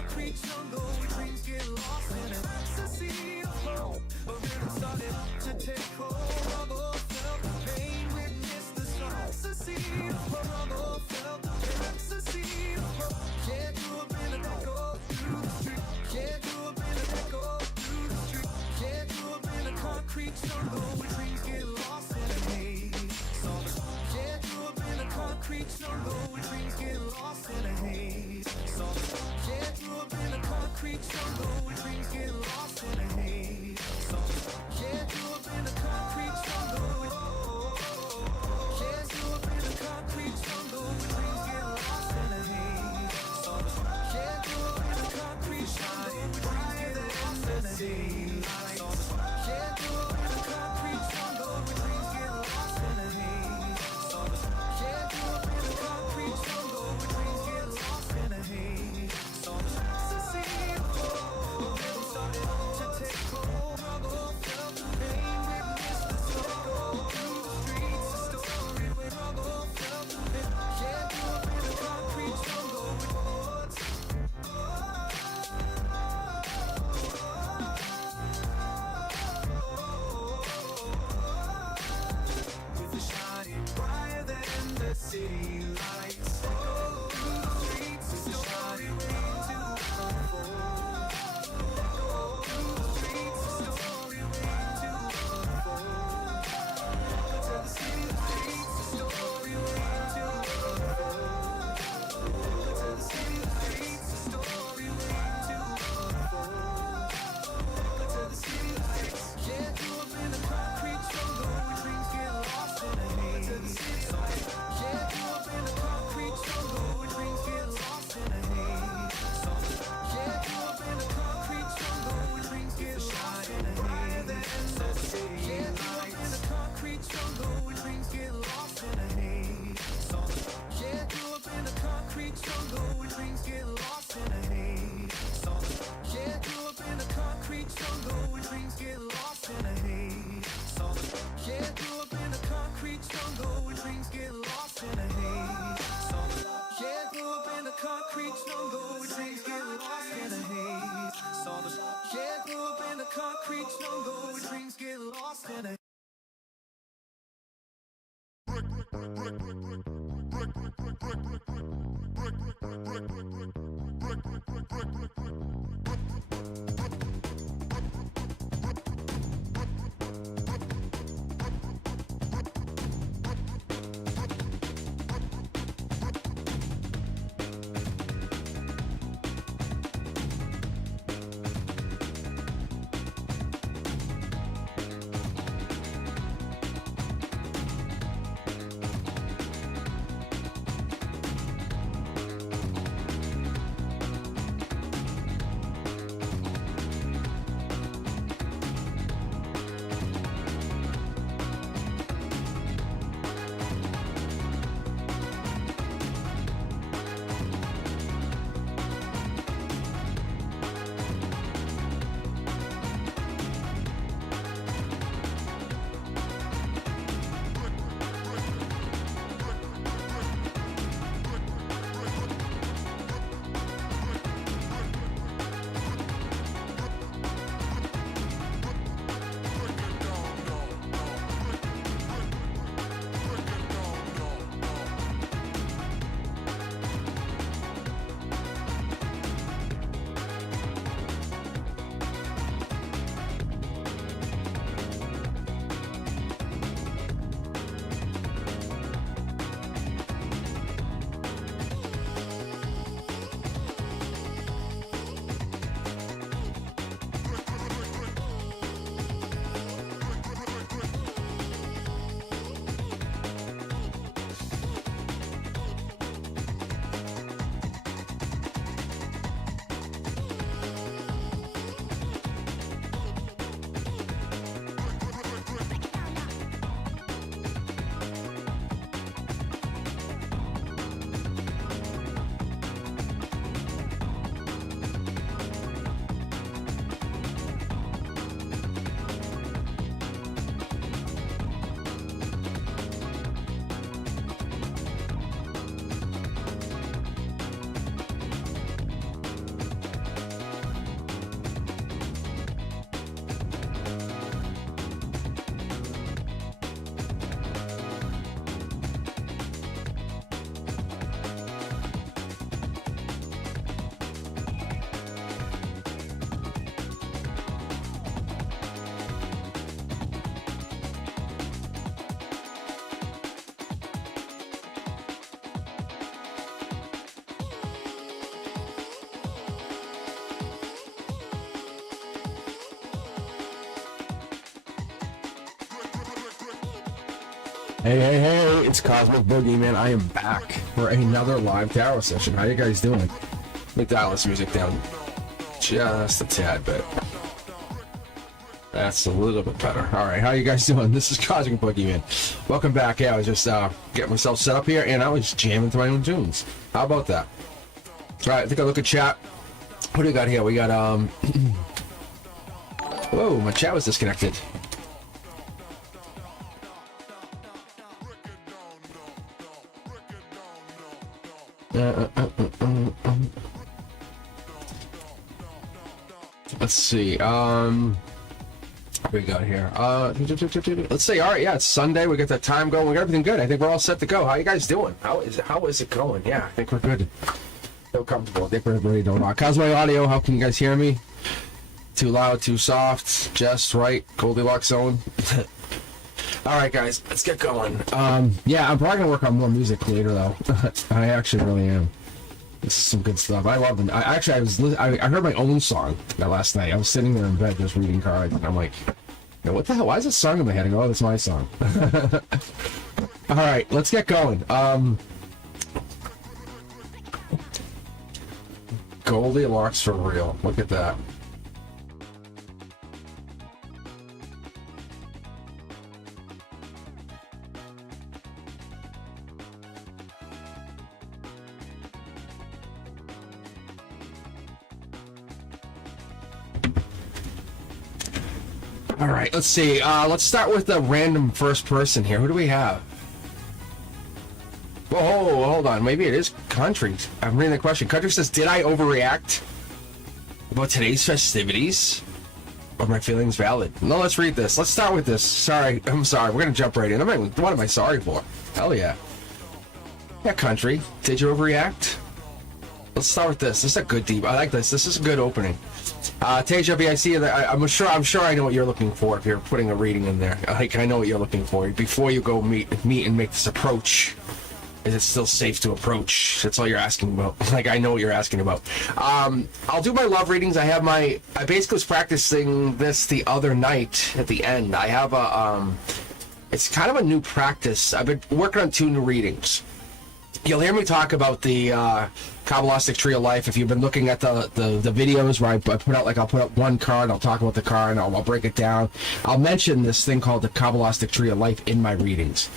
concrete jungle where dreams get lost in an ecstasy of hope. But when it started to take hold, rubble felt the pain, witnessed the ecstasy of hope. Rubble felt the ecstasy of hope. Yeah, grew up in an echo through the street. Yeah, grew up in an echo through the street. Yeah, grew up in a concrete jungle where dreams get lost in a haze. Yeah, grew up in a concrete jungle where dreams get lost in a haze. Yeah, grew up in a concrete jungle where dreams get lost in a haze. Yeah, grew up in a concrete jungle. Yeah, grew up in a concrete jungle where dreams get Hey, it's Cosmic Boogeyman. I am back for another live tarot session. How you guys doing? Let me dial this music down just a tad bit. That's a little bit better. Alright, how you guys doing? This is Cosmic Boogeyman. Welcome back. Yeah, I was just getting myself set up here, and I was jamming to my own tunes. How about that? Alright, I think I look at chat. What do we got here? We got, whoa, my chat was disconnected. Let's see. What we got here? Let's see. All right, yeah, it's Sunday. We got that time going. We got everything good. I think we're all set to go. How you guys doing? How is it going? Yeah, I think we're good. Feel comfortable. I think we're ready to rock. How's my audio? How can you guys hear me? Too loud, too soft, just right, Goldilocks zone. All right, guys, let's get going. Yeah, I'm probably gonna work on more music later, though. I actually really am. This is some good stuff. I love them. I heard my own song last night. I was sitting there in bed just reading cards, and I'm like, what the hell? Why is this song in my head? I go, oh, that's my song. All right, let's get going. Goldilocks for real. Look at that. All right, let's see. Let's start with the random first person here. Who do we have? Whoa, hold on. Maybe it is Country. I'm reading the question. Country says, did I overreact about today's festivities? Are my feelings valid? No, let's read this. Let's start with this. Sorry, I'm sorry. We're going to jump right in. What am I sorry for? Hell yeah. Yeah, Country. Did you overreact? Let's start with this. This is a good deep. I like this. This is a good opening. Teja, I see that. I'm sure I know what you're looking for if you're putting a reading in there. I know what you're looking for. Before you go meet and make this approach, is it still safe to approach? That's all you're asking about. Like, I know what you're asking about. I'll do my love readings. I basically was practicing this the other night at the end. I have it's kind of a new practice. I've been working on 2 new readings. You'll hear me talk about the Kabbalistic Tree of Life. If you've been looking at the videos where I put out, I'll put up one card, I'll talk about the card, and I'll break it down. I'll mention this thing called the Kabbalistic Tree of Life in my readings.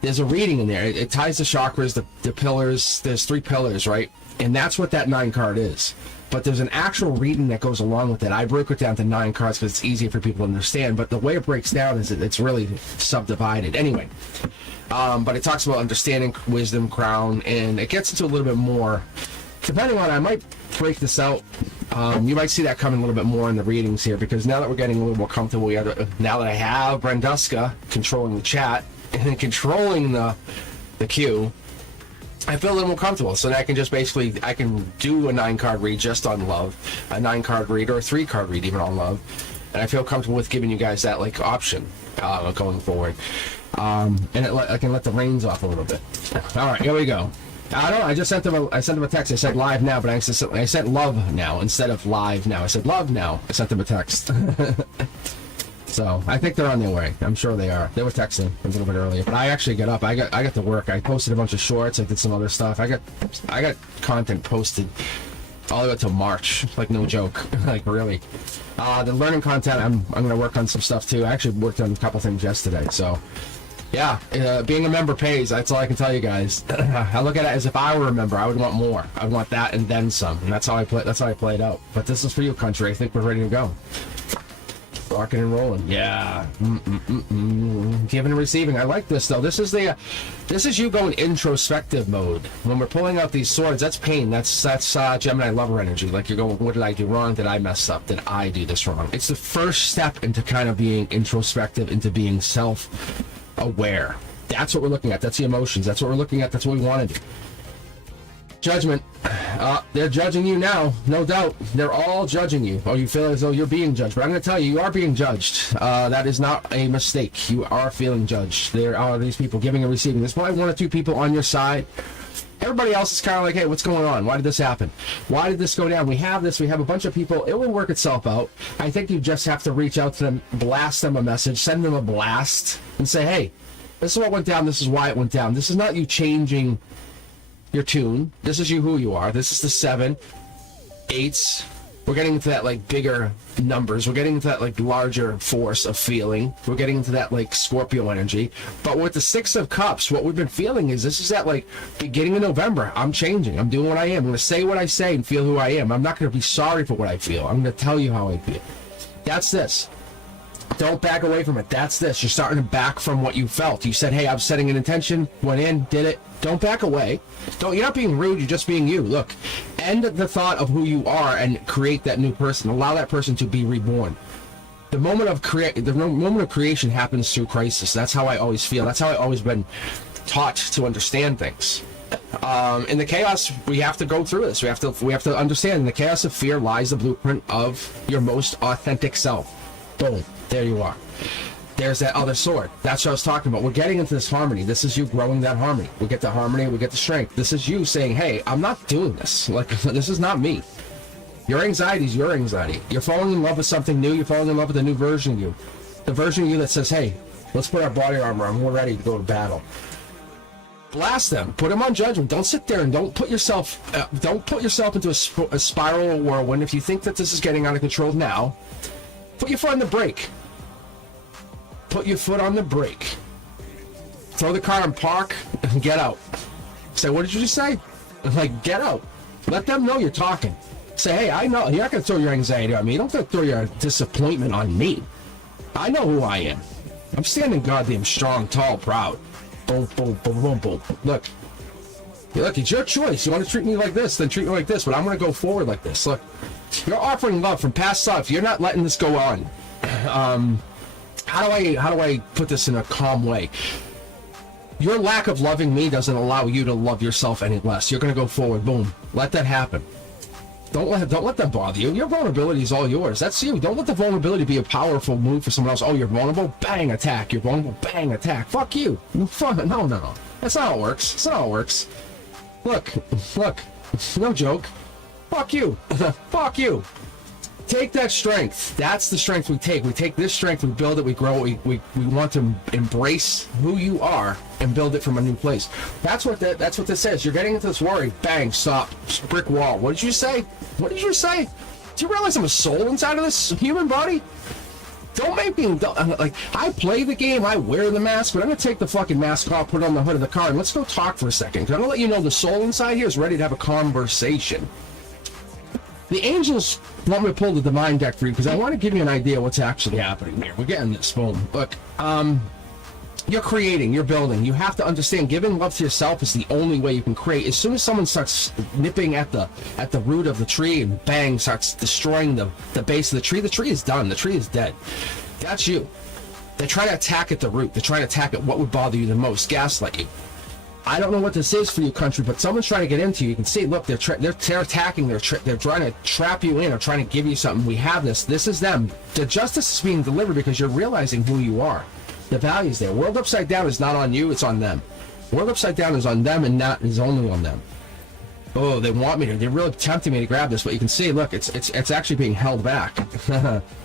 There's a reading in there. It ties the chakras, the pillars. There's 3 pillars, right? And that's what that 9 card is. But there's an actual reading that goes along with it. I broke it down to 9 cards because it's easier for people to understand. But the way it breaks down is it's really subdivided. Anyway. But it talks about understanding, wisdom, crown, and it gets into a little bit more. Depending on, I might break this out. You might see that coming a little bit more in the readings here, because now that we're getting a little more comfortable, now that I have Brenduska controlling the chat and controlling the queue, I feel a little more comfortable. So now I can just basically, I can do a 9-card read just on love, a 9-card read, or a 3-card read even on love, and I feel comfortable with giving you guys that option going forward. And I can let the reins off a little bit. All right, here we go. I just sent them a text. I said live now, but I sent love now instead of live now. I said love now. I sent them a text. So I think they're on their way. I'm sure they are. They were texting a little bit earlier, but I actually got up. I got to work. I posted a bunch of shorts. I did some other stuff. I got content posted all the way till March. Like, no joke. Like, really. The learning content, I'm going to work on some stuff too. I actually worked on a couple things yesterday. So yeah, being a member pays. That's all I can tell you guys. I look at it as if I were a member, I would want more. I would want that and then some. And that's how I play it out. But this is for you, Country. I think we're ready to go. Rocking and rolling. Yeah. Giving and receiving. I like this though. This is you going introspective mode. When we're pulling out these swords, that's pain. That's Gemini lover energy. Like, you're going, what did I do wrong? Did I mess up? Did I do this wrong? It's the first step into kind of being introspective, into being self-aware. That's what we're looking at. That's the emotions. That's what we're looking at. That's what we want to do. Judgment. They're judging you now, no doubt. They're all judging you. Oh, you feel as though you're being judged. But I'm going to tell you, you are being judged. That is not a mistake. You are feeling judged. There are these people giving and receiving. There's probably 1 or 2 people on your side. Everybody else is kind of like, hey, what's going on? Why did this happen? Why did this go down? We have this. We have a bunch of people. It will work itself out. I think you just have to reach out to them, blast them a message, send them a blast, and say, hey, This is what went down. This is why it went down. This is not you changing your tune. This is you who you are. This is the 7, 8s. We're getting into that like bigger numbers. We're getting into that like larger force of feeling. We're getting into that like Scorpio energy. But with the 6 of Cups, what we've been feeling is this is that like beginning of November. I'm changing. I'm doing what I am. I'm going to say what I say and feel who I am. I'm not going to be sorry for what I feel. I'm going to tell you how I feel. That's this. Don't back away from it. That's this. You're starting to back from what you felt. You said, hey, I'm setting an intention, went in, did it. Don't back away. You're not being rude. You're just being you. Look, end the thought of who you are and create that new person. Allow that person to be reborn. The moment of creation happens through crisis. That's how I always feel. That's how I've always been taught to understand things. In the chaos, we have to go through this. We have to understand. In the chaos of fear lies the blueprint of your most authentic self. Boom. There you are. There's that other sword. That's what I was talking about. We're getting into this harmony. This is you growing that harmony. We get the harmony, we get the strength. This is you saying, hey, I'm not doing this. Like, this is not me. Your anxiety is your anxiety. You're falling in love with something new. You're falling in love with a new version of you. The version of you that says, hey, let's put our body armor on. We're ready to go to battle. Blast them. Put them on judgment. Don't sit there and don't put yourself into a spiral or whirlwind. If you think that this is getting out of control now, put your foot on the brake. Put your foot on the brake. Throw the car in park and get out. Say, what did you just say? Like, get out. Let them know you're talking. Say, hey, I know. You're not going to throw your anxiety on me. You don't have to throw your disappointment on me. I know who I am. I'm standing goddamn strong, tall, proud. Boom, boom, boom, boom, boom. Look, it's your choice. You want to treat me like this, then treat me like this. But I'm going to go forward like this. Look, you're offering love from past life. You're not letting this go on. How do I put this in a calm way? Your lack of loving me doesn't allow you to love yourself any less. You're going to go forward. Boom. Let that happen. Don't let them bother you. Your vulnerability is all yours. That's you. Don't let the vulnerability be a powerful move for someone else. Oh, you're vulnerable? Bang, attack. You're vulnerable? Bang, attack. Fuck you. No. That's not how it works. That's not how it works. Look. No joke. Fuck you. Fuck you. Take that strength. That's the strength we take. We take this strength, we build it, we grow it, we want to embrace who you are and build it from a new place. That's what this is. You're getting into this worry. Bang, stop. Brick wall. What did you say? Do you realize I'm a soul inside of this human body? Don't make me, like, I play the game, I wear the mask, but I'm going to take the fucking mask off, put it on the hood of the car, and let's go talk for a second. Because I'm going to let you know the soul inside here is ready to have a conversation. The angels want me to pull the divine deck for you because I want to give you an idea of what's actually happening here. We're getting this. Boom. Look, you're creating, you're building. You have to understand giving love to yourself is the only way you can create. As soon as someone starts nipping at the root of the tree and bang, starts destroying the base of the tree is done. The tree is dead. That's you. They're trying to attack at the root. They're trying to attack at what would bother you the most. Gaslight you. I don't know what this is for you, country, but someone's trying to get into you. You can see, look, they're attacking. They're trying to trap you in or trying to give you something. We have this. This is them. The justice is being delivered because you're realizing who you are. The value's there. World Upside Down is not on you. It's on them. World Upside Down is on them and not is only on them. Oh, they want me to. They're really tempting me to grab this, but you can see, look, it's actually being held back.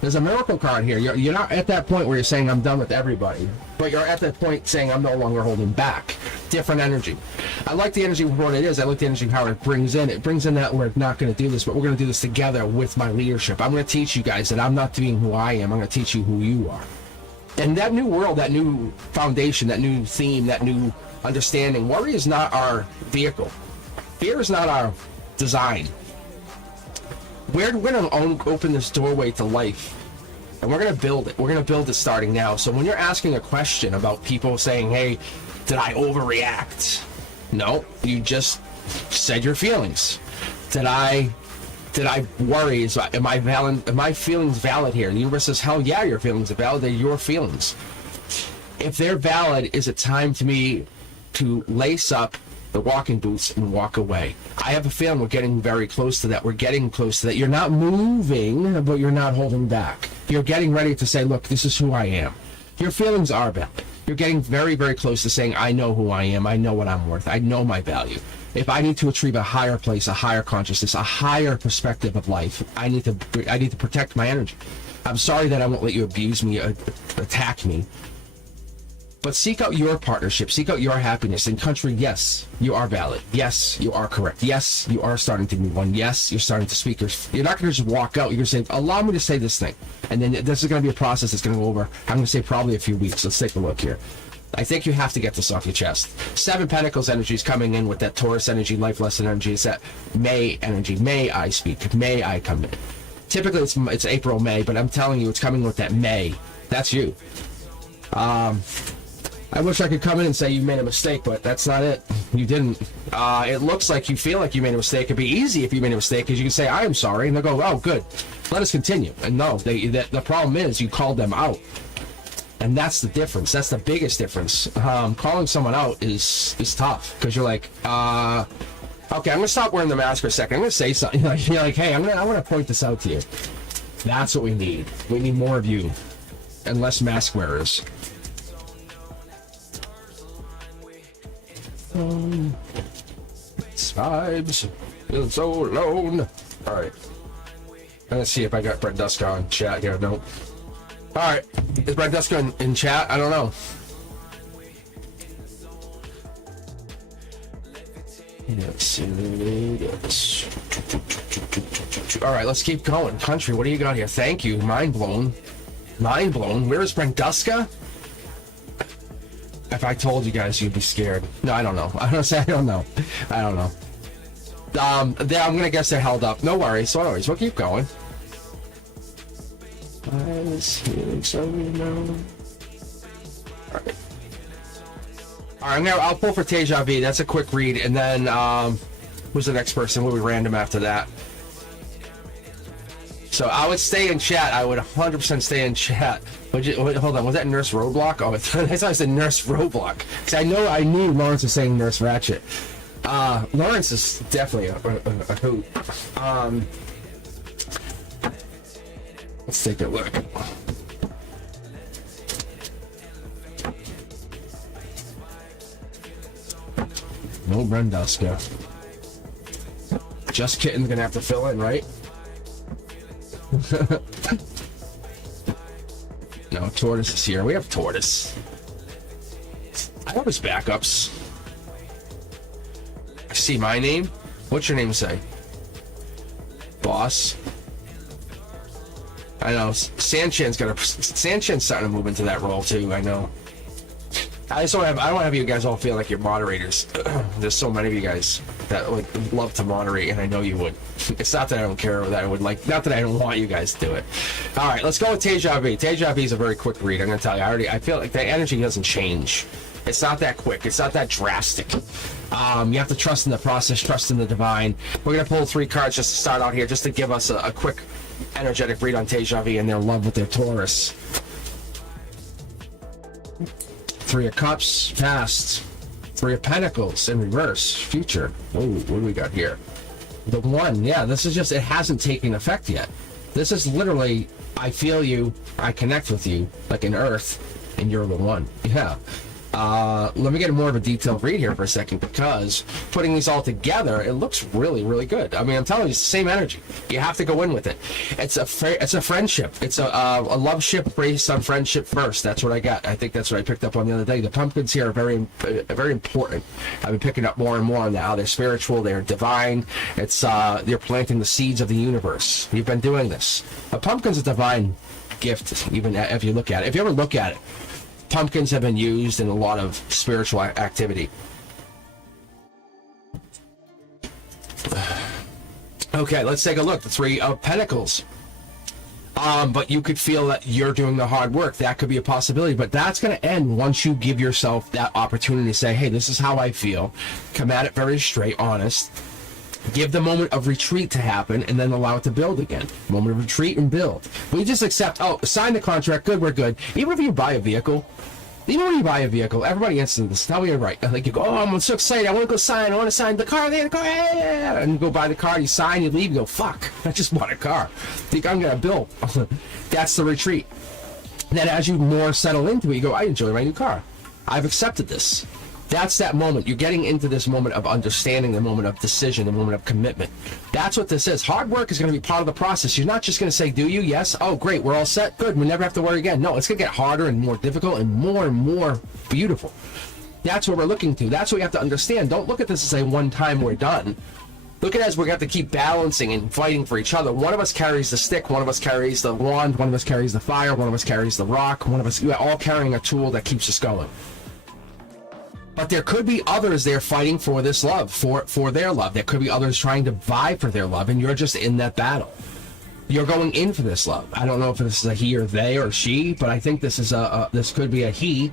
There's a miracle card here. You're not at that point where you're saying I'm done with everybody, but you're at that point saying I'm no longer holding back. Different energy. I like the energy for what it is. I like the energy how it brings in. It brings in that we're not going to do this, but we're going to do this together with my leadership. I'm going to teach you guys that I'm not doing who I am. I'm going to teach you who you are. And that new world, that new foundation, that new theme, that new understanding, worry is not our vehicle. Fear is not our design. We're going to open this doorway to life, and we're going to build it. We're going to build it starting now. So when you're asking a question about people saying, hey, did I overreact? No, you just said your feelings. Did I worry? Am I valid? Are my feelings valid here? The universe says, hell yeah, your feelings are valid. They're your feelings. If they're valid, is it time to me to lace up the walking boots and walk away? I have a feeling we're getting very close to that. We're getting close to that. You're not moving, but you're not holding back. You're getting ready to say, look, this is who I am. Your feelings are valid. You're getting very, very close to saying, I know who I am. I know what I'm worth. I know my value. If I need to achieve a higher place, a higher consciousness, a higher perspective of life, I need to protect my energy. I'm sorry that I won't let you abuse me, attack me. But seek out your partnership, seek out your happiness. In country, yes, you are valid. Yes, you are correct. Yes, you are starting to move on. Yes, you're starting to speak. You're not going to just walk out. You're going to say, allow me to say this thing. And then this is going to be a process that's going to go over, I'm going to say probably a few weeks. Let's take a look here. I think you have to get this off your chest. 7 Pentacles energy is coming in with that Taurus energy, life lesson energy. It's that May energy. May I speak. May I come in. Typically, it's April, May, but I'm telling you, it's coming with that May. That's you. I wish I could come in and say you made a mistake, but that's not it. You didn't. It looks like you feel like you made a mistake. It'd be easy if you made a mistake, because you can say, I am sorry, and they'll go, oh, good. Let us continue. And no, the problem is you called them out. And that's the difference. That's the biggest difference. Calling someone out is tough, because you're like, okay, I'm going to stop wearing the mask for a second. I'm going to say something. You're like, hey, I want to point this out to you. That's what we need. We need more of you and less mask wearers. It's vibes. Feeling so alone. Alright. Let's see if I got Brent Duska in chat here. Nope. Alright. Is Brent Duska in chat? I don't know. Yes. Alright, let's keep going. Country, what do you got here? Thank you. Mind blown. Mind blown. Where is Brent Duska? If I told you guys, you'd be scared. No, I don't know. I don't know. I'm gonna guess they're held up. No worries. No worries. We'll keep going. I was feeling so alone. Alright. Alright, I'll pull for Teja V. That's a quick read, and then who's the next person? We'll be random after that. So I would stay in chat. I would 100% stay in chat. Hold on, was that Nurse Roadblock? Oh, I thought I said Nurse Roadblock. Because I knew Lawrence was saying Nurse Ratchet. Lawrence is definitely a hoot. Let's take a look. No Brenduska. Just Kitten's gonna have to fill in, right? No, Tortoise is here. We have Tortoise. I have his backups. I see my name. What's your name say? Boss. I know. Sanchen's starting to move into that role too. I know. I don't want to have you guys all feel like you're moderators. There's so many of you guys that would love to moderate, and I know you would. It's not that I don't care, or that I would like, not that I don't want you guys to do it. All right, let's go with Teja V. Teja V is a very quick read. I'm going to tell you, I feel like the energy doesn't change. It's not that quick. It's not that drastic. You have to trust in the process, trust in the divine. We're going to pull 3 cards just to start out here, just to give us a quick energetic read on Teja V and their love with their Taurus. 3 of Cups, past. 3 of Pentacles in reverse, future. Oh, what do we got here? The 1, yeah, this is just, it hasn't taken effect yet. This is literally, I feel you, I connect with you, like in Earth, and you're the 1. Yeah. Let me get more of a detailed read here for a second, because putting these all together, it looks really, really good. I mean, I'm telling you, it's the same energy. You have to go in with it. It's a friendship. It's a love ship based on friendship first. That's what I got. I think that's what I picked up on the other day. The pumpkins here are very, very important. I've been picking up more and more now. They're spiritual. They're divine. It's they're planting the seeds of the universe. You've been doing this. A pumpkin's a divine gift, even if you look at it. If you ever look at it, pumpkins have been used in a lot of spiritual activity. Okay, let's take a look. The 3 of Pentacles. But you could feel that you're doing the hard work. That could be a possibility, but that's going to end once you give yourself that opportunity to say, hey, this is how I feel. Come at it very straight, honest. Give the moment of retreat to happen, and then allow it to build again. Moment of retreat and build. We just accept, oh, sign the contract, good, we're good. Even if you buy a vehicle, everybody instantly this. Tell me you're right. Like you go, oh, I'm so excited, I want to go sign, I want to sign the car, yeah. And you go buy the car, you sign, you leave, you go, fuck, I just bought a car. Think I'm gonna build. That's the retreat. And then as you more settle into it, you go, I enjoy my new car. I've accepted this. That's that moment. You're getting into this moment of understanding, the moment of decision, the moment of commitment. That's what this is. Hard work is going to be part of the process. You're not just going to say, do you? Yes. Oh, great. We're all set. Good. We never have to worry again. No, it's going to get harder and more difficult and more beautiful. That's what we're looking to. That's what you have to understand. Don't look at this as a one time we're done. Look at it as we're going to have to keep balancing and fighting for each other. One of us carries the stick, one of us carries the wand, one of us carries the fire, one of us carries the rock, one of us, we're all carrying a tool that keeps us going. But there could be others there fighting for this love, for their love. There could be others trying to vie for their love, and you're just in that battle. You're going in for this love. I don't know if this is a he or they or she, but I think this is this could be a he.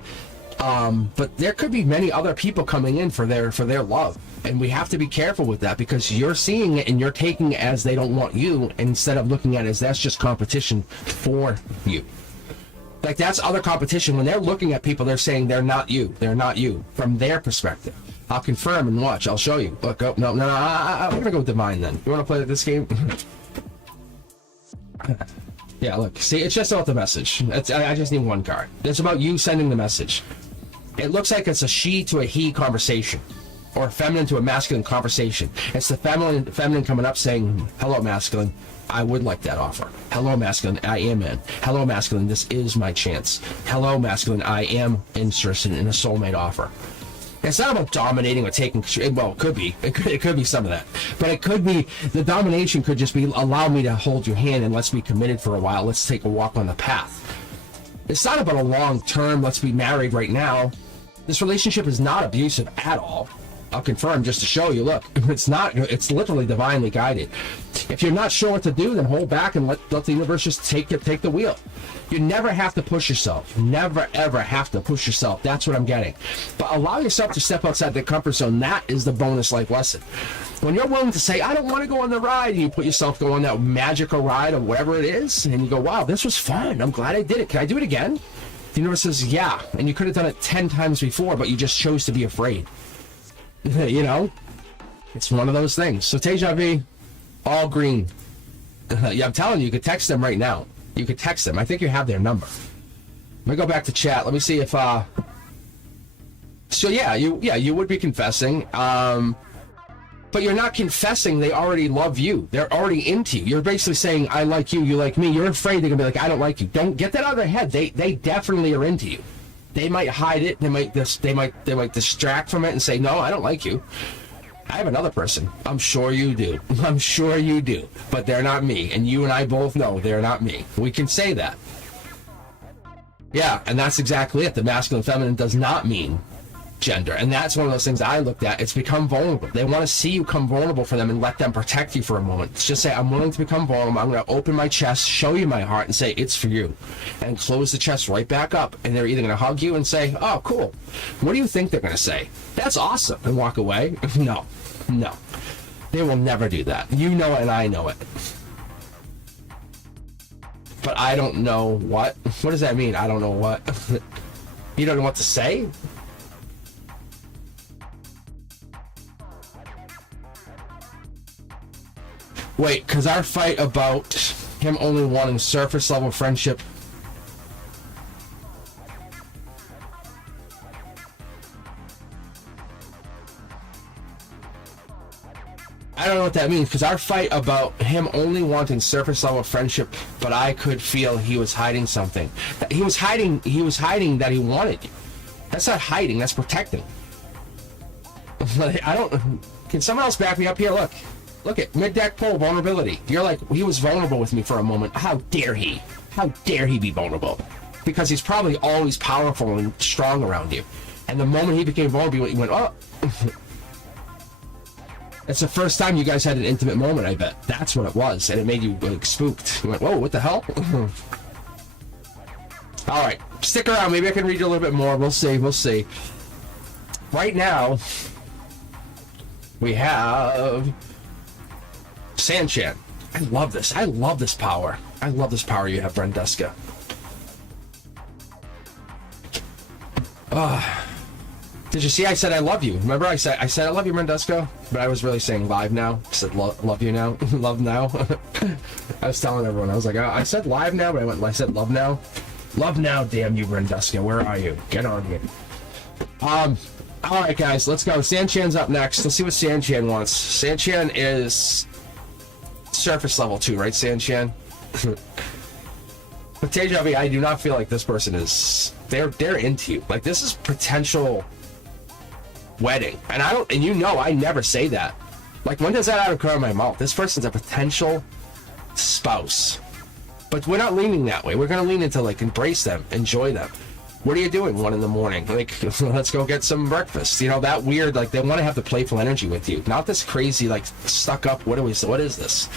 But there could be many other people coming in for their love, and we have to be careful with that, because you're seeing it and you're taking it as they don't want you, instead of looking at it as that's just competition for you. Like, that's other competition. When they're looking at people, they're saying they're not you. They're not you from their perspective. I'll confirm and watch. I'll show you. Look, oh, no. We're gonna go with divine then. You want to play this game? Yeah, look. See, it's just about the message. I just need one card. It's about you sending the message. It looks like it's a she to a he conversation, or a feminine to a masculine conversation. It's the feminine coming up saying, hello, masculine. I would like that offer. Hello, masculine. I am in. Hello, masculine. This is my chance. Hello, masculine. I am interested in a soulmate offer. It's not about dominating or taking. Well, it could be. It could be some of that. But it could be, the domination could just be, allow me to hold your hand and let's be committed for a while. Let's take a walk on the path. It's not about a long term, let's be married right now. This relationship is not abusive at all. I'll confirm just to show you. Look, it's not. It's literally divinely guided. If you're not sure what to do, then hold back and let the universe just take the wheel. You never have to push yourself. Never, ever have to push yourself. That's what I'm getting. But allow yourself to step outside the comfort zone. That is the bonus life lesson. When you're willing to say, I don't want to go on the ride, and you put yourself go on that magical ride or whatever it is, and you go, wow, this was fun. I'm glad I did it. Can I do it again? The universe says, yeah. And you could have done it 10 times before, but you just chose to be afraid. You know? It's one of those things. So Teja V, all green. Yeah, I'm telling you, you could text them right now. You could text them. I think you have their number. Let me go back to chat. Let me see if so yeah, you would be confessing. But you're not confessing. They already love you. They're already into you. You're basically saying, I like you, you like me. You're afraid they're gonna be like, I don't like you. Don't get that out of their head. They definitely are into you. They might hide it. They might distract from it and say, no, I don't like you. I have another person. I'm sure you do. I'm sure you do. But they're not me. And you and I both know they're not me. We can say that. Yeah, and that's exactly it. The masculine feminine does not mean gender. And that's one of those things I looked at. It's become vulnerable. They want to see you come vulnerable for them and let them protect you for a moment. It's just say, I'm willing to become vulnerable. I'm going to open my chest, show you my heart, and say, it's for you. And close the chest right back up. And they're either going to hug you and say, oh, cool. What do you think they're going to say? That's awesome. And walk away? No. They will never do that. You know it and I know it. But I don't know what? What does that mean? I don't know what? You don't know what to say? Wait, because our fight about him only wanting surface level friendship. I don't know what that means, because our fight about him only wanting surface level friendship, but I could feel he was hiding something. He was hiding that he wanted you. That's not hiding, that's protecting. I don't. Can someone else back me up here? Look at mid-deck pull, vulnerability. You're like, he was vulnerable with me for a moment. How dare he? How dare he be vulnerable? Because he's probably always powerful and strong around you. And the moment he became vulnerable, he went, oh. It's the first time you guys had an intimate moment, I bet. That's what it was. And it made you like spooked. You went, whoa, what the hell? All right, stick around. Maybe I can read you a little bit more. We'll see. Right now, we have Sanchan. I love this. I love this power. I love this power you have, Brendeska. Did you see I said I love you? Remember I said I love you, Brendeska? But I was really saying live now. I said love you now. Love now. I was telling everyone. I was like, I said live now, but I said love now. Love now, damn you, Brendeska. Where are you? Get on here. All right, guys, let's go. Sanchan's up next. Let's see what Sanchan wants. Sanchan is surface level 2, right, Sanchan? But Tejavi, I do not feel like this person is... They're into you. Like, this is potential wedding. And I don't... And you know I never say that. Like, when does that occur in my mouth? This person's a potential spouse. But we're not leaning that way. We're going to lean into, like, embrace them, enjoy them. What are you doing 1 in the morning? Like, let's go get some breakfast. You know, that weird, like, they want to have the playful energy with you. Not this crazy, like, stuck up, what is this?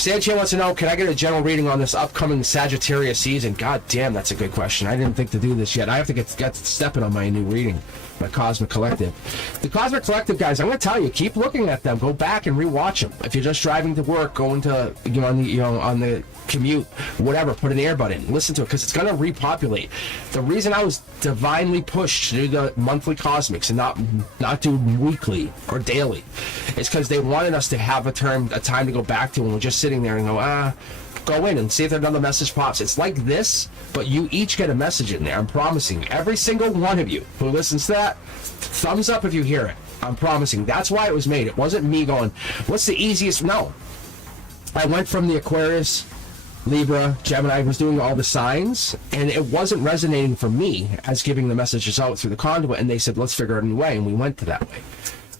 Sanchez wants to know, can I get a general reading on this upcoming Sagittarius season? God damn, that's a good question. I didn't think to do this yet. I have to get stepping on my new reading, my Cosmic Collective. The Cosmic Collective, guys, I'm going to tell you, keep looking at them. Go back and rewatch them. If you're just driving to work, going to, on the commute, whatever, put an earbud in. Listen to it, because it's going to repopulate. The reason I was divinely pushed to do the monthly Cosmics and not do weekly or daily is because they wanted us to have a time to go back to when we're just sitting there and go in and see if another message pops. It's like this, but you each get a message in there. I'm promising every single one of you who listens to that, thumbs up if you hear it. I'm promising. That's why it was made. It wasn't me going, what's the easiest? No. I went from the Aquarius, Libra, Gemini, I was doing all the signs, and it wasn't resonating for me as giving the messages out through the conduit, and they said, let's figure out a new way, and we went to that way.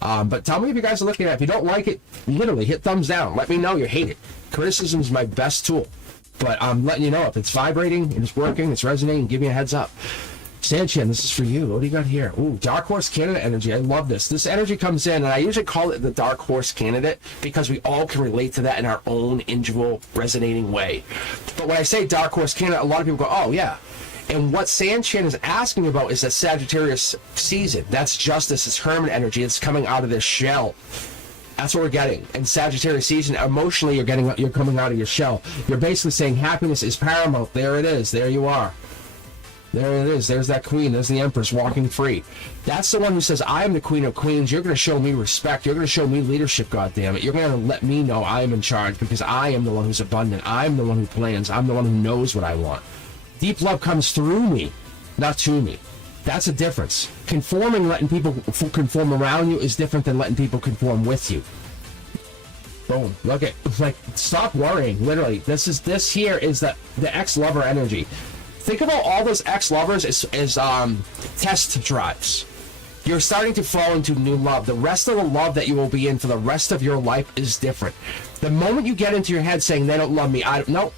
But tell me if you guys are looking at it. If you don't like it, literally hit thumbs down. Let me know you hate it. Criticism is my best tool. But I'm letting you know if it's vibrating, it's working, it's resonating, give me a heads up. Sanchin, this is for you. What do you got here? Ooh, Dark Horse Candidate energy. I love this. This energy comes in, and I usually call it the Dark Horse Candidate because we all can relate to that in our own individual resonating way. But when I say Dark Horse Candidate, a lot of people go, oh, yeah. And what Sanchin is asking about is that Sagittarius season. That's justice. It's hermit energy. It's coming out of this shell. That's what we're getting. In Sagittarius season, emotionally, you're coming out of your shell. You're basically saying happiness is paramount. There it is. There you are. There it is. There's that queen. There's the empress walking free. That's the one who says, I am the queen of queens. You're going to show me respect. You're going to show me leadership, goddammit. You're going to let me know I am in charge because I am the one who's abundant. I'm the one who plans. I'm the one who knows what I want. Deep love comes through me, not to me. That's a difference. Conforming, letting people conform around you is different than letting people conform with you. Boom. Look at, like, stop worrying. Literally, this here is the ex-lover energy. Think about all those ex-lovers as test drives. You're starting to fall into new love. The rest of the love that you will be in for the rest of your life is different. The moment you get into your head saying they don't love me, no,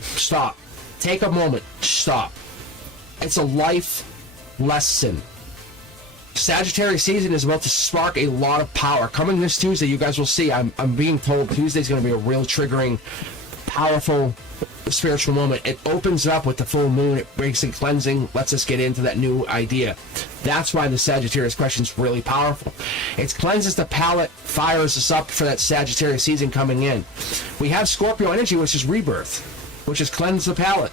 stop. Take a moment. Stop. It's a life lesson. Sagittarius season is about to spark a lot of power. Coming this Tuesday, you guys will see. I'm being told Tuesday's going to be a real triggering, powerful spiritual moment. It opens up with the full moon. It breaks and cleansing, lets us get into that new idea. That's why the Sagittarius question is really powerful. It cleanses the palate, fires us up for that Sagittarius season coming in. We have Scorpio energy, which is rebirth, which is cleanse the palate.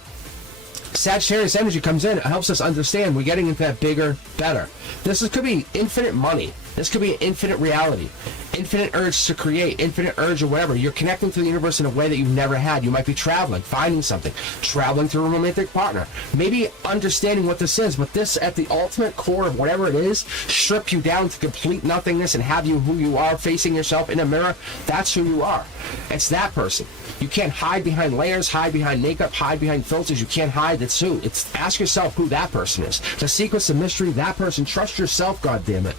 Sagittarius energy comes in. It helps us understand we're getting into that bigger, better. This could be infinite money. This could be an infinite reality. Infinite urge to create, infinite urge or whatever. You're connecting to the universe in a way that you've never had. You might be traveling, finding something, traveling through a romantic partner. Maybe understanding what this is, but this at the ultimate core of whatever it is, strip you down to complete nothingness and have you who you are, facing yourself in a mirror. That's who you are. It's that person. You can't hide behind layers, hide behind makeup, hide behind filters. You can't hide. It's who. Ask yourself who that person is. The secret's the mystery. That person. Trust yourself, goddammit.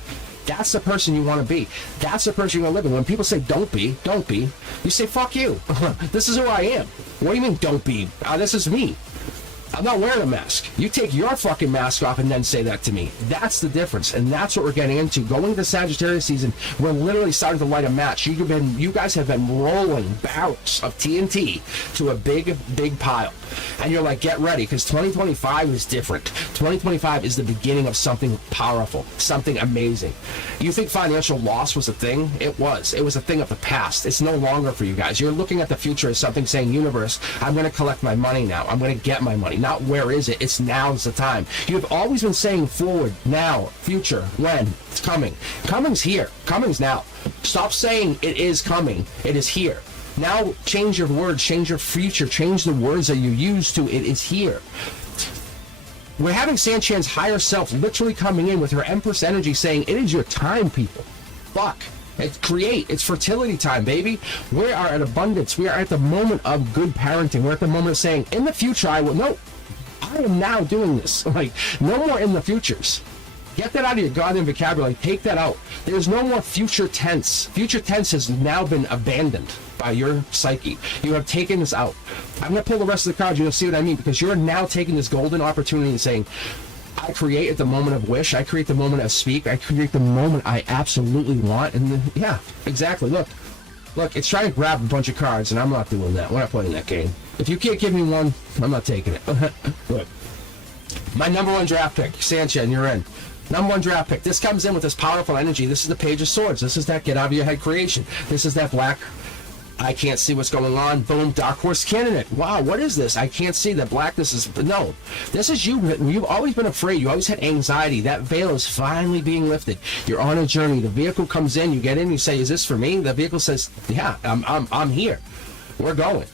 That's the person you want to be. That's the person you're going to live in. When people say, don't be, you say, fuck you. This is who I am. What do you mean, don't be? This is me. I'm not wearing a mask. You take your fucking mask off and then say that to me. That's the difference, and that's what we're getting into. Going into Sagittarius season, we're literally starting to light a match. You guys have been rolling barrels of TNT to a big, big pile. And you're like, get ready, because 2025 is different. 2025 is the beginning of something powerful, something amazing. You think financial loss was a thing? It was. It was a thing of the past. It's no longer for you guys. You're looking at the future as something saying, universe, I'm going to collect my money now. I'm going to get my money. Not where is it. It's now's the time. You've always been saying forward, now, future, when. It's coming. Coming's here. Coming's now. Stop saying it is coming. It is here. Now change your words, change your future, change the words that you use to it is here. We're having Sanchan's higher self literally coming in with her Empress energy saying, it is your time, people. Fuck. It's create. It's fertility time, baby. We are at abundance. We are at the moment of good parenting. We're at the moment of saying, in the future, I will. No, I am now doing this. Like, no more in the futures. Get that out of your goddamn vocabulary. Take that out. There's no more future tense. Future tense has now been abandoned by your psyche. You have taken this out. I'm going to pull the rest of the cards. You'll see what I mean, because you're now taking this golden opportunity and saying, I create at the moment of wish. I create the moment of speak. I create the moment I absolutely want. And then, yeah, exactly. Look, it's trying to grab a bunch of cards, and I'm not doing that. We're not playing that game. If you can't give me one, I'm not taking it. Look, my number one draft pick, Sanchan, you're in. Number one draft pick. This comes in with this powerful energy. This is the Page of Swords. This is that get out of your head creation. This is that black, I can't see what's going on. Boom, Dark Horse candidate. Wow, what is this? I can't see. The blackness is... No. This is you. You've always been afraid. You always had anxiety. That veil is finally being lifted. You're on a journey. The vehicle comes in. You get in. You say, is this for me? The vehicle says, yeah, I'm here. We're going.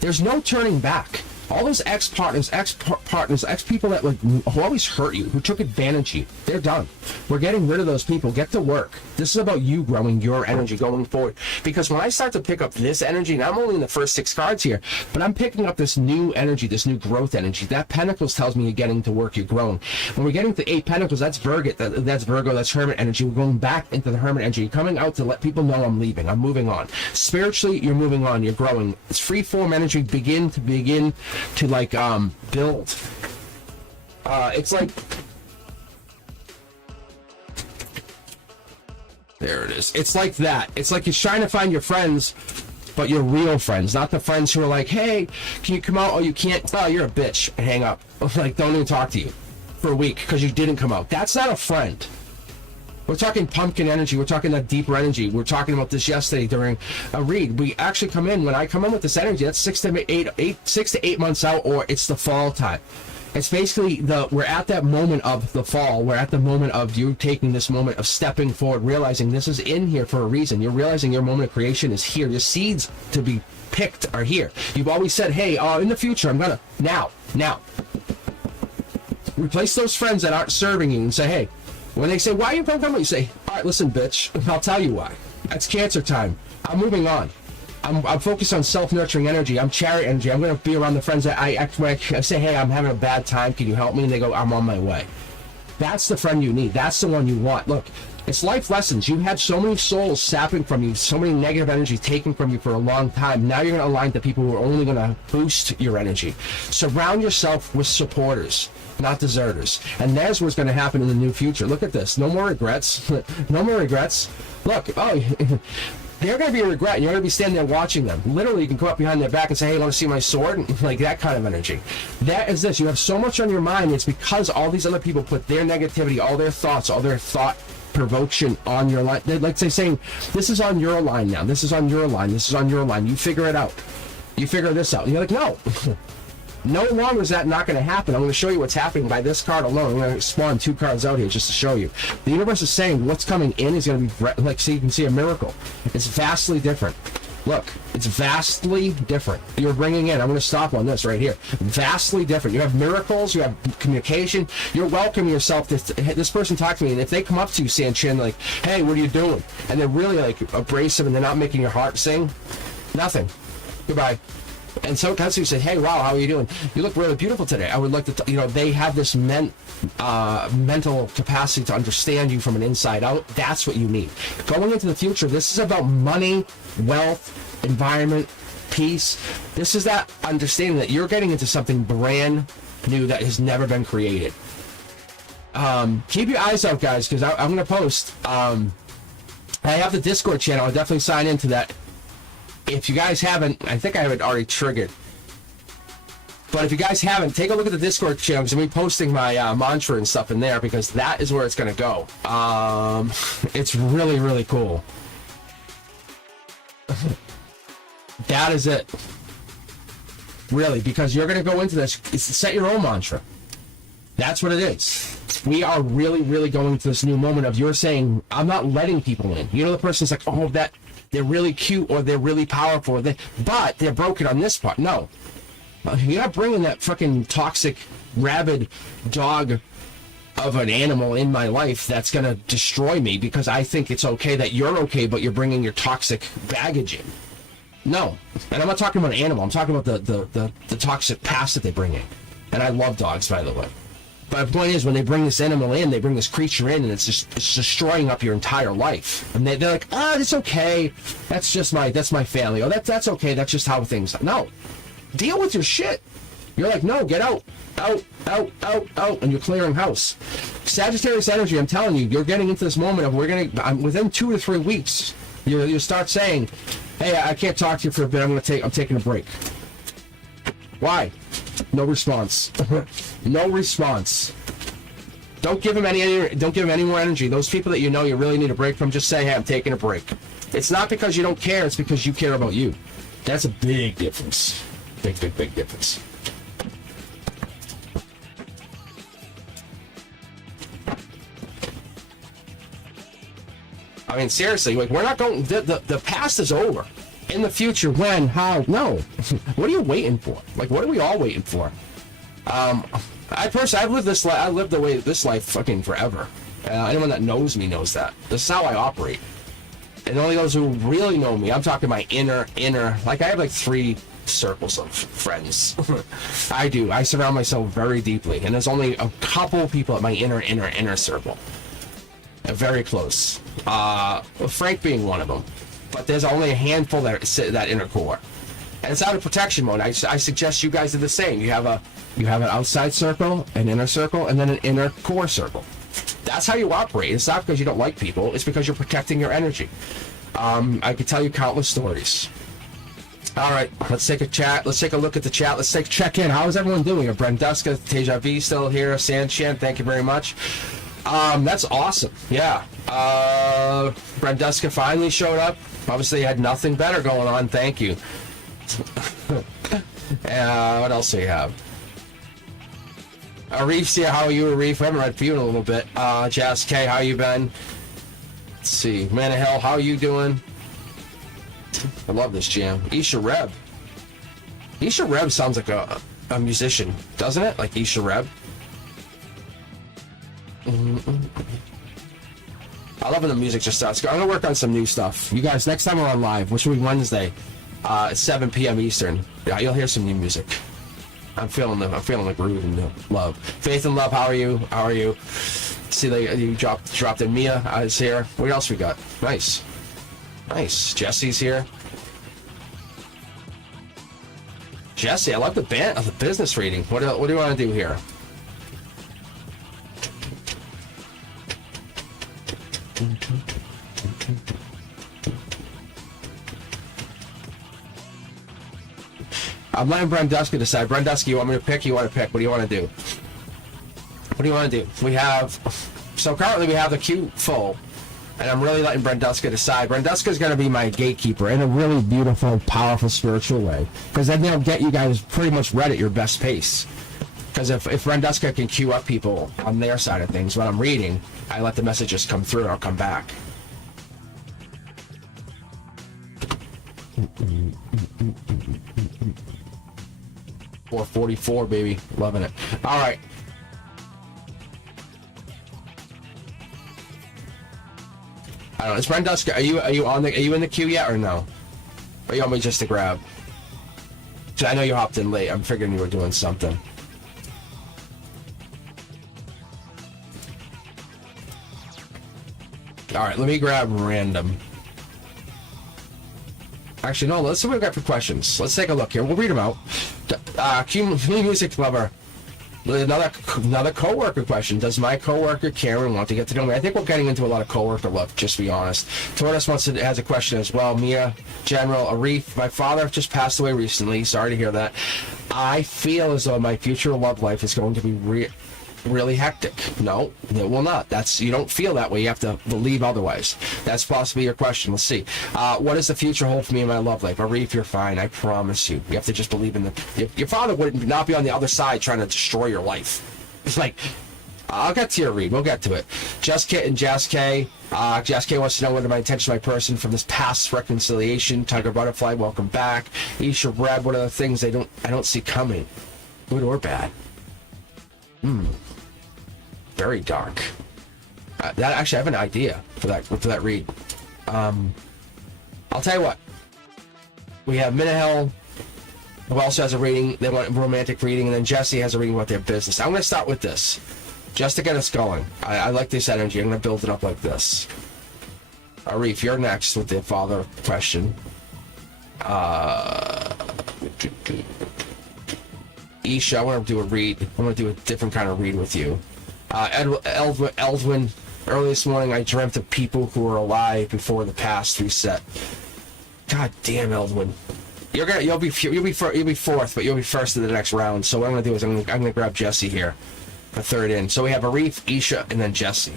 There's no turning back. All those ex-partners, ex-people that who always hurt you, who took advantage of you, they're done. We're getting rid of those people. Get to work. This is about you growing your energy going forward. Because when I start to pick up this energy, and I'm only in the first 6 cards here, but I'm picking up this new energy, this new growth energy. That Pentacles tells me you're getting to work, you're growing. When we're getting to 8 Pentacles, that's Virgo, that's Hermit energy. We're going back into the Hermit energy. You're coming out to let people know I'm leaving. I'm moving on. Spiritually, you're moving on. You're growing. It's free form energy. Begin to like build. It's like, there it is. It's like that. It's like you're trying to find your friends, but your real friends, not the friends who are like, hey, can you come out? Oh, you can't. Oh, you're a bitch. And hang up. Like, don't even talk to you for a week because you didn't come out. That's not a friend. We're talking pumpkin energy. We're talking that deeper energy. We were talking about this yesterday during a read. We actually come in, when I come in with this energy, that's 6 to 8 months out, or it's the fall time. It's basically we're at that moment of the fall. We're at the moment of you taking this moment of stepping forward, realizing this is in here for a reason. You're realizing your moment of creation is here. Your seeds to be picked are here. You've always said, hey, in the future, I'm gonna, now. Replace those friends that aren't serving you and say, hey, when they say, why are you coming? You say, all right, listen, bitch, I'll tell you why. It's Cancer time. I'm moving on. I'm focused on self-nurturing energy. I'm chariot energy. I'm going to be around the friends that I say, hey, I'm having a bad time. Can you help me? And they go, I'm on my way. That's the friend you need. That's the one you want. Look, it's life lessons. You've had so many souls sapping from you, so many negative energy taken from you for a long time. Now you're going to align to people who are only going to boost your energy. Surround yourself with supporters, not deserters. And that's what's going to happen in the new future. Look at this. No more regrets. No more regrets. Look, they're going to be a regret, and you're going to be standing there watching them. Literally, you can go up behind their back and say, hey, want to see my sword? Like that kind of energy. That is this. You have so much on your mind. It's because all these other people put their negativity, all their thoughts, all their thought provocation on your line. They're like they're saying, this is on your line now. This is on your line. This is on your line. You figure it out. You figure this out. And you're like, no. No longer is that not going to happen. I'm going to show you what's happening by this card alone. I'm going to spawn 2 cards out here just to show you. The universe is saying what's coming in is going to be, like, so you can see a miracle. It's vastly different. Look, it's vastly different. You're bringing in, I'm going to stop on this right here. Vastly different. You have miracles, you have communication. You're welcoming yourself. This person talked to me, and if they come up to you, Sanchin, like, hey, what are you doing? And they're really, like, abrasive, and they're not making your heart sing, nothing. Goodbye. And so Katsu said, hey, wow, how are you doing? You look really beautiful today. I would like to, they have this mental capacity to understand you from an inside out. That's what you need. Going into the future, this is about money, wealth, environment, peace. This is that understanding that you're getting into something brand new that has never been created. Keep your eyes out, guys, because I'm going to post. I have the Discord channel. I'll definitely sign into that. If you guys haven't, I think I have it already triggered. But if you guys haven't, take a look at the Discord channel, because I'm going to be posting my mantra and stuff in there, because that is where it's going to go. It's really, really cool. That is it. Really, because you're going to go into this, it's to set your own mantra. That's what it is. We are really, really going into this new moment of you're saying, I'm not letting people in. The person's like, oh, they're really cute, or they're really powerful, but they're broken on this part. No. You're not bringing that fucking toxic, rabid dog of an animal in my life that's going to destroy me because I think it's okay that you're okay, but you're bringing your toxic baggage in. No. And I'm not talking about an animal. I'm talking about the toxic past that they bring in. And I love dogs, by the way. But the point is, when they bring this animal in, they bring this creature in, and it's destroying up your entire life. And they're like, it's okay. That's my family. Oh, that's okay. That's just how things are. No. Deal with your shit. You're like, no, get out. Out, and you're clearing house. Sagittarius energy, I'm telling you, you're getting into this moment of within 2 to 3 weeks, you start saying, hey, I can't talk to you for a bit. I'm taking a break. Why? No response. No response. Don't give him any more energy. Those people that you know you really need a break from, just say, hey, I'm taking a break. It's not because you don't care, it's because you care about you. That's a big difference. Big difference. I mean, seriously, like, we're not going, the past is over. In the future, when, how, no. What are you waiting for? Like, what are we all waiting for? I've lived this life fucking forever. Anyone that knows me knows that. This is how I operate. And only those who really know me, I'm talking my inner, like, I have like 3 circles of friends. I do. I surround myself very deeply. And there's only a couple people at my inner circle. Very close. Frank being one of them. But there's only a handful that sit that inner core. And it's out of protection mode. I suggest you guys do the same. You have an outside circle, an inner circle, and then an inner core circle. That's how you operate. It's not because you don't like people. It's because you're protecting your energy. I could tell you countless stories. All right, let's take a chat. Let's take a look at the chat. Let's check in. How is everyone doing? Brenduska, Teja V still here. Sanchan, thank you very much. That's awesome. Yeah. Brenduska finally showed up. Obviously, had nothing better going on. Thank you. What else do you have? Arif's here. How are you, Arif? We haven't read for you in a little bit. Jazz K, how you been? Let's see. Man of Hell, how are you doing? I love this jam. Isha Reb. Isha Reb sounds like a musician, doesn't it? Like Isha Reb. I love when the music just starts. I'm gonna work on some new stuff. You guys, next time we're on live, which will be Wednesday, at 7 p.m. Eastern. Yeah, you'll hear some new music. I'm feeling the groove and love. Faith and Love, how are you? How are you? See, you dropped in. Mia is here. What else we got? Nice. Jesse's here. Jesse, I love the business reading. What do you want to do here? I'm letting Brenduska decide. Brenduska, you want me to pick? You want to pick? What do you want to do? What do you want to do? Currently we have the queue full, and I'm really letting Brenduska decide. Brenduska is going to be my gatekeeper in a really beautiful, powerful, spiritual way, because then they'll get you guys pretty much read at your best pace. Because if Brenduska can queue up people on their side of things when I'm reading, I let the messages come through and I'll come back. 444, baby. Loving it. All right. I don't know. Is Brenduska, are you in the queue yet or no? Or you want me just to grab? I know you hopped in late. I'm figuring you were doing something. All right, let me grab random. Actually, no, let's see what we got for questions. Let's take a look here. We'll read them out. Q Music Lover. Another coworker question. Does my coworker Karen want to get to know me? I think we're getting into a lot of coworker love, just to be honest. Tortoise has a question as well. Mia, General, Arif. My father just passed away recently. Sorry to hear that. I feel as though my future love life is going to be really hectic. No, it will not. You don't feel that way. You have to believe otherwise. That's possibly your question. Let's see. What does the future hold for me in my love life? Arif, you're fine. I promise you. You have to just believe in your father would not be on the other side trying to destroy your life. It's like, I'll get to your read. We'll get to it. Just Kit and Jazz K. Jess K wants to know what are my intentions of my person from this past reconciliation. Tiger Butterfly, welcome back. Isha Brad, what are the things I don't see coming, good or bad? Very dark. That actually, I have an idea for that read. I'll tell you what. We have Minahel, who also has a reading. They want a romantic reading, and then Jesse has a reading about their business. I'm going to start with this, just to get us going. I like this energy. I'm going to build it up like this. Arif, you're next with the father question. Isha, I want to do a read. I want to do a different kind of read with you. Eldwin, early this morning I dreamt of people who were alive before the past reset. God damn, Eldwin. You'll be fourth, but you'll be first in the next round. So what I'm gonna do is I'm gonna grab Jesse here, the third in. So we have Arif, Isha, and then Jesse.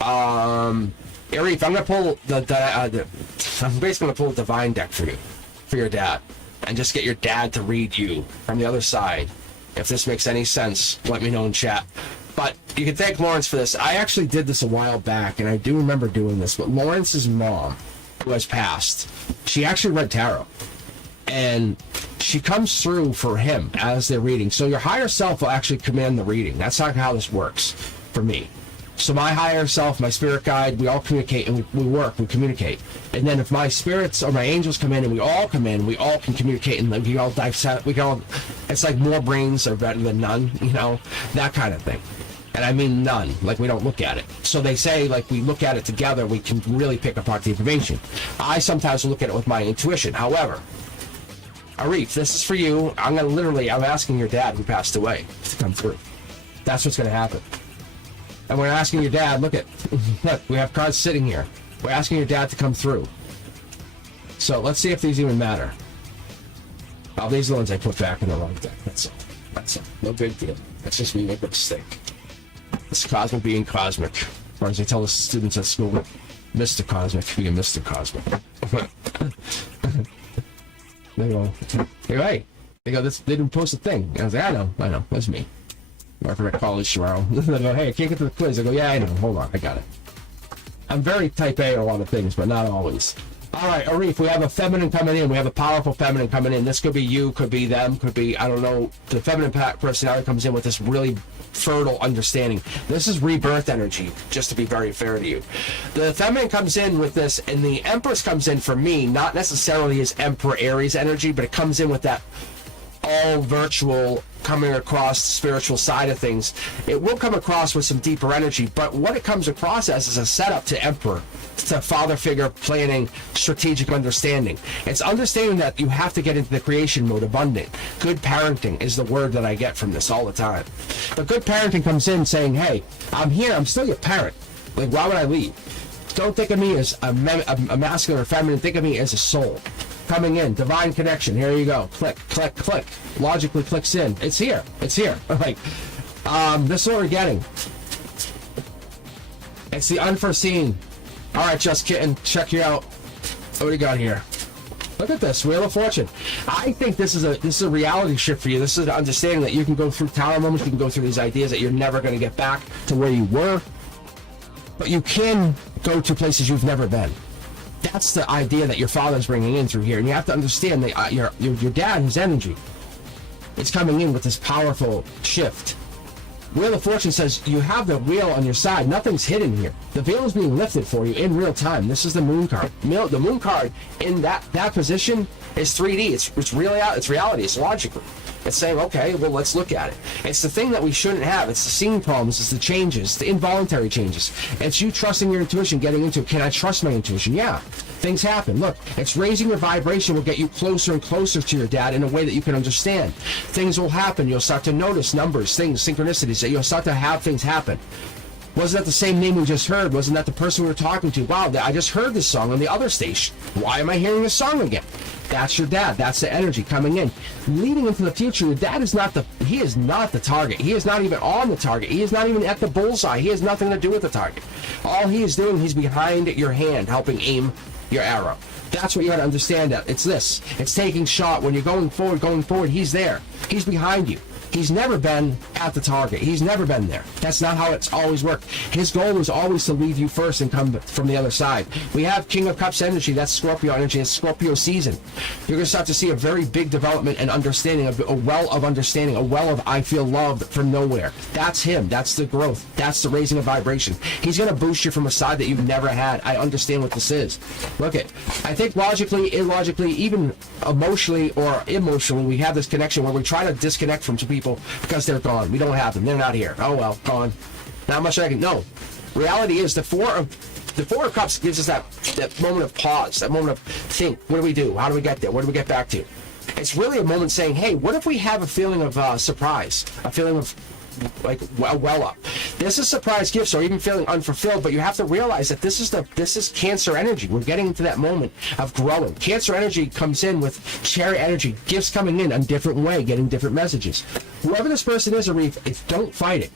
Arif, I'm gonna pull I'm basically gonna pull a divine deck for you, for your dad, and just get your dad to read you from the other side. If this makes any sense, let me know in chat. But you can thank Lawrence for this. I actually did this a while back, and I do remember doing this. But Lawrence's mom, who has passed, she actually read tarot. And she comes through for him as they're reading. So your higher self will actually command the reading. That's not how this works for me. So my higher self, my spirit guide, we all communicate and we communicate. And then if my spirits or my angels come in and we all come in, we all can communicate and we all dissect. It's like more brains are better than none, you know, that kind of thing. And I mean none, like we don't look at it. So they say, like, we look at it together, we can really pick apart the information. I sometimes look at it with my intuition. However, Arif, this is for you. I'm asking your dad who passed away to come through. That's what's going to happen. And we're asking your dad, look, we have cards sitting here. We're asking your dad to come through. So let's see if these even matter. Oh, these are the ones I put back in the wrong deck. That's it. No big deal. That's just me making a mistake. It's Cosmic being Cosmic. Or as I tell the students at school, Mr. Cosmic being Mr. Cosmic. They go, hey, they go, they didn't post a thing. And I was like, I know, that's me. Or if I'm at college tomorrow, they go, hey, I can't get to the quiz. I go, yeah, I know, hold on, I got it. I'm very type A at a lot of things, but not always. All right, Arif, we have a feminine coming in. We have a powerful feminine coming in. This could be you, could be them, could be, I don't know. The feminine personality comes in with this really fertile understanding. This is rebirth energy, just to be very fair to you. The feminine comes in with this, and the Empress comes in for me, not necessarily as Emperor Aries energy, but it comes in with that all virtual coming across the spiritual side of things. It will come across with some deeper energy, but what it comes across as is a setup to Emperor, to father figure planning, strategic understanding. It's understanding that you have to get into the creation mode, abundant. Good parenting is the word that I get from this all the time. But good parenting comes in saying, hey, I'm here, I'm still your parent. Like, why would I leave? Don't think of me as a masculine or feminine, think of me as a soul. Coming in, divine connection, here you go. Click, click, click. Logically clicks in. It's here. Like, this is what we're getting. It's the unforeseen. All right, Just Kitten, check you out. What do you got here? Look at this, Wheel of Fortune. I think this is a reality shift for you. This is an understanding that you can go through tower moments, you can go through these ideas that you're never going to get back to where you were, but you can go to places you've never been. That's the idea that your father's bringing in through here, and you have to understand that your dad, his energy, it's coming in with this powerful shift. Wheel of Fortune says you have the wheel on your side. Nothing's hidden here. The veil is being lifted for you in real time. This is the moon card. The moon card in that position is 3D. It's really out. It's reality. It's logical. It's saying, okay, well, let's look at it. It's the thing that we shouldn't have. It's the seeing problems. It's the changes, the involuntary changes. It's you trusting your intuition, getting into it. Can I trust my intuition? Yeah. Things happen. Look, it's raising your vibration will get you closer and closer to your dad in a way that you can understand. Things will happen. You'll start to notice numbers, things, synchronicities. You'll start to have things happen. Wasn't that the same name we just heard? Wasn't that the person we were talking to? Wow, I just heard this song on the other station. Why am I hearing this song again? That's your dad. That's the energy coming in. Leading into the future, your dad is not the target. He is not even on the target. He is not even at the bullseye. He has nothing to do with the target. All he is doing, he's behind your hand, helping aim your arrow. That's what you got to understand. That it's this. It's taking shot. When you're going forward, he's there. He's behind you. He's never been at the target. He's never been there. That's not how it's always worked. His goal was always to leave you first and come from the other side. We have King of Cups energy. That's Scorpio energy. It's Scorpio season. You're going to start to see a very big development and understanding, a well of understanding, a well of I feel loved from nowhere. That's him. That's the growth. That's the raising of vibration. He's going to boost you from a side that you've never had. I understand what this is. Look at, I think logically, illogically, even emotionally or emotionally, we have this connection where we try to disconnect from people because they're gone. We don't have them. They're not here. Oh well, gone. Not much I can. No. Reality is the Four of Cups gives us that moment of pause, that moment of think. What do we do? How do we get there? Where do we get back to? It's really a moment saying, hey, what if we have a feeling of surprise, a feeling of like well up. This is surprise gifts or even feeling unfulfilled, but you have to realize that this is Cancer energy. We're getting into that moment of growing. Cancer energy comes in with Chariot energy, gifts coming in a different way, getting different messages. Whoever this person is, Arif, don't fight it.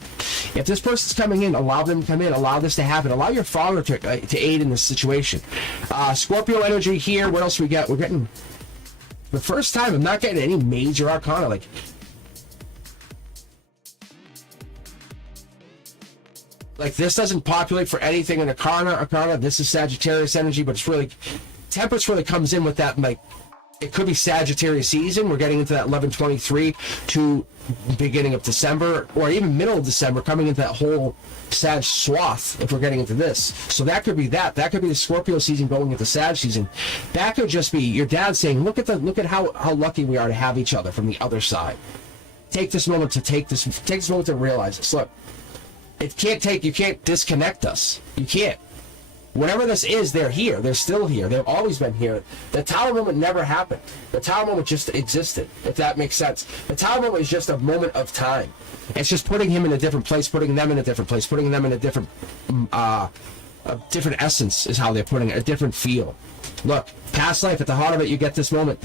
If this person's coming in, allow them to come in, allow this to happen, allow your father to aid in this situation. Scorpio energy here. What else we get? We're getting, the first time I'm not getting any major arcana, like this doesn't populate for anything in Arcana. This is Sagittarius energy, but it's really, Temperance really comes in with that, like, it could be Sagittarius season. We're getting into that 11/23 to beginning of December, or even middle of December, coming into that whole Sag swath if we're getting into this. So that could be that. That could be the Scorpio season going into Sag season. That could just be your dad saying, look at how lucky we are to have each other from the other side. Take this moment to realize this. Look. You can't disconnect us. You can't. Whatever this is, they're here. They're still here. They've always been here. The Tower moment never happened. The Tower moment just existed, if that makes sense. The Tower moment is just a moment of time. It's just putting him in a different place, putting them in a different place, putting them in a different essence is how they're putting it, a different feel. Look, past life, at the heart of it, you get this moment.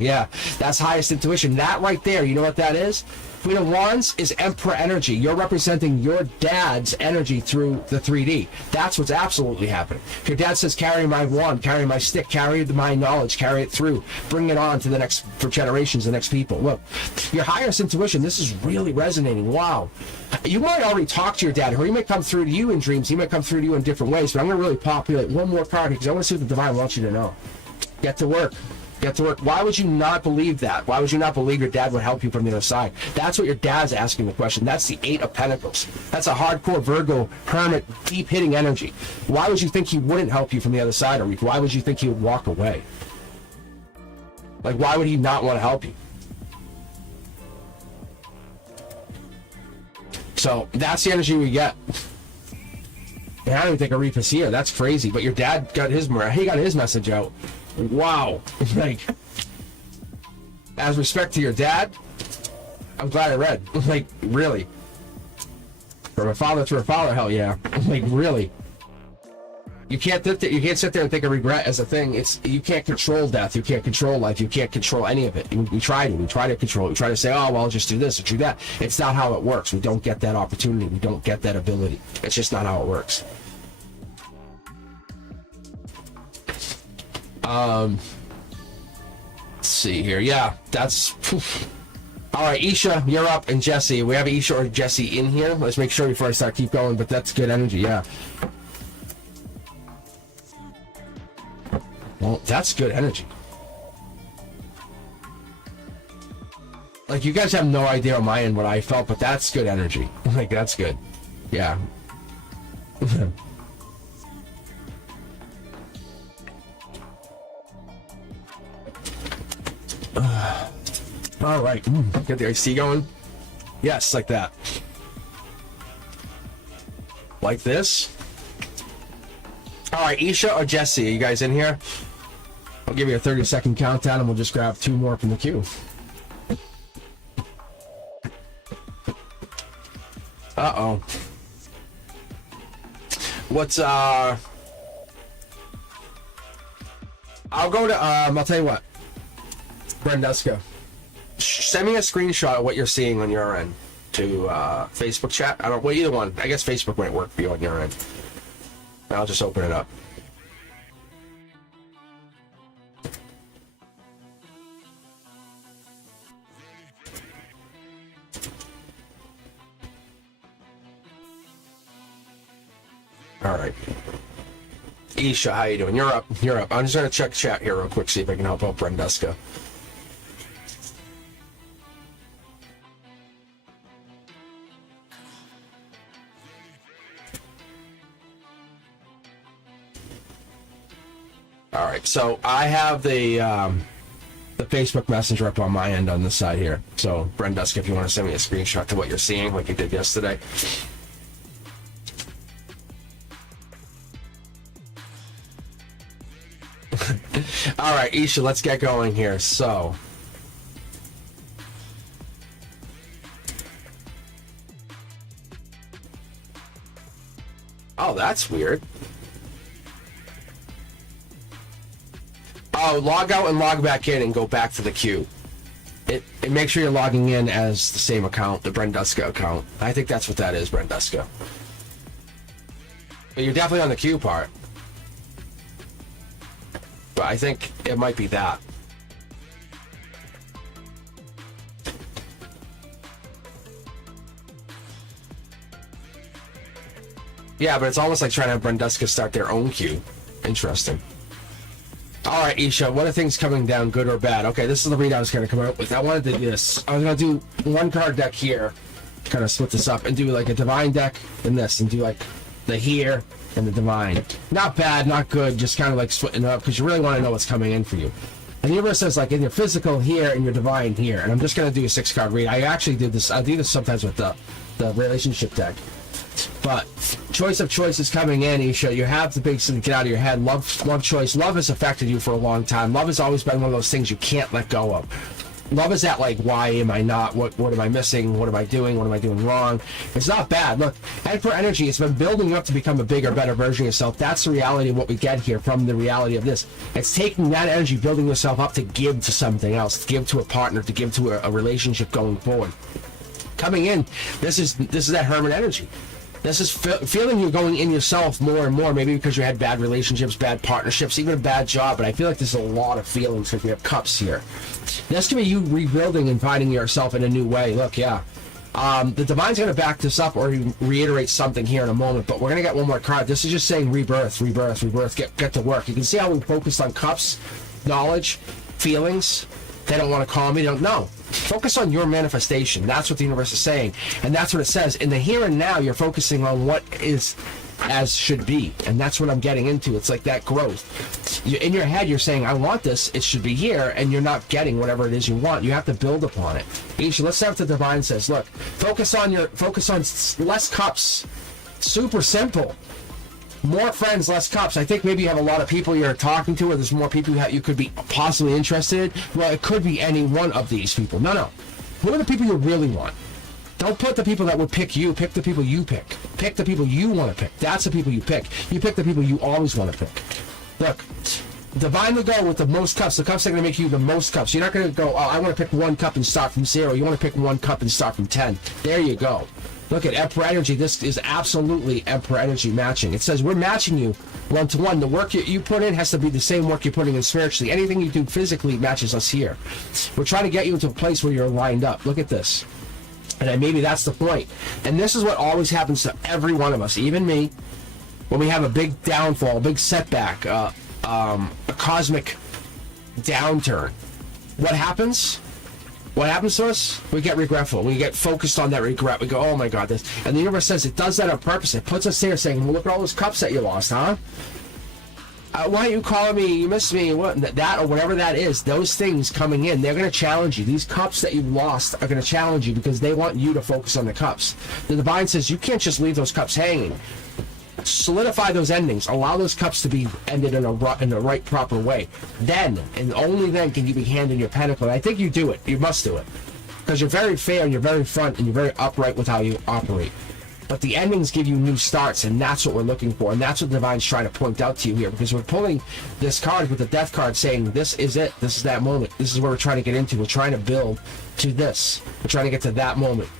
Yeah, that's highest intuition. That right there, you know what that is? Queen of Wands is Emperor energy. You're representing your dad's energy through the 3D. That's what's absolutely happening. Your dad says, carry my wand, carry my stick, carry my knowledge, carry it through, bring it on to the next, for generations, the next people. Look, your highest intuition, this is really resonating. Wow. You might already talk to your dad, or he may come through to you in dreams. He might come through to you in different ways, but I'm going to really populate one more card because I want to see what the divine wants you to know. Get to work. Get to work. Why would you not believe that? Why would you not believe your dad would help you from the other side? That's what your dad's asking the question. That's the 8 of Pentacles. That's a hardcore Virgo, hermit, deep-hitting energy. Why would you think he wouldn't help you from the other side, Arif? Why would you think he would walk away? Like, why would he not want to help you? So, that's the energy we get. And I don't even think Arif is here. That's crazy. But your dad got his message out. Wow. Like, as respect to your dad, I'm glad I read. Like, really. From a father to a father, hell yeah. Like, really. You can't sit there and think of regret as a thing. You can't control death. You can't control life. You can't control any of it. We try to control it. We try to say, oh, well, I'll just do this or do that. It's not how it works. We don't get that opportunity. We don't get that ability. It's just not how it works. Let's see here. Yeah, that's... All right, Isha, you're up, and Jesse. We have Isha or Jesse in here. Let's make sure before I keep going, but that's good energy, yeah. Well, that's good energy. Like, you guys have no idea on my end what I felt, but that's good energy. Like, that's good. Yeah. All right. Get the IC going. Yes, like that. Like this. All right, Isha or Jesse, are you guys in here? I'll give you a 30-second countdown, and we'll just grab 2 more from the queue. Uh-oh. What's, I'll go to, I'll tell you what. Brendeska, send me a screenshot of what you're seeing on your end to, Facebook chat. I don't, well, either one. I guess Facebook might work for you on your end. I'll just open it up. All right. Isha, how you doing? You're up. You're up. I'm just going to check chat here real quick, see if I can help out Brenduska. All right, so I have the Facebook Messenger up on my end on this side here. So, Brenduska, if you want to send me a screenshot to what you're seeing, like you did yesterday. All right, Isha, let's get going here. So, oh, that's weird. Oh, log out and log back in and go back to the queue. It makes sure you're logging in as the same account, the Brenduska account. I think that's what that is, Brenduska. But you're definitely on the queue part. But I think it might be that. Yeah, but it's almost like trying to have Brenduska start their own queue. Interesting. All right, Isha, what are things coming down, good or bad? Okay, this is the read I was going to come out with. I wanted to do this. I was going to do one card deck here, kind of split this up, and do like a divine deck and this, and do like the here and the divine. Not bad, not good, just kind of like splitting it up, because you really want to know what's coming in for you. And the universe says, like, in your physical here and your divine here. And I'm just going to do a 6-card read. I actually did this. I do this sometimes with the relationship deck. But choice of choice is coming in, Isha. You have to basically get out of your head. Love choice. Love has affected you for a long time. Love has always been one of those things you can't let go of. Love is that, like, why am I not? What am I missing? What am I doing? What am I doing wrong? It's not bad. Look, and for energy, it's been building up to become a bigger, better version of yourself. That's the reality of what we get here from the reality of this. It's taking that energy, building yourself up to give to something else, to give to a partner, to give to a relationship going forward. Coming in, this is that Hermit energy. This is feeling you're going in yourself more and more, maybe because you had bad relationships, bad partnerships, even a bad job, but I feel like there's a lot of feelings because we have cups here. This can be you rebuilding and finding yourself in a new way. Look, yeah. The Divine's going to back this up or reiterate something here in a moment, but we're going to get one more card. This is just saying rebirth, rebirth, rebirth, get to work. You can see how we focused on cups, knowledge, feelings. They don't want to call me, they don't know. Focus on your manifestation. That's what the universe is saying. And that's what it says. In the here and now, you're focusing on what is as should be. And that's what I'm getting into. It's like that growth. In your head, you're saying, I want this. It should be here. And you're not getting whatever it is you want. You have to build upon it. Isha, let's have what the Divine says. Look, focus on less cups. Super simple. More friends, less cups. I think maybe you have a lot of people you're talking to, or there's more people you could be possibly interested in. Well, it could be any one of these people. No. Who are the people you really want? Don't put the people that would pick you. Pick the people you pick. Pick the people you want to pick. That's the people you pick. You pick the people you always want to pick. Look, Divine will go with the most cups. The cups are going to make you the most cups. You're not going to go, oh, I want to pick one cup and start from 0. You want to pick one cup and start from 10. There you go. Look at Emperor Energy. This is absolutely Emperor Energy matching. It says we're matching you 1-to-1. The work you put in has to be the same work you're putting in spiritually. Anything you do physically matches us here. We're trying to get you into a place where you're lined up. Look at this. And maybe that's the point. And this is what always happens to every one of us, even me, when we have a big downfall, a big setback, a cosmic downturn. What happens? What happens to us? We get regretful. We get focused on that regret. We go, oh my God, this. And the universe says it does that on purpose. It puts us there saying, well, look at all those cups that you lost, huh? Why aren't you calling me? You miss me. What? That or whatever that is. Those things coming in, they're going to challenge you. These cups that you lost are going to challenge you because they want you to focus on the cups. The Divine says you can't just leave those cups hanging. Solidify those endings. Allow those cups to be ended in the right, proper way. Then, and only then, can you be handing your pentacle. And I think you do it. You must do it. Because you're very fair, and you're very front, and you're very upright with how you operate. But the endings give you new starts, and that's what we're looking for. And that's what the Divine's trying to point out to you here. Because we're pulling this card with the Death card saying, this is it. This is that moment. This is where we're trying to get into. We're trying to build to this. We're trying to get to that moment.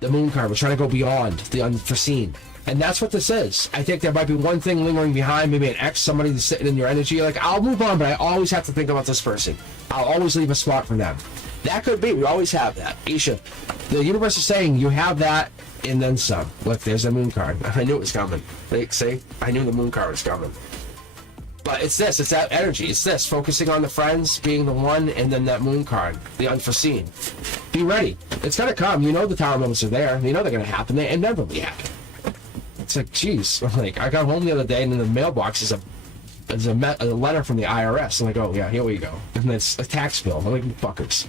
The Moon card. We're trying to go beyond the unforeseen. And that's what this is. I think there might be one thing lingering behind, maybe an ex, somebody that's sitting in your energy. You're like, I'll move on, but I always have to think about this person. I'll always leave a spot for them. That could be. We always have that. Isha, the universe is saying you have that and then some. Look, there's a moon card. I knew it was coming. Like, see, I knew the moon card was coming. But it's this, it's that energy. It's this, focusing on the friends, being the one, and then that moon card, the unforeseen. Be ready. It's gonna come. You know the tower moments are there. You know they're gonna happen. They inevitably happen. It's like, geez. Like, I got home the other day, and in the mailbox is a letter from the IRS. I'm like, oh yeah, here we go. And it's a tax bill. I'm like, fuckers.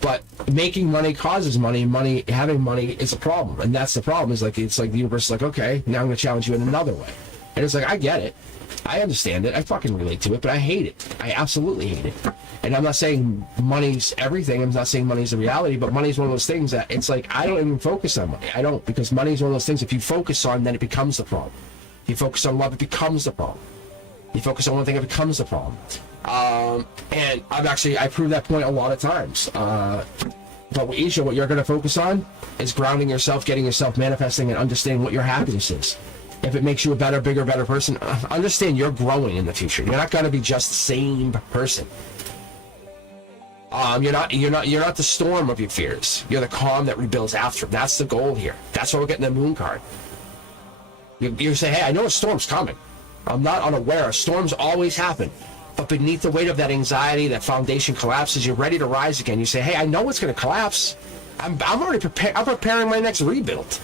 But making money causes money. Having money is a problem, and that's the problem. Is like, it's like the universe is like, okay, now I'm gonna challenge you in another way. And it's like, I get it. I understand it. I fucking relate to it, but I hate it. I absolutely hate it. And I'm not saying money's everything. I'm not saying money's the reality, but money's one of those things that it's like, I don't even focus on money. I don't, because money's one of those things, if you focus on, then it becomes the problem. If you focus on love, it becomes the problem. You focus on one thing, it becomes the problem. And I proved that point a lot of times. But with Isha, what you're going to focus on is grounding yourself, getting yourself manifesting, and understanding what your happiness is. If it makes you a better person, understand you're growing in the future. You're not going to be just the same person. You're not the storm of your fears. You're the calm that rebuilds after. That's the goal here. That's why we're getting the moon card. You say, hey, I know a storm's coming. I'm not unaware. Storms always happen. But beneath the weight of that anxiety, that foundation collapses, you're ready to rise again. You say, hey, I know it's going to collapse. I'm already prepared. I'm preparing my next rebuild.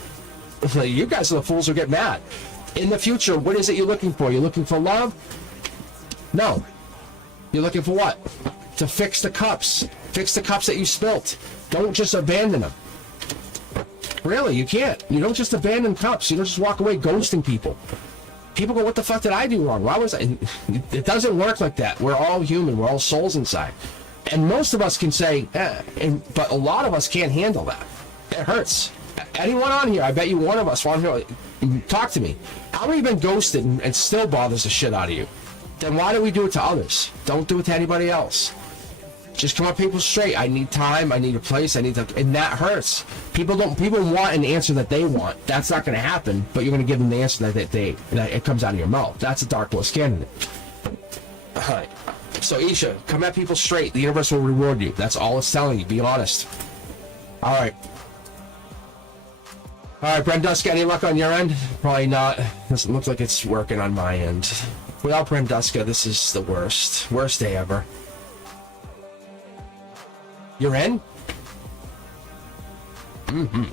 You guys are the fools who get mad. In the future, what is it you're looking for? You're looking for love? No. You're looking for what? To fix the cups. Fix the cups that you spilt. Don't just abandon them. Really, you can't. You don't just abandon cups. You don't just walk away ghosting people. People go, what the fuck did I do wrong? Why was I? It doesn't work like that. We're all human. We're all souls inside. And most of us can say, but a lot of us can't handle that. It hurts. Anyone on here, I bet you one of us, talk to me. How many have been ghosted and still bothers the shit out of you? Then why do we do it to others? Don't do it to anybody else. Just come up people straight. I need time, I need a place, and that hurts. People want an answer that they want. That's not gonna happen, but you're gonna give them the answer that it comes out of your mouth. That's a dark bliss candidate. Alright. So Isha, come at people straight. The universe will reward you. That's all it's telling you. Be honest. Alright. Alright, Brenduska, any luck on your end? Probably not. Doesn't look like it's working on my end. Without Brenduska, this is the worst. Worst day ever. You're in? Mm-hmm.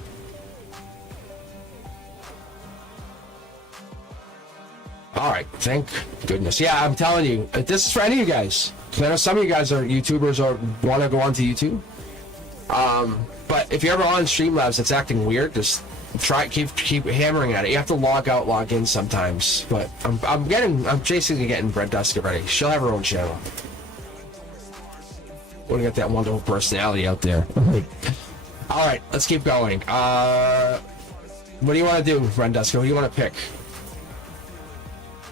Alright, thank goodness. Yeah, I'm telling you, this is for any of you guys. I know some of you guys are YouTubers or want to go onto YouTube. But if you're ever on Streamlabs that's acting weird, just keep hammering at it. You have to log out, log in sometimes. But I'm basically getting Brenduska ready. She'll have her own channel. Want to get that wonderful personality out there. All right, let's keep going. What do you want to do, Brenduska? Who do you want to pick?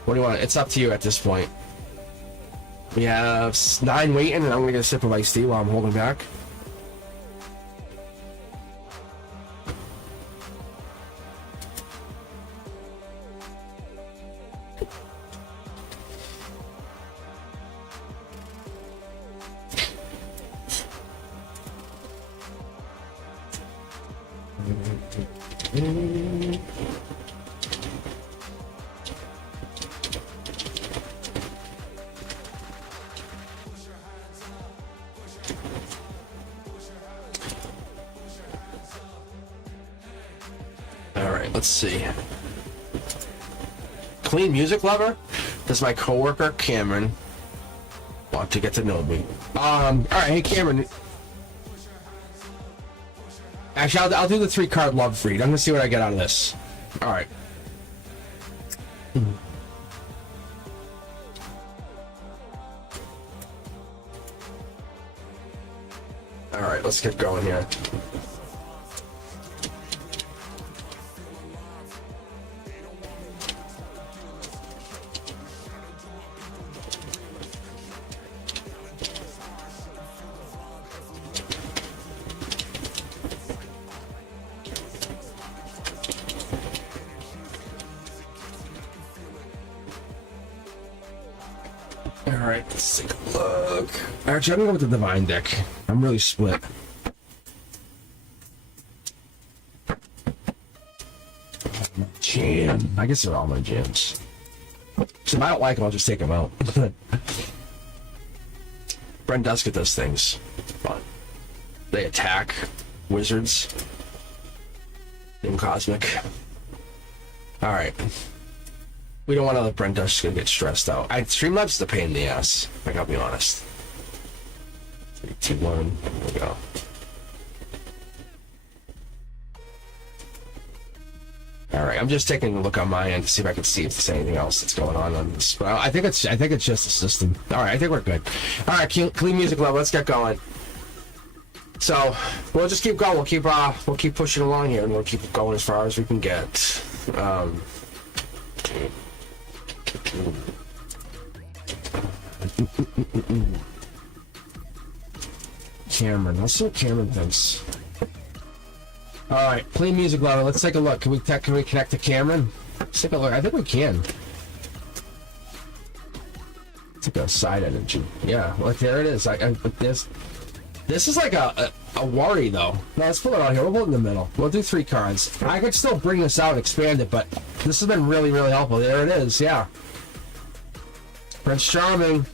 What do you want? It's up to you at this point. We have 9 waiting, and I'm going to get a sip of iced tea while I'm holding back. Alright, let's see. Clean music lover? This is my coworker, Cameron. Want to get to know me. Alright, hey Cameron. Actually, I'll do the 3-card love read. I'm gonna see what I get out of this. Alright. Alright, let's get going here. Alright, let's take a look. Actually, I'm gonna go with the Divine deck. I'm really split. jam. I guess they're all my jams. So if I don't like them, I'll just take them out. Brent Duska does things. Fun. They attack wizards. In Cosmic. Alright. We don't want to let Brent Duska get stressed out. Streamlabs is a pain in the ass. I gotta be honest. 3, 2, 1. There we go. Alright, I'm just taking a look on my end to see if I can see if there's anything else that's going on this. But I think it's just the system. Alright, I think we're good. Alright, clean music level, let's get going. So we'll just keep going. We'll keep pushing along here, and we'll keep going as far as we can get. Cameron, let's see what Cameron thinks. All right, play music level. Let's take a look. Can we connect to Cameron? Let's take a look. I think we can. Take a side energy. Yeah, look, there it is. This is like a worry, though. No, let's pull it out here. We'll put it in the middle. We'll do 3 cards. I could still bring this out and expand it, but this has been really, really helpful. There it is, yeah. Prince Charming.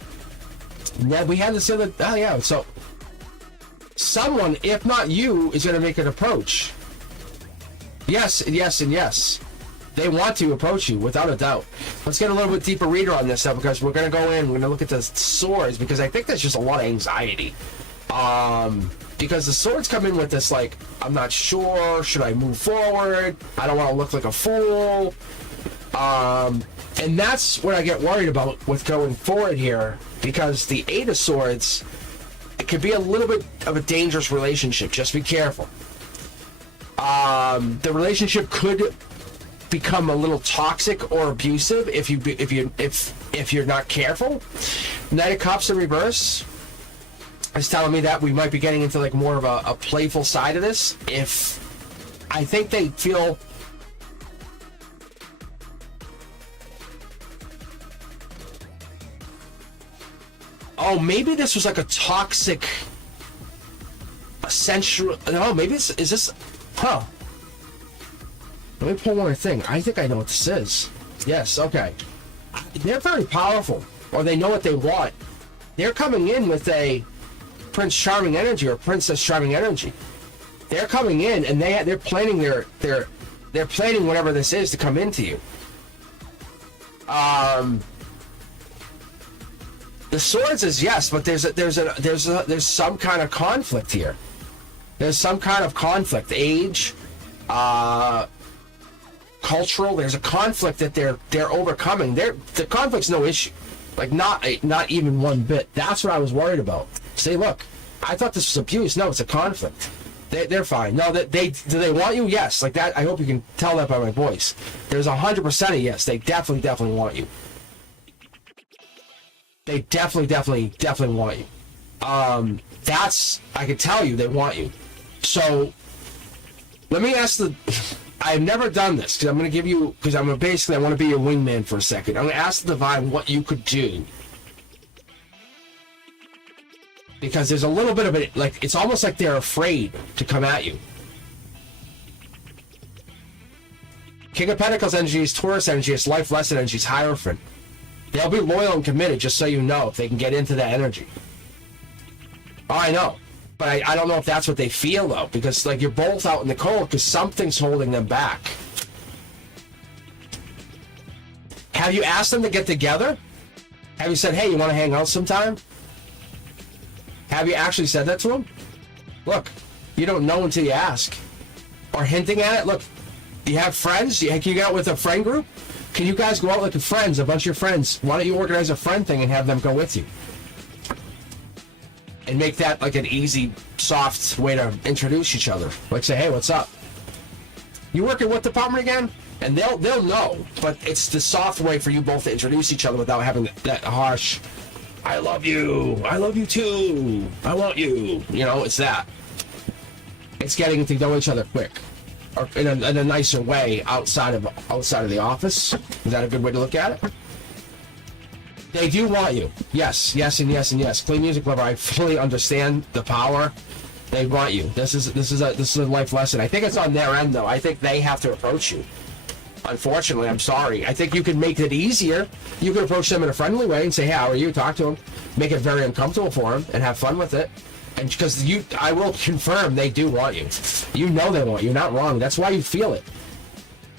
Yeah, we had this other... Oh, yeah, so... Someone, if not you, is going to make an approach. Yes, and yes, and yes. They want to approach you, without a doubt. Let's get a little bit deeper reader on this, though, because we're going to go in, we're going to look at the swords, because I think there's just a lot of anxiety. Because the swords come in with this, like, I'm not sure, should I move forward? I don't want to look like a fool. And that's what I get worried about with going forward here, because the 8 of Swords, it could be a little bit of a dangerous relationship. Just be careful. The relationship could become a little toxic or abusive if you're not careful. Knight of Cups in reverse is telling me that we might be getting into like more of a playful side of this. If I think they feel maybe this was like a toxic, sensual. No, maybe is this? Huh? Let me pull one more thing. I think I know what this is. Yes. Okay. They're very powerful, or they know what they want. They're coming in with a Prince Charming energy or Princess Charming energy. They're coming in and they're planning they're planning whatever this is to come into you. The swords is yes, but there's some kind of conflict here. There's some kind of conflict, age, cultural. There's a conflict that they're overcoming. The conflict's no issue, like not even one bit. That's what I was worried about. Say, look, I thought this was abuse. No, it's a conflict. They're fine. No, do they want you? Yes, like that. I hope you can tell that by my voice. There's 100% a yes. They definitely want you. They definitely want you. That's, I can tell you they want you. So, let me ask I've never done this, because I'm going to give you, because I want to be your wingman for a second. I'm going to ask the Divine what you could do. Because there's a little bit of it, like, it's almost like they're afraid to come at you. King of Pentacles energy is Taurus energy, it's life lesson energy, it's Hierophant. They'll be loyal and committed, just so you know, if they can get into that energy. Oh, I know. But I don't know if that's what they feel, though, because, like, you're both out in the cold because something's holding them back. Have you asked them to get together? Have you said, hey, you want to hang out sometime? Have you actually said that to them? Look, you don't know until you ask. Or hinting at it. Look, you have friends? Can you get out with a friend group? Can you guys go out like friends, a bunch of your friends? Why don't you organize a friend thing and have them go with you? And make that like an easy, soft way to introduce each other. Like say, hey, what's up? You work in what department again? And they'll know, but it's the soft way for you both to introduce each other without having that harsh, I love you too, I want you. You know, it's that. It's getting to know each other quick. Or in a nicer way outside of the office. Is that a good way to look at it? They do want you. Yes, yes, and yes, and yes. Clean music lover, I fully understand the power. They want you. This is a life lesson. I think it's on their end though. I think they have to approach you. Unfortunately, I'm sorry. I think you can make it easier. You can approach them in a friendly way and say, hey, how are you? Talk to them. Make it very uncomfortable for them and have fun with it. And because I will confirm they do want you. You know they want you. You're not wrong. That's why you feel it.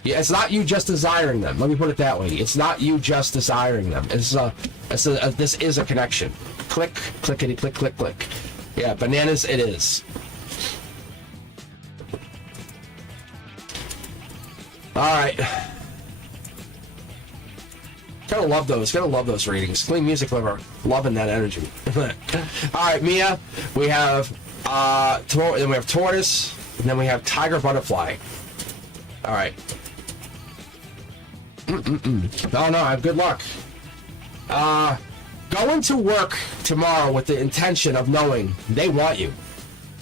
Yeah, it's not you just desiring them. Let me put it that way. It's not you just desiring them. This is a connection. Click, clickety, click, click, click. Yeah, bananas it is. Alright. Gotta love those readings. Clean music lover. Loving that energy. Alright, Mia. We have then we have tortoise, and then we have tiger butterfly. Alright. Oh no, I have good luck. Go into work tomorrow with the intention of knowing they want you.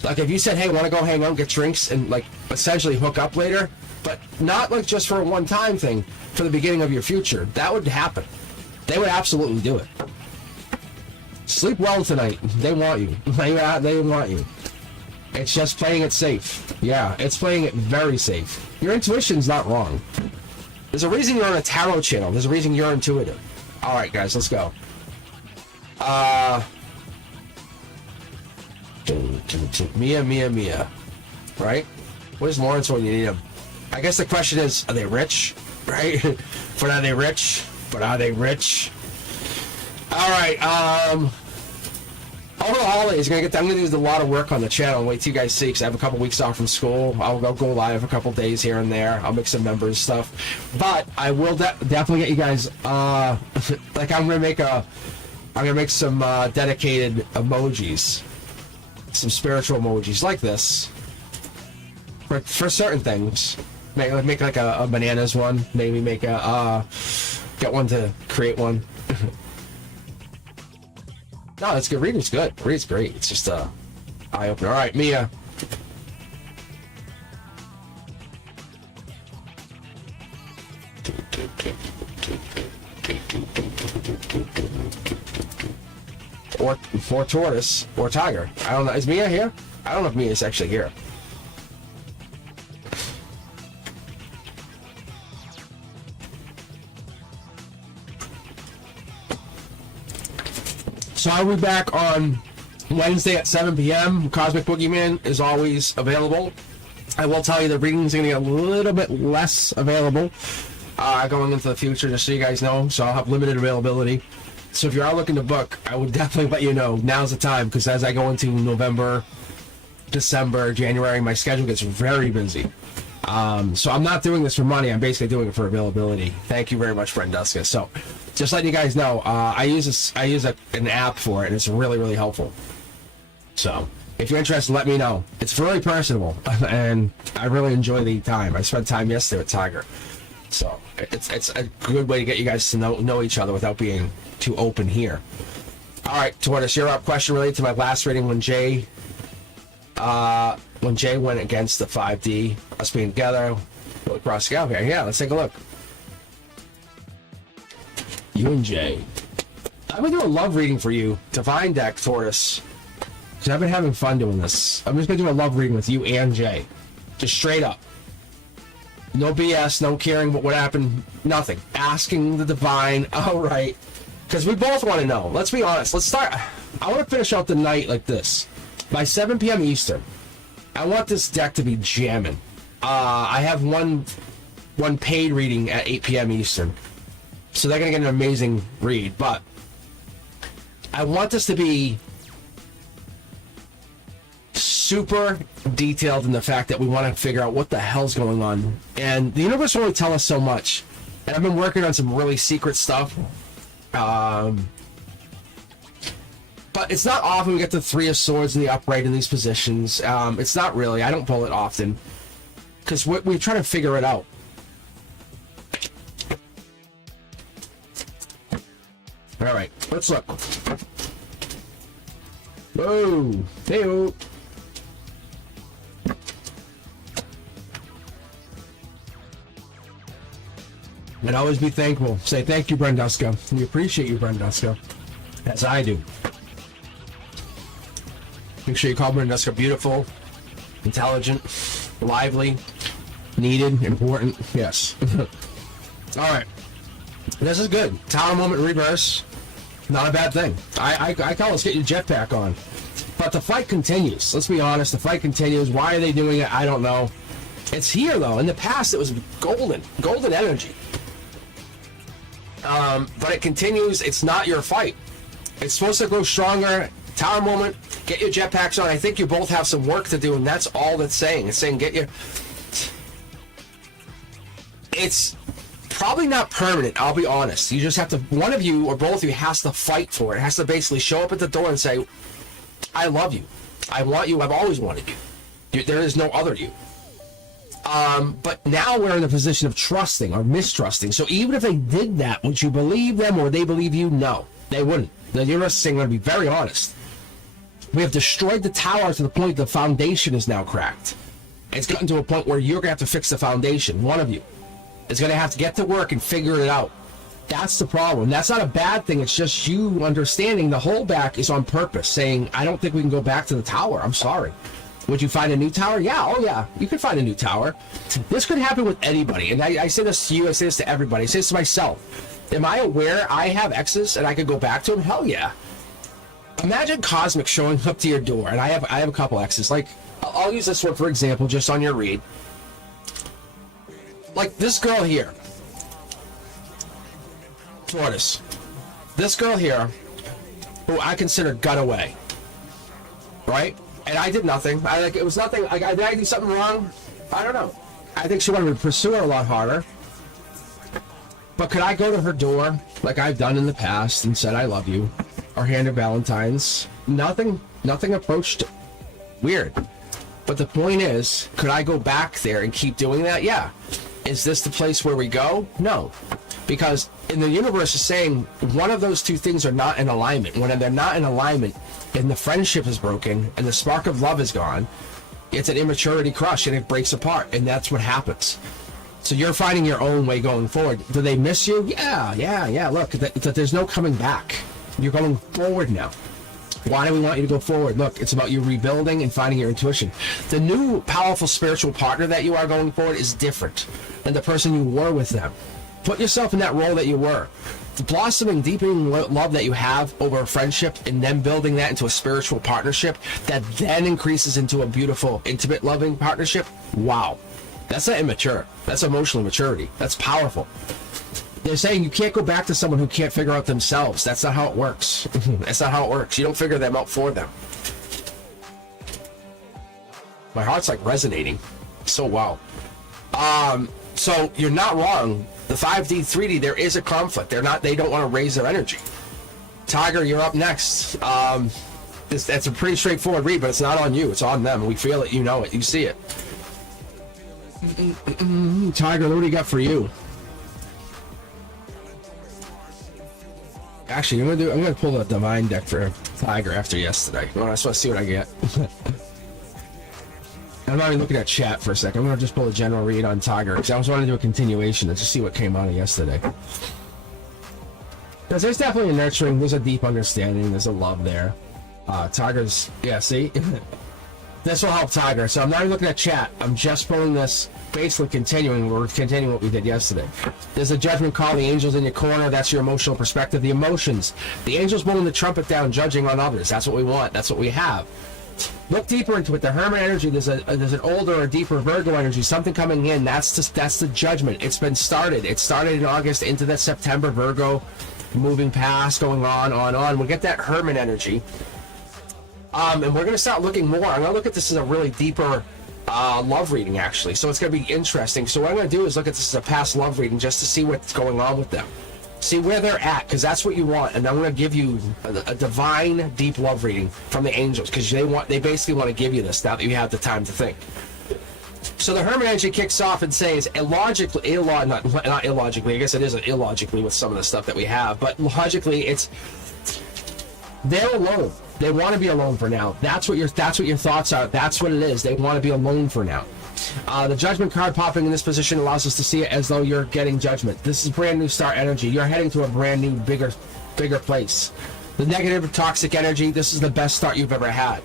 Like if you said, hey, want to go hang out, get drinks, and like essentially hook up later, but not like just for a one-time thing, for the beginning of your future. That would happen. They would absolutely do it. Sleep well tonight. They want you. They want you. It's just playing it safe. Yeah, it's playing it very safe. Your intuition's not wrong. There's a reason you're on a tarot channel. There's a reason you're intuitive. Alright, guys, let's go. Mia. Right? Where's Lawrence when you need him? I guess the question is, are they rich? Right? But are they rich? Alright, over the holidays, I'm gonna do a lot of work on the channel and wait till you guys see, because I have a couple weeks off from school. I'll go live a couple days here and there. I'll make some members stuff, but I will definitely get you guys. Like I'm gonna make some dedicated emojis, some spiritual emojis like this for certain things. Make like a bananas one. Maybe make get one to create one. No, it's good. Reading's good. Reading's great. It's just eye opener. All right, Mia. Or tortoise or tiger. I don't know. Is Mia here? I don't know if Mia's actually here. So I'll be back on Wednesday at 7 p.m. Cosmic Boogeyman is always available. I will tell you the readings are going to get a little bit less available going into the future, just so you guys know. So I'll have limited availability. So if you are looking to book, I would definitely let you know. Now's the time, because as I go into November, December, January, my schedule gets very busy. So I'm not doing this for money. I'm basically doing it for availability. Thank you very much, Brenduska. So just letting you guys know, I use an app for it, and it's really, really helpful. So if you're interested, let me know. It's very personable, and I really enjoy the time. I spent time yesterday with Tiger. So it's a good way to get you guys to know each other without being too open here. All right, Tortoise, you're up. Question related to my last reading when Jay went against the 5D, us being together, across the gap here. Yeah, let's take a look. You and Jay. I'm gonna do a love reading for you, Divine Deck, Tortoise, because I've been having fun doing this. I'm just gonna do a love reading with you and Jay, just straight up. No BS, no caring what happened, nothing. Asking the divine, all right, because we both want to know. Let's be honest. Let's start. I want to finish out the night like this. By 7 p.m. Eastern, I want this deck to be jamming. I have one paid reading at 8 p.m. Eastern, so they're gonna get an amazing read. But I want this to be super detailed in the fact that we want to figure out what the hell's going on, and the universe will only tell us so much. And I've been working on some really secret stuff. But it's not often we get the Three of Swords in the upright in these positions. It's not really. I don't pull it often, because we're trying to figure it out. All right, let's look. Whoa, hey-o. And always be thankful. Say thank you, Brenduska. We appreciate you, Brenduska, as I do. Make sure you call Brenduska beautiful, intelligent, lively, needed, important. Yes. All right. This is good. Tower moment reverse. Not a bad thing. I call this get your jetpack on. But the fight continues. Let's be honest. The fight continues. Why are they doing it? I don't know. It's here, though. In the past, it was golden. Golden energy. But it continues. It's not your fight. It's supposed to grow stronger. Tower moment. Get your jetpacks on. I think you both have some work to do, and that's all that's saying. It's saying get your... It's probably not permanent, I'll be honest. You just have to... One of you or both of you has to fight for it. It has to basically show up at the door and say, I love you. I want you. I've always wanted you. There is no other you. But now we're in the position of trusting or mistrusting. So even if they did that, would you believe them or they believe you? No, they wouldn't. The universe is saying, I'm going to be very honest. We have destroyed the tower to the point the foundation is now cracked. It's gotten to a point where you're going to have to fix the foundation. One of you is going to have to get to work and figure it out. That's the problem. That's not a bad thing. It's just you understanding the holdback is on purpose, saying, I don't think we can go back to the tower. I'm sorry. Would you find a new tower? Yeah, oh yeah, you could find a new tower. This could happen with anybody, and I say this to you, I say this to everybody, I say this to myself. Am I aware I have exes and I could go back to them? Hell yeah. Imagine Cosmic showing up to your door, and I have a couple exes. Like, I'll use this one for example, just on your read. Like this girl here. Tortoise. This girl here, who I consider got away. Right? And I did nothing. It was nothing. Did I do something wrong? I don't know. I think she wanted to pursue her a lot harder. But could I go to her door, like I've done in the past, and said I love you, or hand her Valentine's? Nothing approached it. Weird. But the point is, could I go back there and keep doing that? Yeah. Is this the place where we go? No. Because in the universe is saying one of those two things are not in alignment. When they're not in alignment, and the friendship is broken, and the spark of love is gone, it's an immaturity crush, and it breaks apart, and that's what happens. So you're finding your own way going forward. Do they miss you? Yeah. Look, that there's no coming back. You're going forward now. Why do we want you to go forward? Look, it's about you rebuilding and finding your intuition. The new powerful spiritual partner that you are going forward is different than the person you were with them. Put yourself in that role that you were. The blossoming, deepening love that you have over a friendship, and then building that into a spiritual partnership that then increases into a beautiful, intimate, loving partnership. Wow. That's not immature. That's emotional maturity. That's powerful. They're saying you can't go back to someone who can't figure out themselves. That's not how it works. That's not how it works. You don't figure them out for them. My heart's like resonating. So wow. So you're not wrong. The 5D, 3D, there is a conflict. They don't want to raise their energy. Tiger, you're up next. That's a pretty straightforward read, but it's not on you. It's on them. We feel it. You know it. You see it. Tiger, what do you got for you? Actually, I'm gonna pull the divine deck for Tiger after yesterday. I just want to see what I get. I'm not even looking at chat for a second. I'm gonna just pull a general read on Tiger because I was wanting to do a continuation and just see what came out of yesterday. Because there's definitely a nurturing, there's a deep understanding, there's a love there. Tiger's, yeah, see? This will help Tiger. So I'm not even looking at chat. I'm just pulling this, basically continuing. We're continuing what we did yesterday. There's a judgment call. The angel's in your corner. That's your emotional perspective. The emotions. The angel's blowing the trumpet down, judging on others. That's what we want. That's what we have. Look deeper into it. The Hermit energy. There's an older or deeper Virgo energy. Something coming in. That's the judgment. It's been started. It started in August into that September Virgo, moving past, going on. We'll get that Hermit energy. And we're going to start looking more. I'm going to look at this as a really deeper love reading, actually. So it's going to be interesting. So what I'm going to do is look at this as a past love reading just to see what's going on with them. See where they're at, because that's what you want. And I'm going to give you a divine, deep love reading from the angels, because they basically want to give you this now that you have the time to think. So the Hermit energy kicks off and says, not illogically, I guess it isn't illogically with some of the stuff that we have, but logically, they're alone. They want to be alone for now. That's what your thoughts are. That's what it is. They want to be alone for now. The Judgment card popping in this position allows us to see it as though you're getting judgment. This is brand new start energy. You're heading to a brand new, bigger place. The negative, toxic energy, this is the best start you've ever had.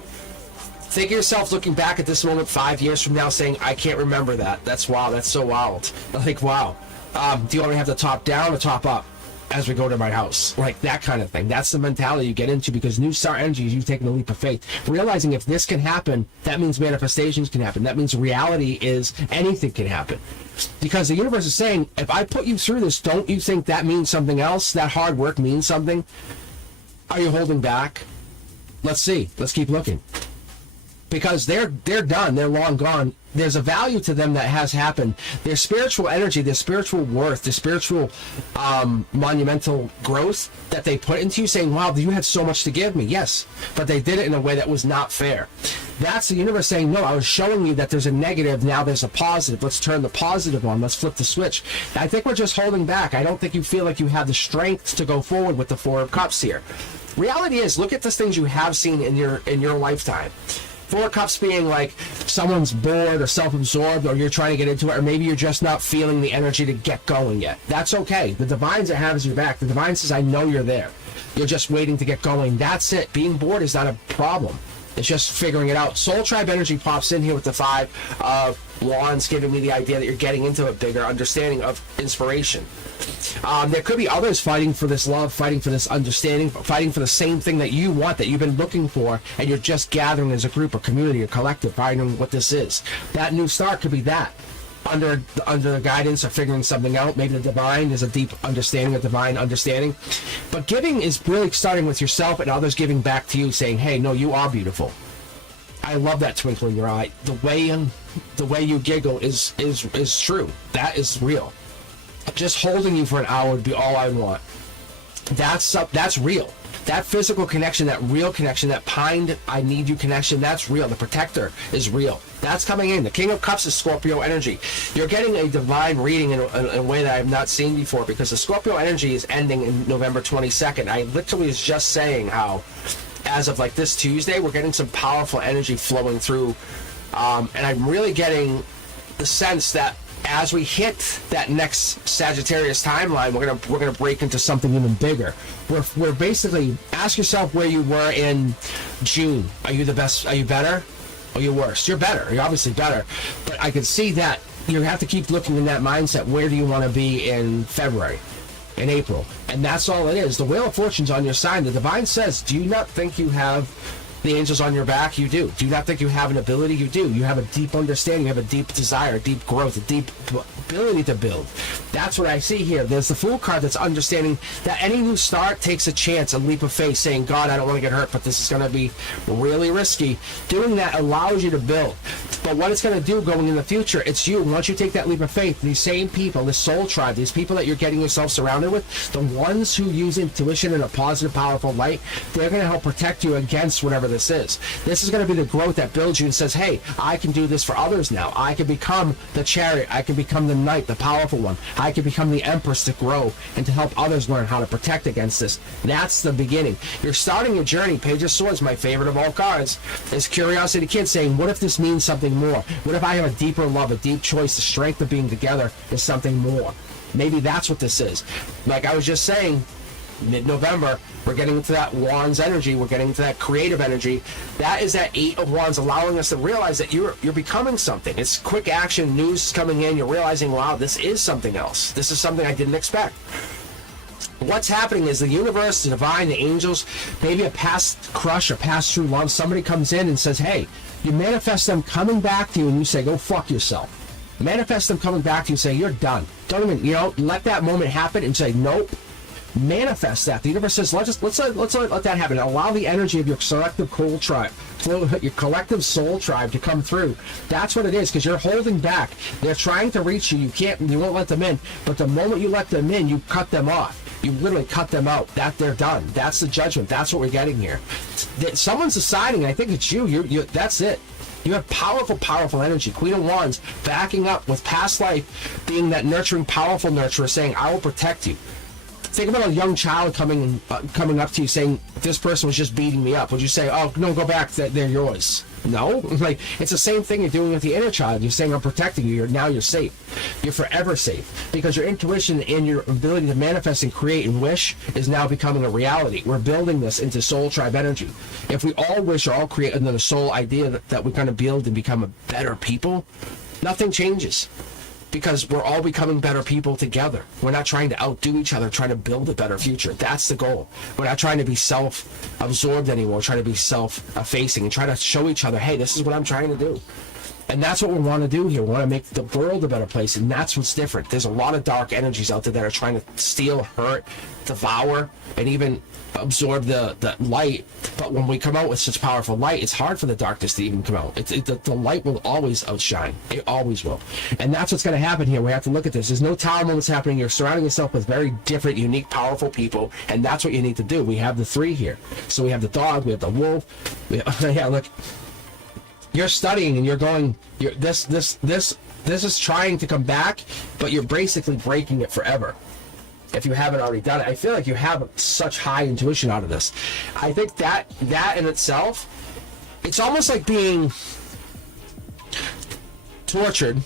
Think of yourself looking back at this moment 5 years from now saying, I can't remember that. That's wow. That's so wild. Like, wow. Do you want me to have the top down or top up as we go to my house? Like that kind of thing. That's the mentality you get into, because new star energy is you taking a leap of faith, realizing if this can happen, that means manifestations can happen. That means reality is anything can happen, because the universe is saying, if I put you through this, don't you think that means something else? That hard work means something? Are you holding back? Let's see. Let's keep looking. Because they're done. They're long gone. There's a value to them that has happened. Their spiritual energy, their spiritual worth, their spiritual monumental growth that they put into you, saying, wow, you had so much to give me. Yes, but they did it in a way that was not fair. That's the universe saying, no, I was showing you that there's a negative, now there's a positive. Let's turn the positive on. Let's flip the switch. I think we're just holding back. I don't think you feel like you have the strength to go forward with the Four of Cups here. Reality is, look at the things you have seen in your lifetime. Four Cups being like someone's bored or self-absorbed, or you're trying to get into it, or maybe you're just not feeling the energy to get going yet. That's okay. The Divine that has your back. The Divine says, I know you're there. You're just waiting to get going. That's it. Being bored is not a problem. It's just figuring it out. Soul Tribe energy pops in here with the Five of Wands, giving me the idea that you're getting into a bigger understanding of inspiration. There could be others fighting for this love, fighting for this understanding, fighting for the same thing that you want, that you've been looking for, and you're just gathering as a group, a community, a collective, finding what this is. That new start could be that. Under the guidance of figuring something out. Maybe the Divine, there's a deep understanding, a divine understanding. But giving is really starting with yourself and others giving back to you, saying, hey, no, you are beautiful. I love that twinkle in your eye. The way you giggle is true. That is real. Just holding you for an hour would be all I want. That's real. That physical connection, that real connection, that pined I need you connection, that's real. The protector is real. That's coming in. The King of Cups is Scorpio energy. You're getting a divine reading in a way that I've not seen before, because the Scorpio energy is ending in November 22nd. I literally was just saying how, as of like this Tuesday, we're getting some powerful energy flowing through, and I'm really getting the sense that as we hit that next Sagittarius timeline, we're gonna break into something even bigger. We're basically, ask yourself where you were in June. Are you the best? Are you better? Or are you worse? You're better. You're obviously better. But I can see that you have to keep looking in that mindset. Where do you want to be in February, in April? And that's all it is. The Wheel of Fortune's on your side. The Divine says, do you not think you have the angels on your back? You do. Do you not think you have an ability? You do. You have a deep understanding. You have a deep desire, a deep growth, a deep ability to build. That's what I see here. There's the Fool card that's understanding that any new start takes a chance, a leap of faith, saying, God, I don't want to get hurt, but this is going to be really risky. Doing that allows you to build. But what it's going to do going in the future, it's you. Once you take that leap of faith, these same people, this soul tribe, these people that you're getting yourself surrounded with, the ones who use intuition in a positive, powerful light, they're going to help protect you against whatever this is. This is going to be the growth that builds you and says, hey, I can do this for others now. I can become the chariot. I can become the knight, the powerful one. I can become the empress to grow and to help others learn how to protect against this. That's the beginning. You're starting your journey. Page of Swords, my favorite of all cards, is Curiosity Kid saying, what if this means something more? What if I have a deeper love, a deep choice? The strength of being together is something more. Maybe that's what this is. Like I was just saying, mid-November, we're getting into that Wands energy. We're getting into that creative energy. That is that Eight of Wands, allowing us to realize that you're becoming something. It's quick action. News is coming in. You're realizing, wow, this is something else. This is something I didn't expect. What's happening is the universe, the divine, the angels, maybe a past crush or past true love, somebody comes in and says, hey, you manifest them coming back to you and you say, go fuck yourself. Manifest them coming back to you and say, you're done. Don't even, let that moment happen and say, nope. Manifest that. The universe says, let's let that happen. Allow the energy of your collective soul tribe to come through. That's what it is, because you're holding back. They're trying to reach you. You won't let them in. But the moment you let them in, you cut them off. You literally cut them out. That they're done. That's the judgment. That's what we're getting here. Someone's deciding. I think it's you. That's it. You have powerful, powerful energy. Queen of Wands backing up with past life being that nurturing, powerful nurturer, saying, I will protect you. Think about a young child coming up to you saying, this person was just beating me up. Would you say, oh, no, go back, they're yours? No? Like, it's the same thing you're doing with the inner child. You're saying, I'm protecting you. Now you're safe. You're forever safe. Because your intuition and your ability to manifest and create and wish is now becoming a reality. We're building this into soul tribe energy. If we all wish or all create another soul idea that we're going to build and become a better people, nothing changes. because we're all becoming better people together. We're not trying to outdo each other, trying to build a better future. That's the goal. We're not trying to be self-absorbed anymore. We're trying to be self-effacing and try to show each other, hey, this is what I'm trying to do. And that's what we want to do here. We want to make the world a better place, and that's what's different. There's a lot of dark energies out there that are trying to steal, hurt, devour, and even absorb the light. But when we come out with such powerful light, it's hard for the darkness to even come out. The light will always outshine. It always will. And that's what's going to happen here. We have to look at this. There's no tower moments happening. You're surrounding yourself with very different, unique, powerful people, and that's what you need to do. We have the three here. So we have the dog, we have the wolf. Yeah, look. You're studying and you're going, this is trying to come back, but you're basically breaking it forever. If you haven't already done it, I feel like you have such high intuition out of this. I think that in itself, it's almost like being tortured.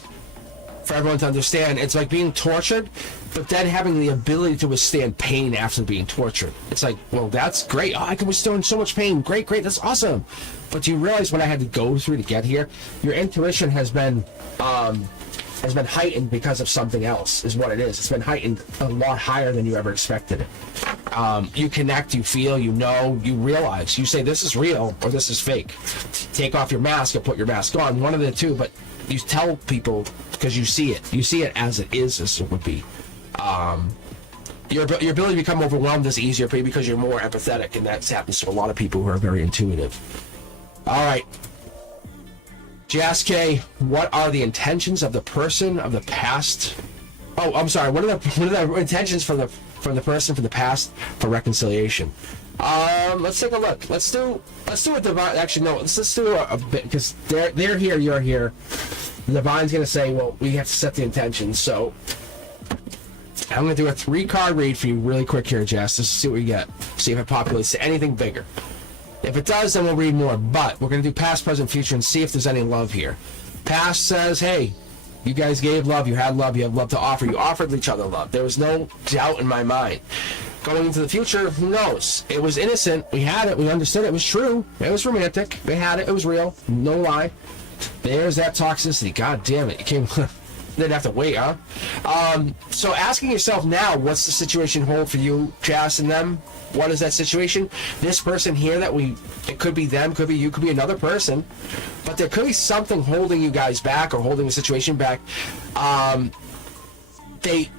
For everyone to understand, it's like being tortured, but then having the ability to withstand pain after being tortured. It's like, well, that's great. Oh, I can withstand so much pain. Great, that's awesome. But do you realize what I had to go through to get here? Your intuition has been heightened because of something else, is what it is. It's been heightened a lot higher than you ever expected it. You connect, you feel, you know, you realize. You say this is real or this is fake. Take off your mask or put your mask on. One of the two, but you tell people because you see it. You see it as it is, as it would be. Your ability to become overwhelmed is easier for you because you're more empathetic, and that happens to a lot of people who are very intuitive. All right. JSK, what are the intentions of the person of the past? Oh, I'm sorry. What are the intentions from the person from the past for reconciliation? Let's take a look. Let's do a divine. Actually, no. Let's do a bit because they're here. You're here. The divine's gonna say, well, we have to set the intentions. So I'm gonna do a 3-card read for you really quick here, Jess. Just to see what we get. See if it populates to anything bigger. If it does, then we'll read more. But we're gonna do past, present, future, and see if there's any love here. Past says, hey, you guys gave love. You had love. You have love to offer. You offered each other love. There was no doubt in my mind. Going into the future, who knows? It was innocent. We had it. We understood it. It was true. It was romantic. We had it. It was real. No lie. There's that toxicity. God damn it. It came... Didn't have to wait, huh? So asking yourself now, what's the situation hold for you, Jas, and them? What is that situation? This person here it could be them, could be you, could be another person, but there could be something holding you guys back or holding the situation back.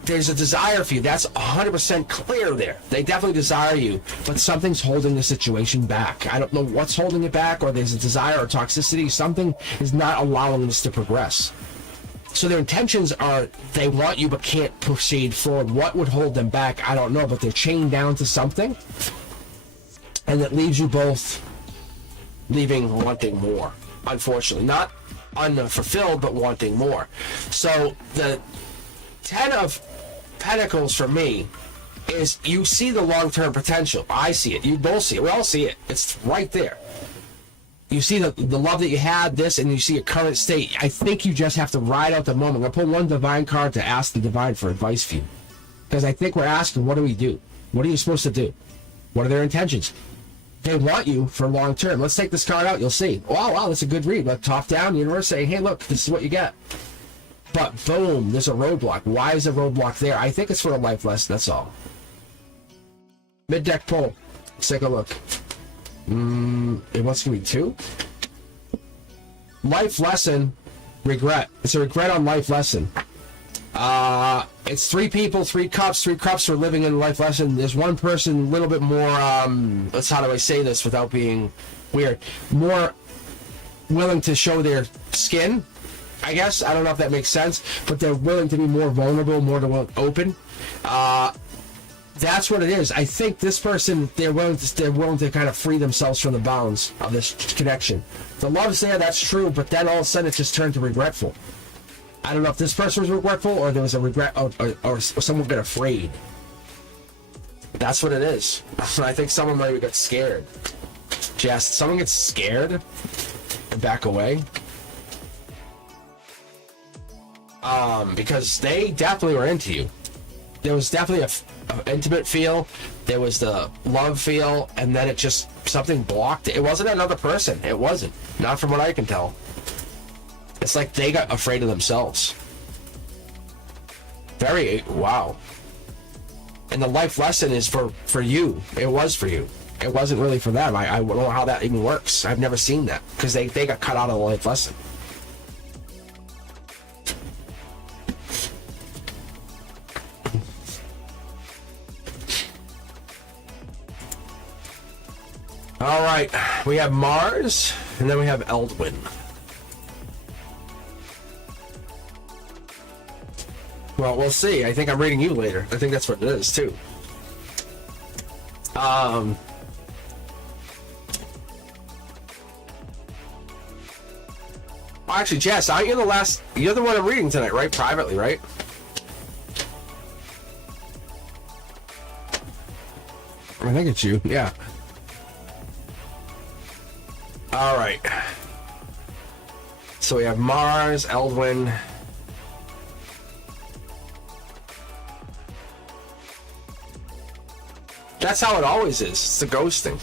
There's a desire for you. That's 100% clear there. They definitely desire you, but something's holding the situation back. I don't know what's holding it back, or there's a desire or toxicity. Something is not allowing this to progress. So their intentions are they want you but can't proceed forward. What would hold them back? I don't know, but they're chained down to something. And that leaves you both wanting more. Unfortunately. Not unfulfilled, but wanting more. So the 10 of Pentacles for me is you see the long-term potential. I see it. You both see it. We all see it. It's right there. You see the love that you had, this, and you see your current state. I think you just have to ride out the moment. I'm going to pull one divine card to ask the divine for advice for you. Because I think we're asking, what do we do? What are you supposed to do? What are their intentions? They want you for long term. Let's take this card out. You'll see. Wow, that's a good read. But top down, the universe saying, hey, look, this is what you get. But boom, there's a roadblock. Why is a roadblock there? I think it's for a life lesson. That's all. Mid-deck pull. Let's take a look. It wants to be 2. Life lesson, regret. It's a regret on life lesson. It's 3 people, 3 cups. 3 cups are living in life lesson. There's one person a little bit more, how do I say this without being weird? More willing to show their skin, I guess. I don't know if that makes sense, but they're willing to be more vulnerable, more to open. That's what it is. I think this person, they're willing to kind of free themselves from the bounds of this connection. The love's there, that's true, but then all of a sudden it just turned to regretful. I don't know if this person was regretful or there was a regret or someone got afraid. That's what it is. I think someone might have got scared. Just someone gets scared and back away. Because they definitely were into you. There was definitely an intimate feel, there was the love feel, and then it just, something blocked. It wasn't another person. It wasn't. Not from what I can tell. It's like they got afraid of themselves. Very, wow. And the life lesson is for you. It was for you. It wasn't really for them. I don't know how that even works. I've never seen that because they got cut out of the life lesson. All right, we have Mars, and then we have Eldwin. Well, we'll see. I think I'm reading you later. I think that's what it is, too. Well, actually, Jess, aren't you the last... You're the one I'm reading tonight, right? Privately, right? I think it's you, yeah. All right. So we have Mars, Eldwin. That's how it always is. It's the ghosting.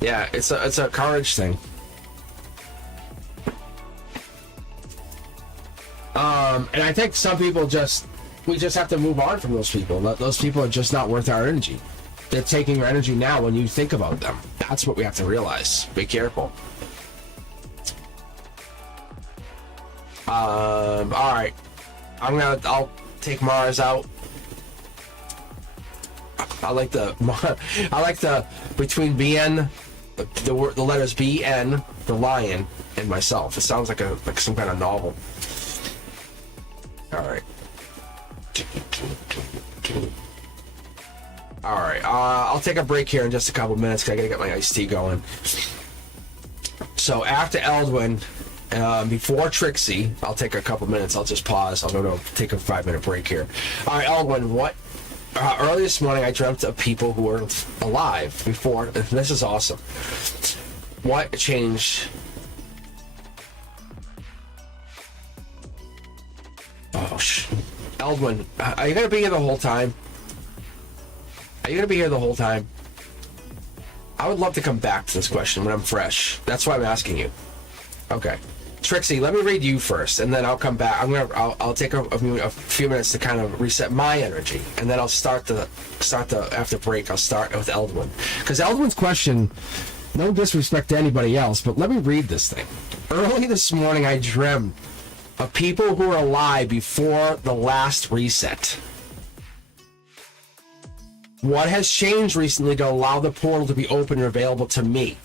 Yeah, it's a courage thing. And I think some people we just have to move on from those people. Those people are just not worth our energy. They're taking our energy now when you think about them. That's what we have to realize. Be careful. All right. I'll take Mars out. I like the between BN, the letters BN, the lion, and myself. It sounds like some kind of novel. All right. All right. I'll take a break here in just a couple minutes because I gotta get my iced tea going. So after Eldwin, before Trixie, I'll take a couple minutes. I'll just pause. I'll go to take a 5-minute break here. All right, Eldwin. What? Early this morning, I dreamt of people who were alive before. This is awesome. What changed? Oh, Eldwin, are you going to be here the whole time? Are you going to be here the whole time? I would love to come back to this question when I'm fresh. That's why I'm asking you. Okay. Trixie, let me read you first, and then I'll come back. I'll take a few minutes to kind of reset my energy, and then I'll start the after break. I'll start with Eldwin, because Eldwin's question, no disrespect to anybody else, but let me read this thing. Early this morning, I dreamt of people who were alive before the last reset. What has changed recently to allow the portal to be open and available to me?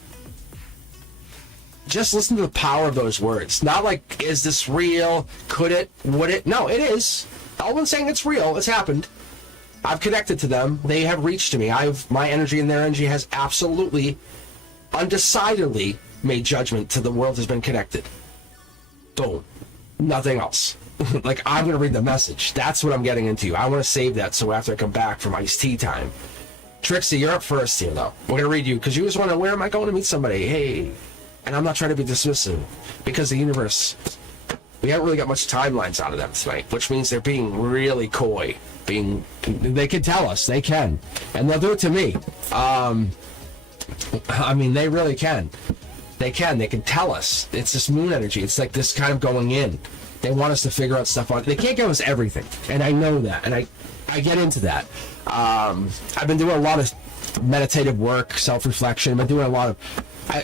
Just listen to the power of those words. Not like, is this real? Could it? Would it? No, it is. Eldwin's saying it's real. It's happened. I've connected to them. They have reached to me. My energy and their energy has absolutely, undecidedly made judgment to the world has been connected. Boom. Nothing else. Like, I'm going to read the message. That's what I'm getting into. I want to save that so after I come back from iced tea time. Trixie, you're up first here, though. We're going to read you because you just want to, where am I going to meet somebody? Hey. And I'm not trying to be dismissive because the universe, we haven't really got much timelines out of them tonight, which means they're being really coy. They can tell us. They can. And they'll do it to me. I mean, they really can. They can tell us. It's this moon energy. It's like this kind of going in. They want us to figure out stuff on. They can't give us everything. And I know that. And I get into that. I've been doing a lot of meditative work, self-reflection. I've been doing a lot of...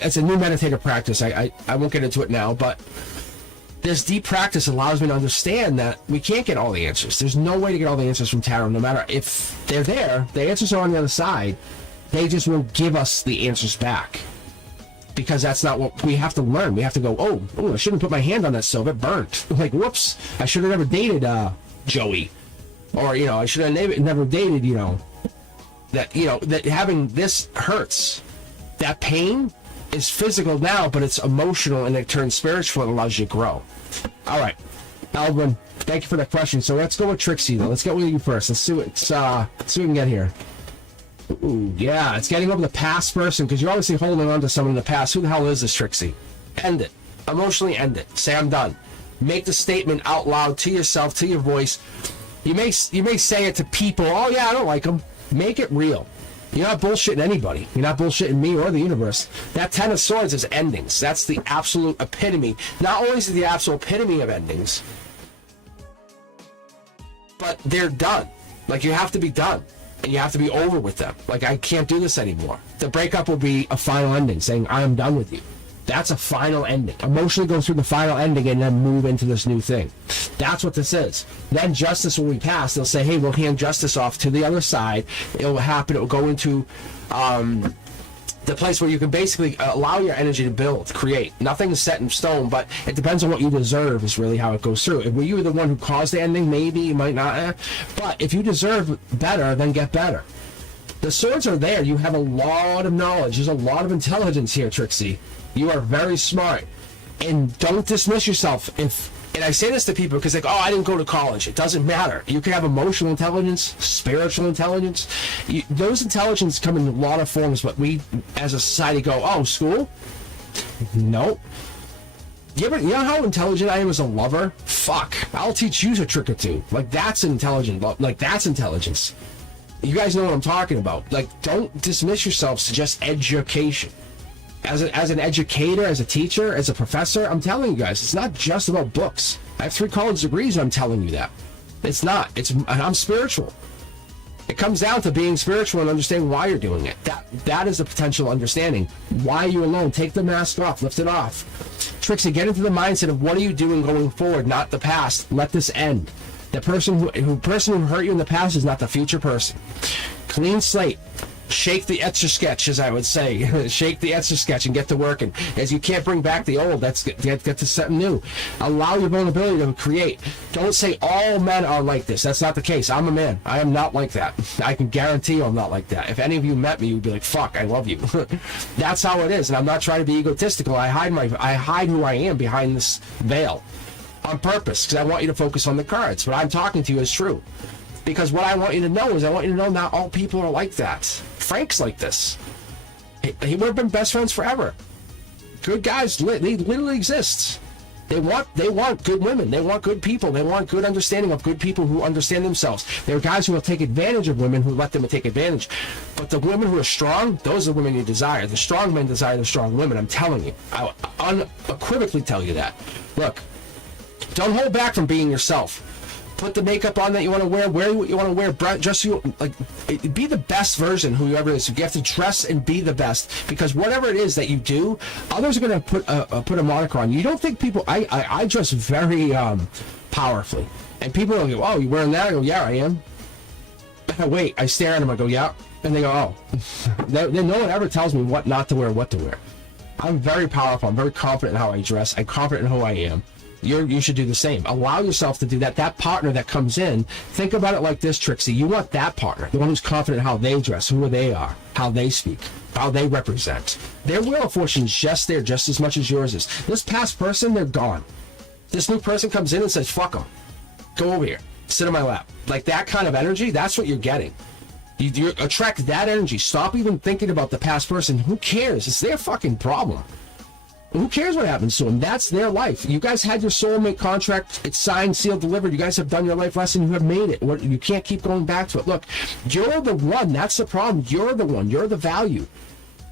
it's a new meditative practice. I won't get into it now, but this deep practice allows me to understand that we can't get all the answers. There's no way to get all the answers from tarot, no matter if they're there. The answers are on the other side. They just won't give us the answers back. Because that's not what we have to learn. We have to go, oh, I shouldn't put my hand on that stove. It burnt. Like, whoops. I should have never dated Joey. Or, I should have never dated, that having this hurts. That pain is physical now, but it's emotional, and it turns spiritual and allows you to grow. All right. Eldwin, thank you for that question. So let's go with Trixie, though. Let's go with you first. Let's see what we can get here. Ooh, yeah, it's getting over the past person, because you're obviously holding on to someone in the past. Who the hell is this, Trixie? End it. Emotionally end it. Say, I'm done. Make the statement out loud to yourself, to your voice. You may say it to people. Oh, yeah, I don't like them. Make it real. You're not bullshitting anybody. You're not bullshitting me or the universe. That Ten of Swords is endings. That's the absolute epitome. Not only is it the absolute epitome of endings, but they're done. Like, you have to be done. And you have to be over with them. Like, I can't do this anymore. The breakup will be a final ending, saying, I am done with you. That's a final ending. Emotionally go through the final ending and then move into this new thing. That's what this is. Then justice will be passed. They'll say, hey, we'll hand justice off to the other side. It'll happen. It'll go into the place where you can basically allow your energy to build, create. Nothing's set in stone, but it depends on what you deserve is really how it goes through. If you were the one who caused the ending, maybe you might not. But if you deserve better, then get better. The swords are there. You have a lot of knowledge. There's a lot of intelligence here, Trixie. You are very smart. And don't dismiss yourself. And I say this to people because, like, oh, I didn't go to college. It doesn't matter. You can have emotional intelligence, spiritual intelligence. Those intelligence come in a lot of forms, but we, as a society, go, oh, school? Nope. You know how intelligent I am as a lover? Fuck. I'll teach you a trick or two. Like, that's intelligent. Like, that's intelligence. You guys know what I'm talking about. Like, don't dismiss yourselves to just education. As an educator, as a teacher, as a professor, I'm telling you guys, it's not just about books. I have 3 college degrees, and I'm telling you that. It's not. I'm spiritual. It comes down to being spiritual and understanding why you're doing it. That is a potential understanding. Why are you alone? Take the mask off. Lift it off. Trixie, get into the mindset of what are you doing going forward, not the past. Let this end. The person who hurt you in the past is not the future person. Clean slate. Shake the Etch-a-Sketch, as I would say. Shake the Etch-a-Sketch and get to work. And as you can't bring back the old, get to something new. Allow your vulnerability to create. Don't say all men are like this. That's not the case. I'm a man. I am not like that. I can guarantee you I'm not like that. If any of you met me, you'd be like, fuck, I love you. That's how it is. And I'm not trying to be egotistical. I hide who I am behind this veil on purpose because I want you to focus on the cards. What I'm talking to you is true. Because what I want you to know is I want you to know not all people are like that. Frank's like this. He would have been best friends forever. Good guys, they literally exist. They want good women. They want good people. They want good understanding of good people who understand themselves. There are guys who will take advantage of women who let them take advantage. But the women who are strong, those are the women you desire. The strong men desire the strong women. I'm telling you. I unequivocally tell you that. Look, don't hold back from being yourself. Put the makeup on that you want to wear what you want to wear, dress you, like, be the best version whoever it is. You have to dress and be the best, because whatever it is that you do, others are going to put a moniker on you. You don't think people, I dress very powerfully, and people will go, oh, you wearing that? I go, yeah, I am. Wait, I stare at them, I go, yeah, and they go, oh. No one ever tells me what not to wear, what to wear. I'm very powerful. I'm very confident in how I dress. I'm confident in who I am. You should do the same. Allow yourself to do that. That partner that comes in, think about it like this, Trixie. You want that partner, the one who's confident in how they dress, who they are, how they speak, how they represent. Their wheel of fortune is just there, just as much as yours is. This past person, they're gone. This new person comes in and says, fuck them. Go over here. Sit in my lap. Like that kind of energy, that's what you're getting. You attract that energy. Stop even thinking about the past person. Who cares? It's their fucking problem. Who cares what happens to them? That's their life. You guys had your soulmate contract. It's signed, sealed, delivered. You guys have done your life lesson. You have made it. You can't keep going back to it. Look, you're the one. That's the problem. You're the one. You're the value.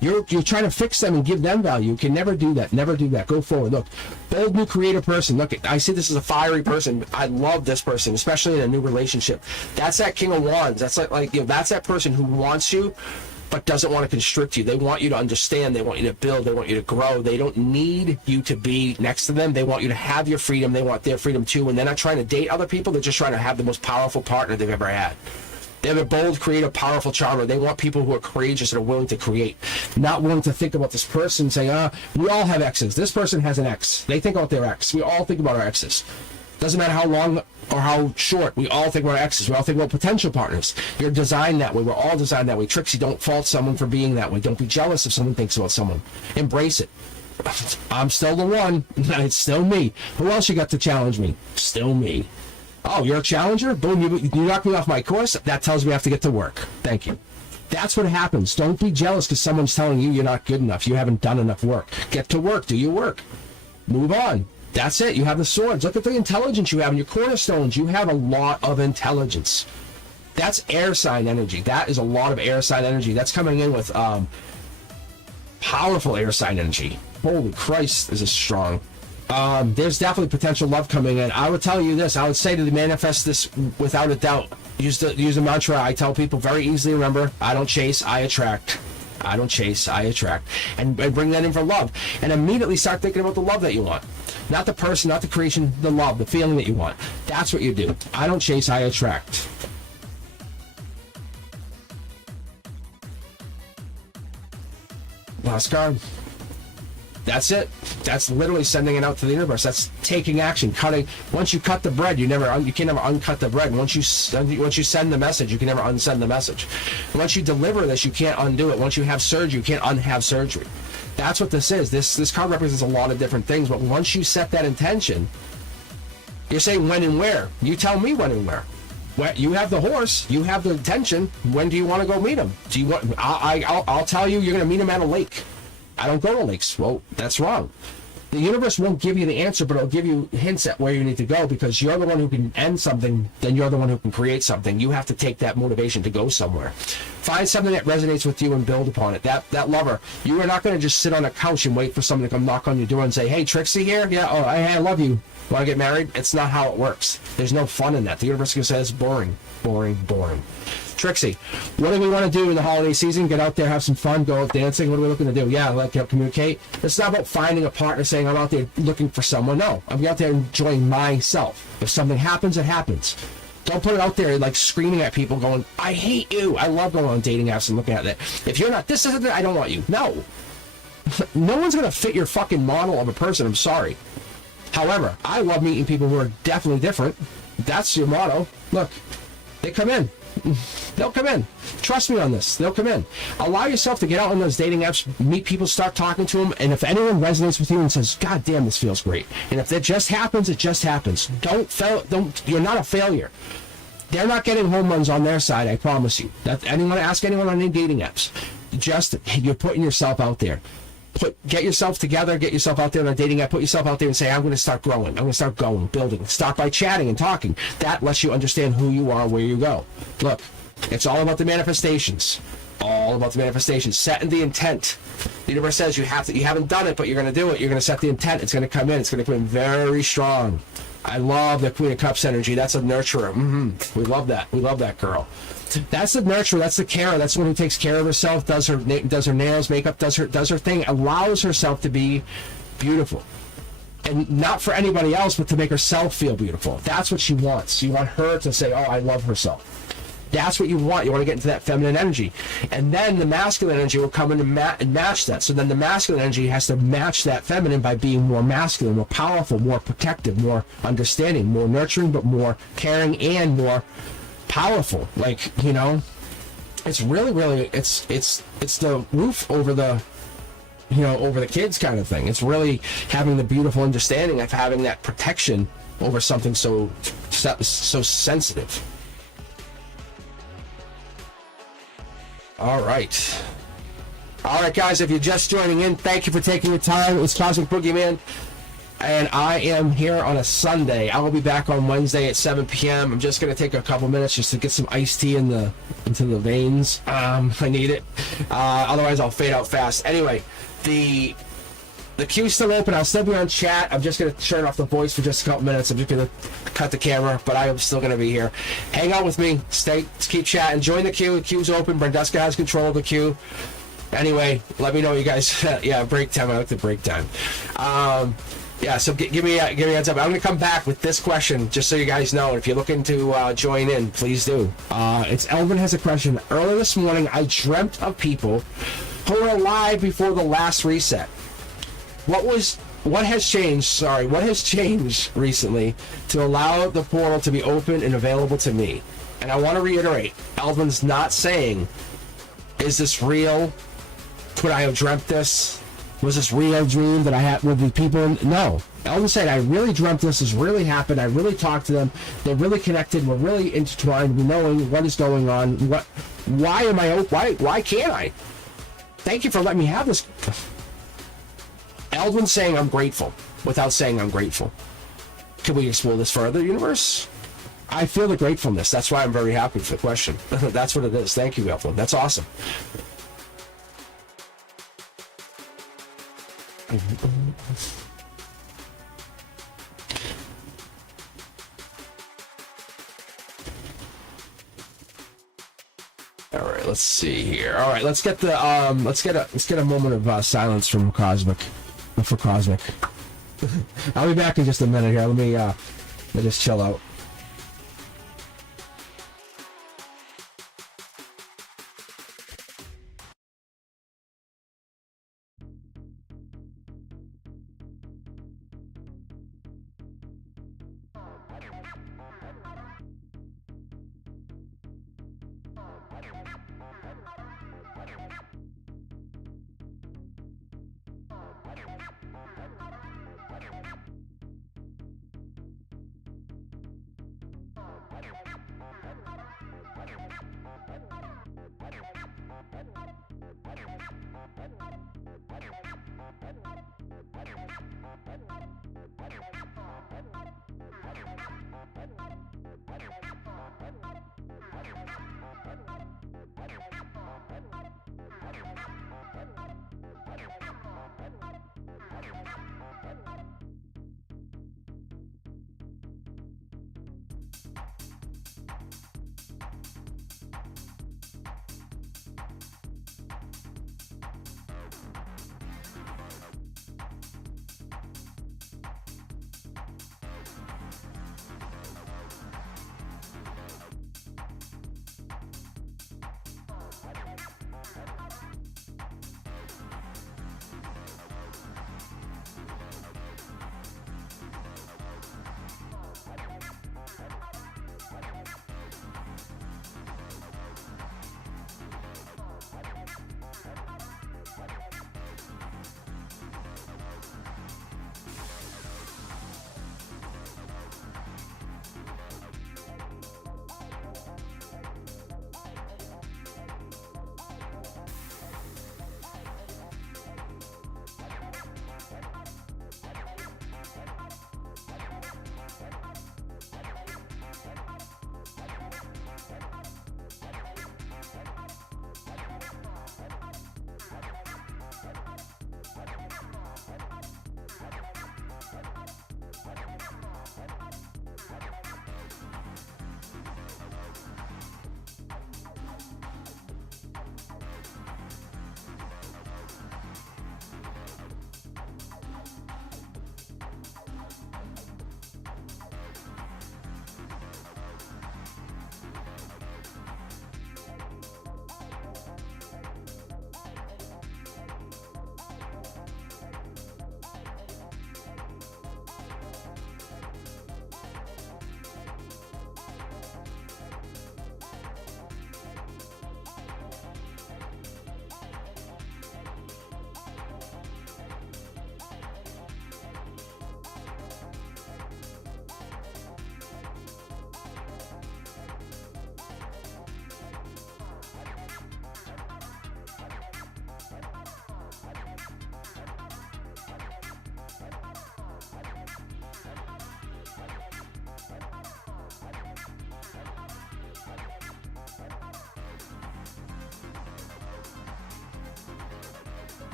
You're trying to fix them and give them value. You can never do that. Never do that. Go forward. Look, bold new creative person. Look, I see this as a fiery person. I love this person, especially in a new relationship. That's that King of Wands. That's like that's that person who wants you, but doesn't want to constrict you. They want you to understand. They want you to build. They want you to grow. They don't need you to be next to them. They want you to have your freedom. They want their freedom too. And they're not trying to date other people. They're just trying to have the most powerful partner they've ever had. They're a bold, creative, powerful charmer. They want people who are courageous and are willing to create. Not willing to think about this person saying, we all have exes. This person has an ex. They think about their ex. We all think about our exes. Doesn't matter how long or how short, we all think about exes. We all think about potential partners. You're designed that way. We're all designed that way. Trixie, don't fault someone for being that way. Don't be jealous if someone thinks about someone. Embrace it. I'm still the one. It's still me. Who else you got to challenge me? Still me. Oh, you're a challenger? Boom, you knocked me off my course? That tells me I have to get to work. Thank you. That's what happens. Don't be jealous because someone's telling you you're not good enough. You haven't done enough work. Get to work. Do your work. Move on. That's it. You have the swords. Look at the intelligence you have in your cornerstones. You have a lot of intelligence. That's air sign energy. That is a lot of air sign energy. That's coming in with powerful air sign energy. Holy Christ, is it strong. There's definitely potential love coming in. I would tell you this. I would say to manifest this without a doubt. Use the mantra I tell people very easily. Remember, I don't chase, I attract. I don't chase, I attract. And bring that in for love. And immediately start thinking about the love that you want. Not the person, not the creation, the love, the feeling that you want. That's what you do. I don't chase, I attract. Last card. That's it. That's literally sending it out to the universe. That's taking action, cutting. Once you cut the bread, you can never uncut the bread. Once you send the message, you can never unsend the message. Once you deliver this, you can't undo it. Once you have surgery, you can't unhave surgery. That's what this is. This card represents a lot of different things, but once you set that intention, you're saying when and where. You tell me when and where. You have the horse, you have the intention. When do you want to go meet him? Do you want? I'll tell you. You're going to meet him at a lake. I don't go to lakes. Well, that's wrong. The universe won't give you the answer, but it'll give you hints at where you need to go, because you're the one who can end something, then you're the one who can create something. You have to take that motivation to go somewhere. Find something that resonates with you and build upon it. That lover, you are not going to just sit on a couch and wait for someone to come knock on your door and say, hey, Trixie here? Yeah, oh, I love you. Want to get married? It's not how it works. There's no fun in that. The universe is going to say it's boring, boring, boring. Trixie, what do we want to do in the holiday season? Get out there, have some fun, go out dancing. What are we looking to do? Yeah, communicate. It's not about finding a partner saying I'm out there looking for someone. No, I'm out there enjoying myself. If something happens, it happens. Don't put it out there like screaming at people going, I hate you. I love going on dating apps and looking at it. If you're not, this isn't it, I don't want you. No. No one's going to fit your fucking model of a person. I'm sorry. However, I love meeting people who are definitely different. That's your motto. Look, they come in. They'll come in. Trust me on this. They'll come in. Allow yourself to get out on those dating apps, meet people, start talking to them, and if anyone resonates with you and says, God damn, this feels great, and if that just happens, it just happens. You're not a failure. They're not getting home runs on their side, I promise you. Ask anyone on any dating apps. You're putting yourself out there. Get yourself together, get yourself out there on a dating app, put yourself out there and say, I'm going to start growing. I'm going to start going, building. Start by chatting and talking. That lets you understand who you are, where you go. Look, it's all about the manifestations. All about the manifestations. Setting the intent. The universe says you haven't done it, but you're going to do it. You're going to set the intent. It's going to come in. It's going to come in very strong. I love the Queen of Cups energy. That's a nurturer. We love that. We love that girl. That's the nurturer. That's the carer. That's the one who takes care of herself, does her nails, makeup, does her thing, allows herself to be beautiful, and not for anybody else, but to make herself feel beautiful. That's what she wants. You want her to say, "Oh, I love herself." That's what you want. You want to get into that feminine energy, and then the masculine energy will come in and match that. So then the masculine energy has to match that feminine by being more masculine, more powerful, more protective, more understanding, more nurturing, but more caring and more powerful. Like, it's really it's the roof over the over the kids kind of thing. It's really having the beautiful understanding of having that protection over something so sensitive. All right, guys, if you're just joining in, thank you for taking the time. It's Cosmic Boogeyman, and I am here on a Sunday. I will be back on Wednesday at 7 p.m. I'm just going to take a couple minutes just to get some iced tea into the veins. I need it. Otherwise, I'll fade out fast. Anyway, the queue's still open. I'll still be on chat. I'm just going to turn off the voice for just a couple minutes. I'm just going to cut the camera, but I am still going to be here. Hang out with me. Keep chatting. Join the queue. The queue's open. Branduska has control of the queue. Anyway, let me know you guys. Yeah, break time. I like the break time. Yeah, so give me a heads up. I'm going to come back with this question, just so you guys know. If you're looking to join in, please do. It's Elvin has a question. Earlier this morning, I dreamt of people who were alive before the last reset. What has changed recently to allow the portal to be open and available to me? And I want to reiterate, Elvin's not saying, is this real? Could I have dreamt this? Was this real dream that I had with the people? No. Elvin said, I really dreamt this. This really happened. I really talked to them. They're really connected. We're really intertwined. We're knowing what is going on. Why can't I? Thank you for letting me have this. Elvin's saying I'm grateful without saying I'm grateful. Can we explore this further, universe? I feel the gratefulness. That's why I'm very happy for the question. That's what it is. Thank you, Elvin. That's awesome. All right, let's see here. All right, let's get the let's get a moment of silence from Cosmic, for Cosmic. I'll be back in just a minute here. Let me just chill out.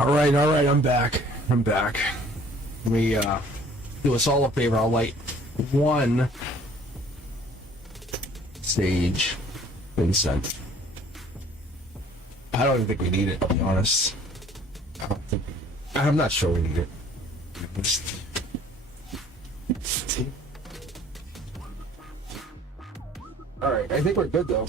All right, I'm back. Let me do us all a favor. I'll light one sage incense. I don't even think we need it, to be honest. I'm not sure we need it. All right, I think we're good though.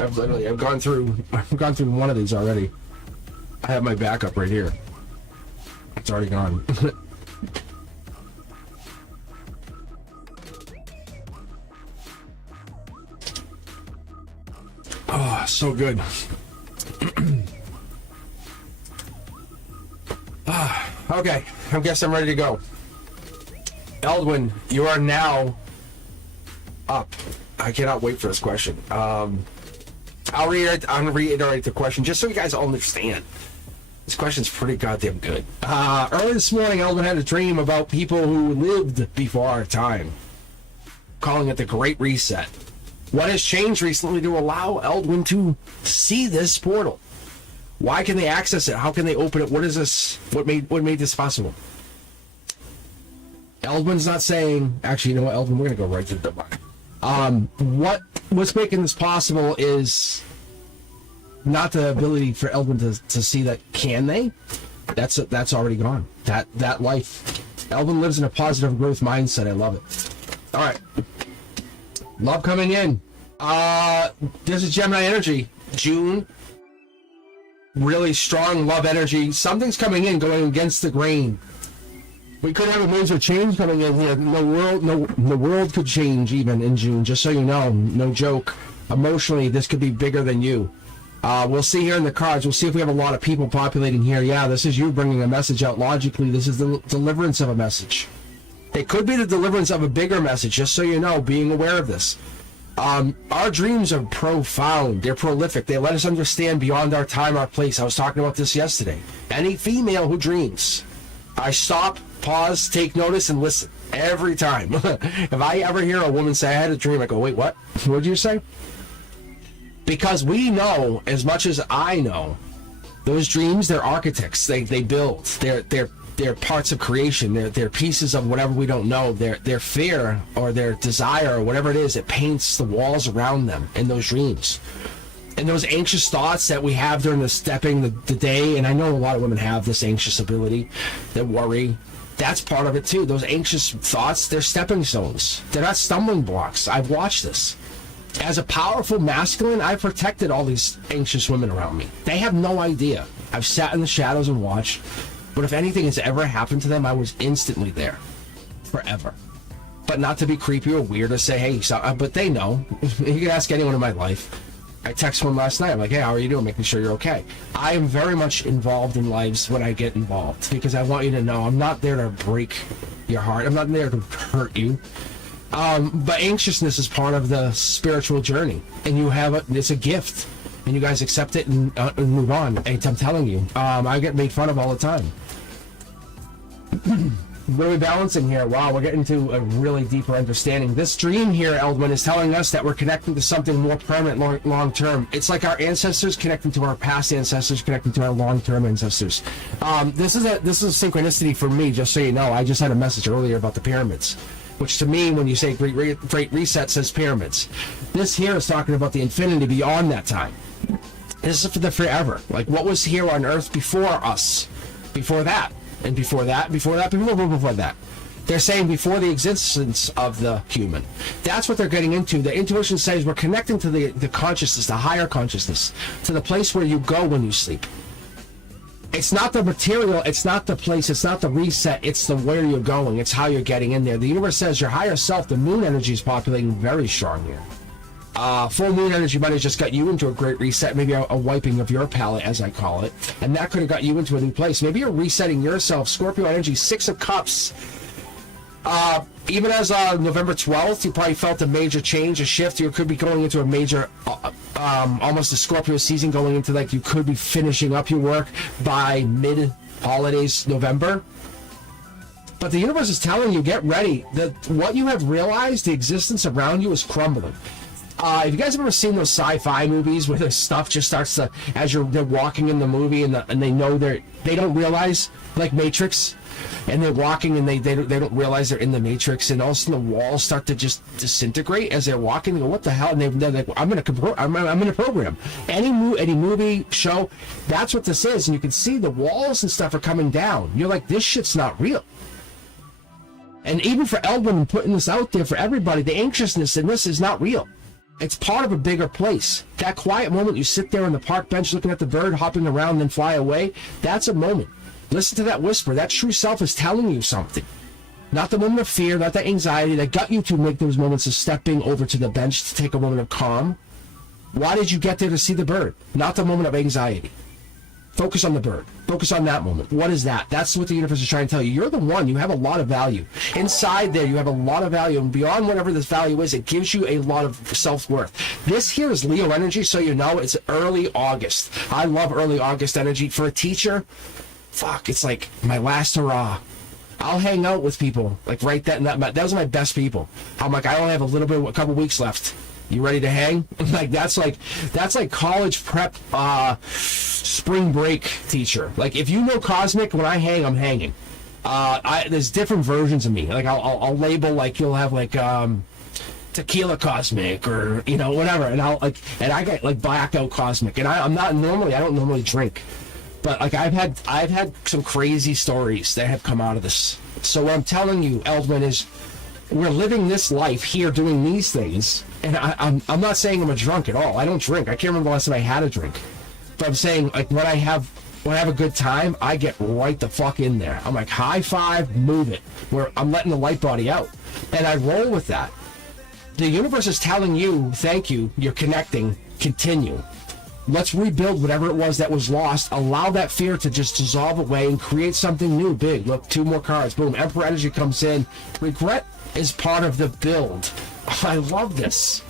I've gone through one of these already. I have my backup right here. It's already gone. Oh, so good. Okay, I guess I'm ready to go. Eldwin, you are now up. I cannot wait for this question. I'll reiterate the question just so you guys all understand. This question's pretty goddamn good. Early this morning, Eldwin had a dream about people who lived before our time, calling it the Great Reset. What has changed recently to allow Eldwin to see this portal? Why can they access it? How can they open it? What is this? What made this possible? Eldwin's not saying. Actually, you know what, Eldwin? We're gonna go right to the divine. What's making this possible is not the ability for Eldwin to see that. Can they? That's already gone. That life. Eldwin lives in a positive growth mindset. I love it. All right. Love coming in. There's a Gemini energy. June. Really strong love energy. Something's coming in, going against the grain. We could have a major change coming in here. The world could change even in June, just so you know. No joke. Emotionally, this could be bigger than you. We'll see here in the cards. We'll see if we have a lot of people populating here. Yeah, this is you bringing a message out logically. This is the deliverance of a message. It could be the deliverance of a bigger message, just so you know, being aware of this. Our dreams are profound. They're prolific. They let us understand beyond our time, our place. I was talking about this yesterday. Any female who dreams, I stop, pause, take notice, and listen every time. If I ever hear a woman say, I had a dream, I go, wait, what? What did you say? Because we know, as much as I know, those dreams, they're architects. They build. They're parts of creation. They're pieces of whatever we don't know. Their fear or their desire or whatever it is, it paints the walls around them in those dreams. And those anxious thoughts that we have during the stepping the day, and I know a lot of women have this anxious ability, that worry. That's part of it too. Those anxious thoughts, they're stepping stones. They're not stumbling blocks. I've watched this. As a powerful masculine, I've protected all these anxious women around me. They have no idea. I've sat in the shadows and watched. But if anything has ever happened to them, I was instantly there. Forever. But not to be creepy or weird or say, hey, but they know. You can ask anyone in my life. I text one last night. I'm like, hey, how are you doing? Making sure you're okay. I am very much involved in lives when I get involved. Because I want you to know I'm not there to break your heart. I'm not there to hurt you. But anxiousness is part of the spiritual journey. And it's a gift. And you guys accept it and move on. And I'm telling you, I get made fun of all the time. What are we balancing here? Wow, we're getting to a really deeper understanding. This dream here, Eldwin, is telling us that we're connecting to something more permanent, long-term. It's like our ancestors connecting to our past ancestors, connecting to our long-term ancestors. This is a synchronicity for me, just so you know. I just had a message earlier about the pyramids, which to me, when you say Great Reset, says pyramids. This here is talking about the infinity beyond that time. This is for the forever. Like what was here on Earth before us, before that, and before that, before that. They're saying before the existence of the human. That's what they're getting into. The intuition says we're connecting to the consciousness, the higher consciousness, to the place where you go when you sleep. It's not the material, it's not the place, it's not the reset, it's the where you're going, it's how you're getting in there. The universe says your higher self, the moon energy is populating very strong here. Full moon energy might have just got you into a great reset, maybe a wiping of your palette, as I call it, and that could have got you into a new place. Maybe you're resetting yourself. Scorpio energy, 6 of Cups. Even as November 12th, you probably felt a major change, a shift. You could be going into a major, almost a Scorpio season, going into like you could be finishing up your work by mid-holidays November. But the universe is telling you, get ready. That what you have realized, the existence around you is crumbling. Have you guys ever seen those sci-fi movies where the stuff just starts to, as they're walking in the movie and they know they don't realize, like Matrix, and they're walking and they don't realize they're in the Matrix, and all of a sudden the walls start to just disintegrate as they're walking. They go, what the hell? And they're like, I'm in a program. Any movie, show, that's what this is. And you can see the walls and stuff are coming down. You're like, this shit's not real. And even for Eldwin putting this out there for everybody, the anxiousness in this is not real. It's part of a bigger place. That quiet moment you sit there on the park bench looking at the bird hopping around and then fly away, that's a moment. Listen to that whisper. That true self is telling you something. Not the moment of fear, not the anxiety that got you to make those moments of stepping over to the bench to take a moment of calm. Why did you get there to see the bird? Not the moment of anxiety. Focus on the bird. Focus on that moment. What is that? That's what the universe is trying to tell you. You're the one. You have a lot of value. Inside there, you have a lot of value. And beyond whatever this value is, it gives you a lot of self-worth. This here is Leo energy, so you know it's early August. I love early August energy. For a teacher, fuck, it's like my last hurrah. I'll hang out with people. Like right then, those are my best people. I'm like, I only have a couple weeks left. You ready to hang? Like that's like college prep, spring break teacher. Like if you know Cosmic, when I hang, I'm hanging. There's different versions of me. Like I'll label, like you'll have like tequila Cosmic or whatever, and I get like blackout Cosmic, and I don't normally drink, but like I've had some crazy stories that have come out of this. So what I'm telling you, Eldwin, is we're living this life here doing these things. And I'm not saying I'm a drunk at all. I don't drink. I can't remember the last time I had a drink. But I'm saying, like, when I have a good time, I get right the fuck in there. I'm like, high five, move it. Where I'm letting the light body out. And I roll with that. The universe is telling you, thank you, you're connecting, continue. Let's rebuild whatever it was that was lost. Allow that fear to just dissolve away and create something new, big. Look, 2 more cards. Boom, Emperor energy comes in. Regret is part of the build. I love this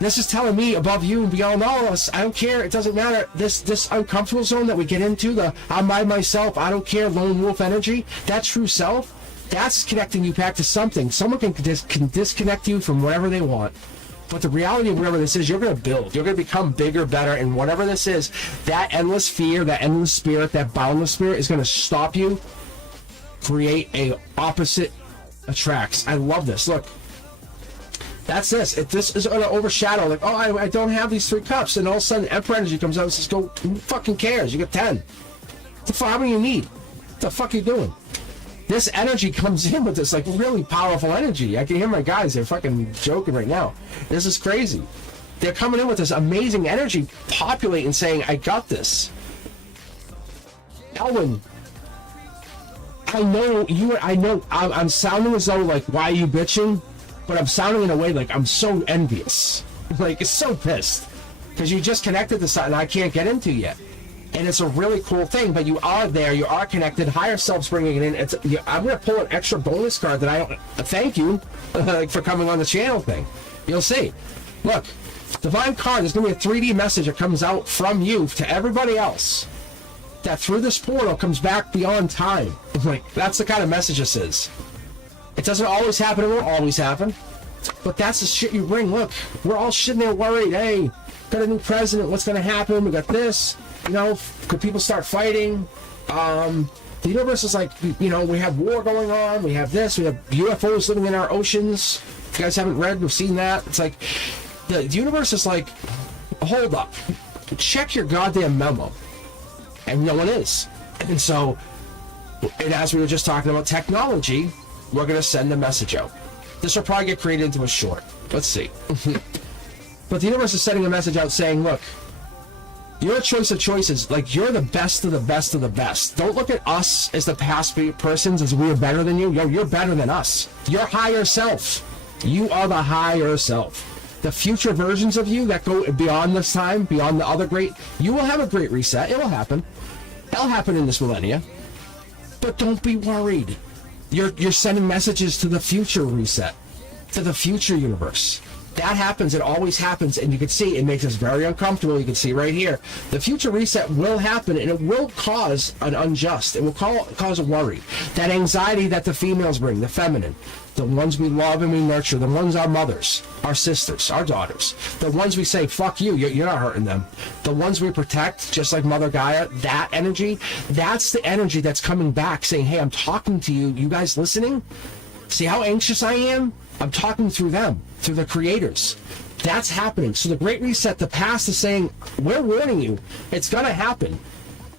is telling me above you and beyond all of us, I don't care, it doesn't matter, this uncomfortable zone that we get into, the I'm by myself, I don't care, lone wolf energy, that true self, that's connecting you back to something. Someone can disconnect you from whatever they want, but the reality of whatever this is, you're going to build, you're going to become bigger, better, and whatever this is, that endless fear, that endless spirit, that boundless spirit is going to stop you, create a opposite attracts. I love this. Look, that's this. If this is going to overshadow, like, oh, I don't have these 3 cups, and all of a sudden Emperor energy comes out and says, go, who fucking cares? You get 10. The fuck, how many you need? What the fuck are you doing? This energy comes in with this, like, really powerful energy. I can hear my guys, they're fucking joking right now. This is crazy. They're coming in with this amazing energy, populating, saying, I got this. Elwin, I'm sounding as though, like, why are you bitching? But I'm sounding in a way like I'm so envious. Like, it's so pissed. Because you just connected to something I can't get into yet. And it's a really cool thing, but you are there, you are connected, higher self's bringing it in. I'm going to pull an extra bonus card that I don't... Thank you for coming on the channel thing. You'll see. Look, Divine Card, there's going to be a 3D message that comes out from you to everybody else. That through this portal comes back beyond time. Like, that's the kind of message this is. It doesn't always happen, it won't always happen. But that's the shit you bring. Look, we're all sitting there worried. Hey, got a new president, what's gonna happen? We got this. Could people start fighting? The universe is like, we have war going on, we have this, we have UFOs living in our oceans. If you guys haven't read or seen that, it's like, the universe is like, hold up. Check your goddamn memo. And no one is. And so, and as we were just talking about technology, we're going to send a message out. This will probably get created into a short. Let's see. But the universe is sending a message out saying, look, you're a choice of choices. Like, you're the best of the best of the best. Don't look at us as the past persons as we're better than you. You're better than us. Your higher self. You are the higher self. The future versions of you that go beyond this time, beyond the other great, you will have a great reset. It will happen. It'll happen in this millennia. But don't be worried. You're sending messages to the future reset, to the future universe. That happens. It always happens. And you can see it makes us very uncomfortable. You can see right here. The future reset will happen, and it will cause an unjust. It will cause a worry. That anxiety that the females bring, the feminine, the ones we love and we nurture, the ones our mothers, our sisters, our daughters, the ones we say, fuck you, you're not hurting them. The ones we protect, just like Mother Gaia, that energy, that's the energy that's coming back saying, hey, I'm talking to you. You guys listening? See how anxious I am? I'm talking through them, through the creators. That's happening. So the Great Reset, the past is saying, we're warning you. It's going to happen.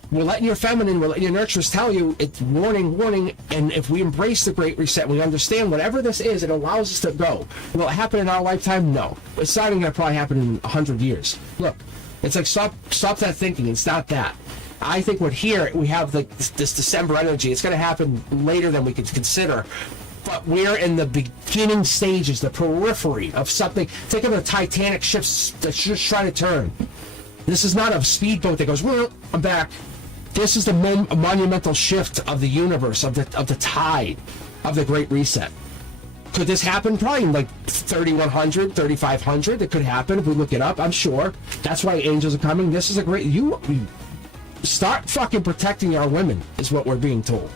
We're letting your feminine, we're letting your nurturers tell you, it's warning, warning. And if we embrace the Great Reset, we understand whatever this is, it allows us to go. Will it happen in our lifetime? No. It's not even going to probably happen in 100 years. Look, it's like, stop that thinking. It's not that. I think we're here. We have this December energy. It's going to happen later than we could consider. But we're in the beginning stages, the periphery of something. Think of the Titanic ships that's just trying to turn. This is not a speedboat that goes, well, I'm back. This is the monumental shift of the universe, of the tide, of the Great Reset. Could this happen? Probably in like 3100, 3500. It could happen if we look it up, I'm sure. That's why angels are coming. This is a great... You start fucking protecting our women, is what we're being told.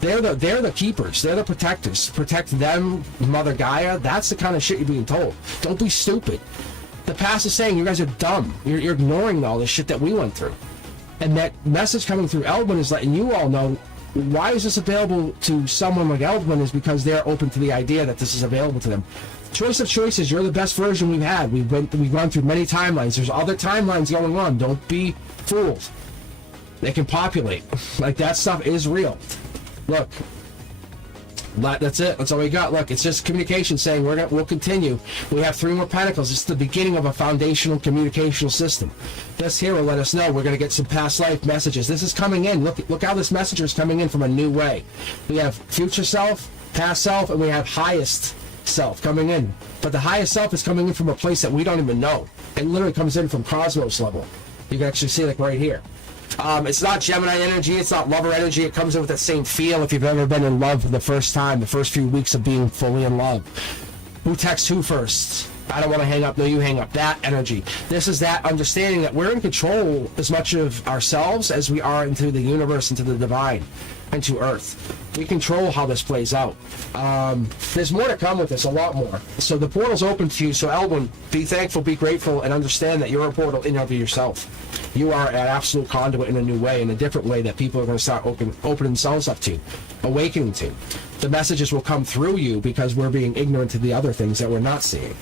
They're the keepers. They're the protectors. Protect them, Mother Gaia. That's the kind of shit you're being told. Don't be stupid. The past is saying you guys are dumb. You're ignoring all this shit that we went through. And that message coming through Eldwin is letting you all know, why is this available to someone like Eldwin, is because they're open to the idea that this is available to them. Choice of choices. You're the best version we've had. We've gone through many timelines. There's other timelines going on. Don't be fooled. They can populate. Like, that stuff is real. Look, that's it. That's all we got. Look, it's just communication saying we'll continue. We have 3 more pentacles. It's the beginning of a foundational communicational system. This here will let us know we're going to get some past life messages. This is coming in. Look how this messenger is coming in from a new way. We have future self, past self, and we have highest self coming in. But the highest self is coming in from a place that we don't even know. It literally comes in from cosmos level. You can actually see, like, right here. It's not Gemini energy, it's not lover energy. It comes in with that same feel if you've ever been in love for the first time, the first few weeks of being fully in love. Who texts who first? I don't want to hang up, no, you hang up. That energy. This is that understanding that we're in control as much of ourselves as we are into the universe, into the divine, into Earth. We control how this plays out. There's more to come with this, a lot more. So the portal's open to you. So Elwin, be thankful, be grateful, and understand that you're a portal in and of yourself. You are an absolute conduit in a new way, in a different way that people are going to start opening themselves up to, awakening to. The messages will come through you because we're being ignorant to the other things that we're not seeing.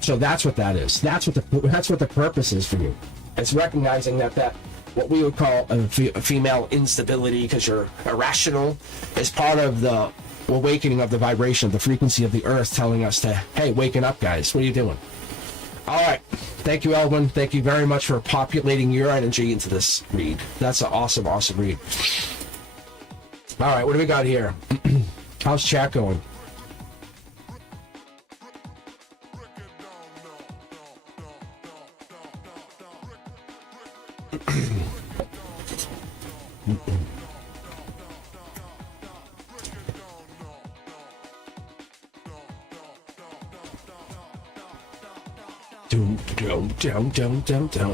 So that's what that is. That's what the purpose is for you. It's recognizing that what we would call a female instability, because you're irrational, is part of the awakening of the vibration, the frequency of the earth telling us to, hey, waking up, guys. What are you doing? All right. Thank you, Elwin. Thank you very much for populating your energy into this read. That's an awesome, awesome read. All right. What do we got here? How's chat going?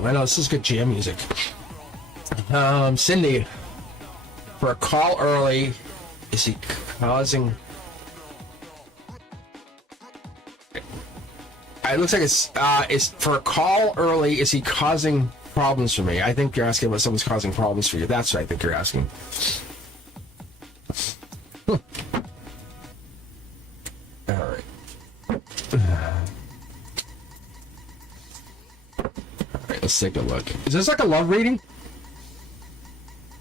I know this is good jam music. Cindy, for a call early, is he causing? It looks like it's for a call early. Is he causing problems for me? I think you're asking about someone's causing problems for you. That's what I think you're asking. All right. Alright, let's take a look. Is this like a love reading?